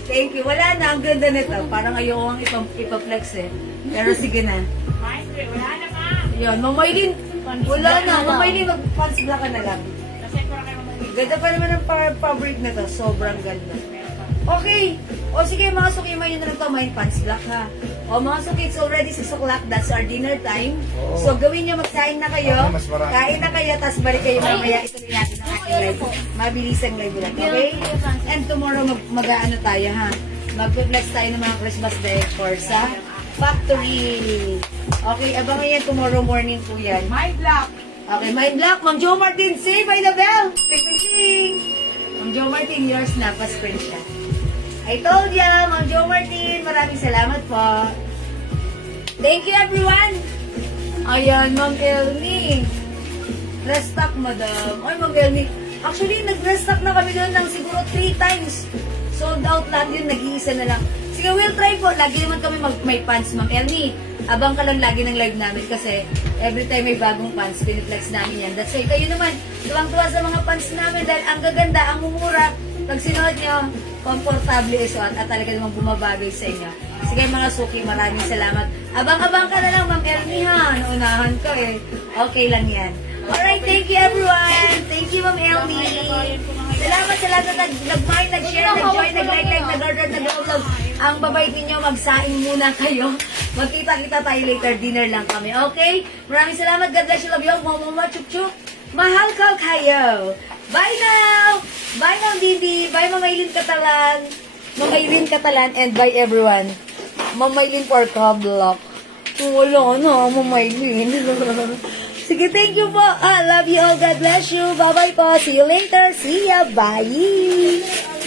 Thank you. Wala na, ang ganda nito. Parang ayoko ang ipaplex eh. Pero sige na. Maestre, wala na pa. Yun, Ma'am Maylin. Wala na, Ma'am Maylin, mag-pants black ka na lang. Kasi para kayo mamamili. Ganda pa naman ang fabric na to. Sobrang ganda. Okay. O sige, mga suki, yun na lang to. May pants black ha. O mga suki, it's already 6 o'clock. That's our dinner time. Oo. So gawin nyo, magsain na kayo. Okay, mas marami. Kain na kayo, tapos balik kayo mamaya. Ituloy natin ang ating live. Mabilis ang live lang. Okay? And tomorrow, mag-ano tayo ha. Mag-flex tayo ng mga Christmas decor sa factory. Okay, abangan yan tomorrow morning po yan. My black. Okay, my black. Ma'am Jo Martin, say by the bell. Ting-ting-ting. Ma'am Jo Martin, yours na. Pa-screenshot. I told ya, Ma'am Jo Martin. Maraming salamat po. Thank you, everyone. Ayan, Ma'am Elmi. Restock, madam. Ay, Ma'am Elmi. Actually, nag-restock na kami doon ng siguro 3 times. Sold out lang yun. Nag-iisa na lang. Sige, we'll try po. Lagi naman kami may pants, Ma'am Elmi. Abang ka lang lagi ng live namin kasi every time may bagong pants, piniflex namin yan. That's why kayo naman, tuwang-tuwa sa mga pants namin dahil ang gaganda, ang mumura. Pag sinuot nyo, komportable isuot at talaga namang bumabagay sa inyo. Sige mga suki, maraming salamat. Abang-abang ka na lang, Ma'am Elmi ha. Naunahan ko eh. Okay lang yan. Alright, thank you everyone. Thank you, Ma'am Elmi. Salamat sa lahat na nag-mind, nag-share, nag-join, nag-like, nag-order, nag-upload. Ang babait ninyo, magsaing muna kayo. Magkita-kita tayo later, dinner lang kami. Okay? Maraming salamat. God bless you, love you. Mama, chup-chup. Mahal ko kayo. Bye now! Bye now, Didi. Bye, Mama Maylin Catalan. Mama Maylin Catalan, and bye everyone. Mama Maylin Porca Block. Wala na, Mama Maylin. Sige, thank you po. Love you all. God bless you. Bye-bye po. See you later. See ya. Bye.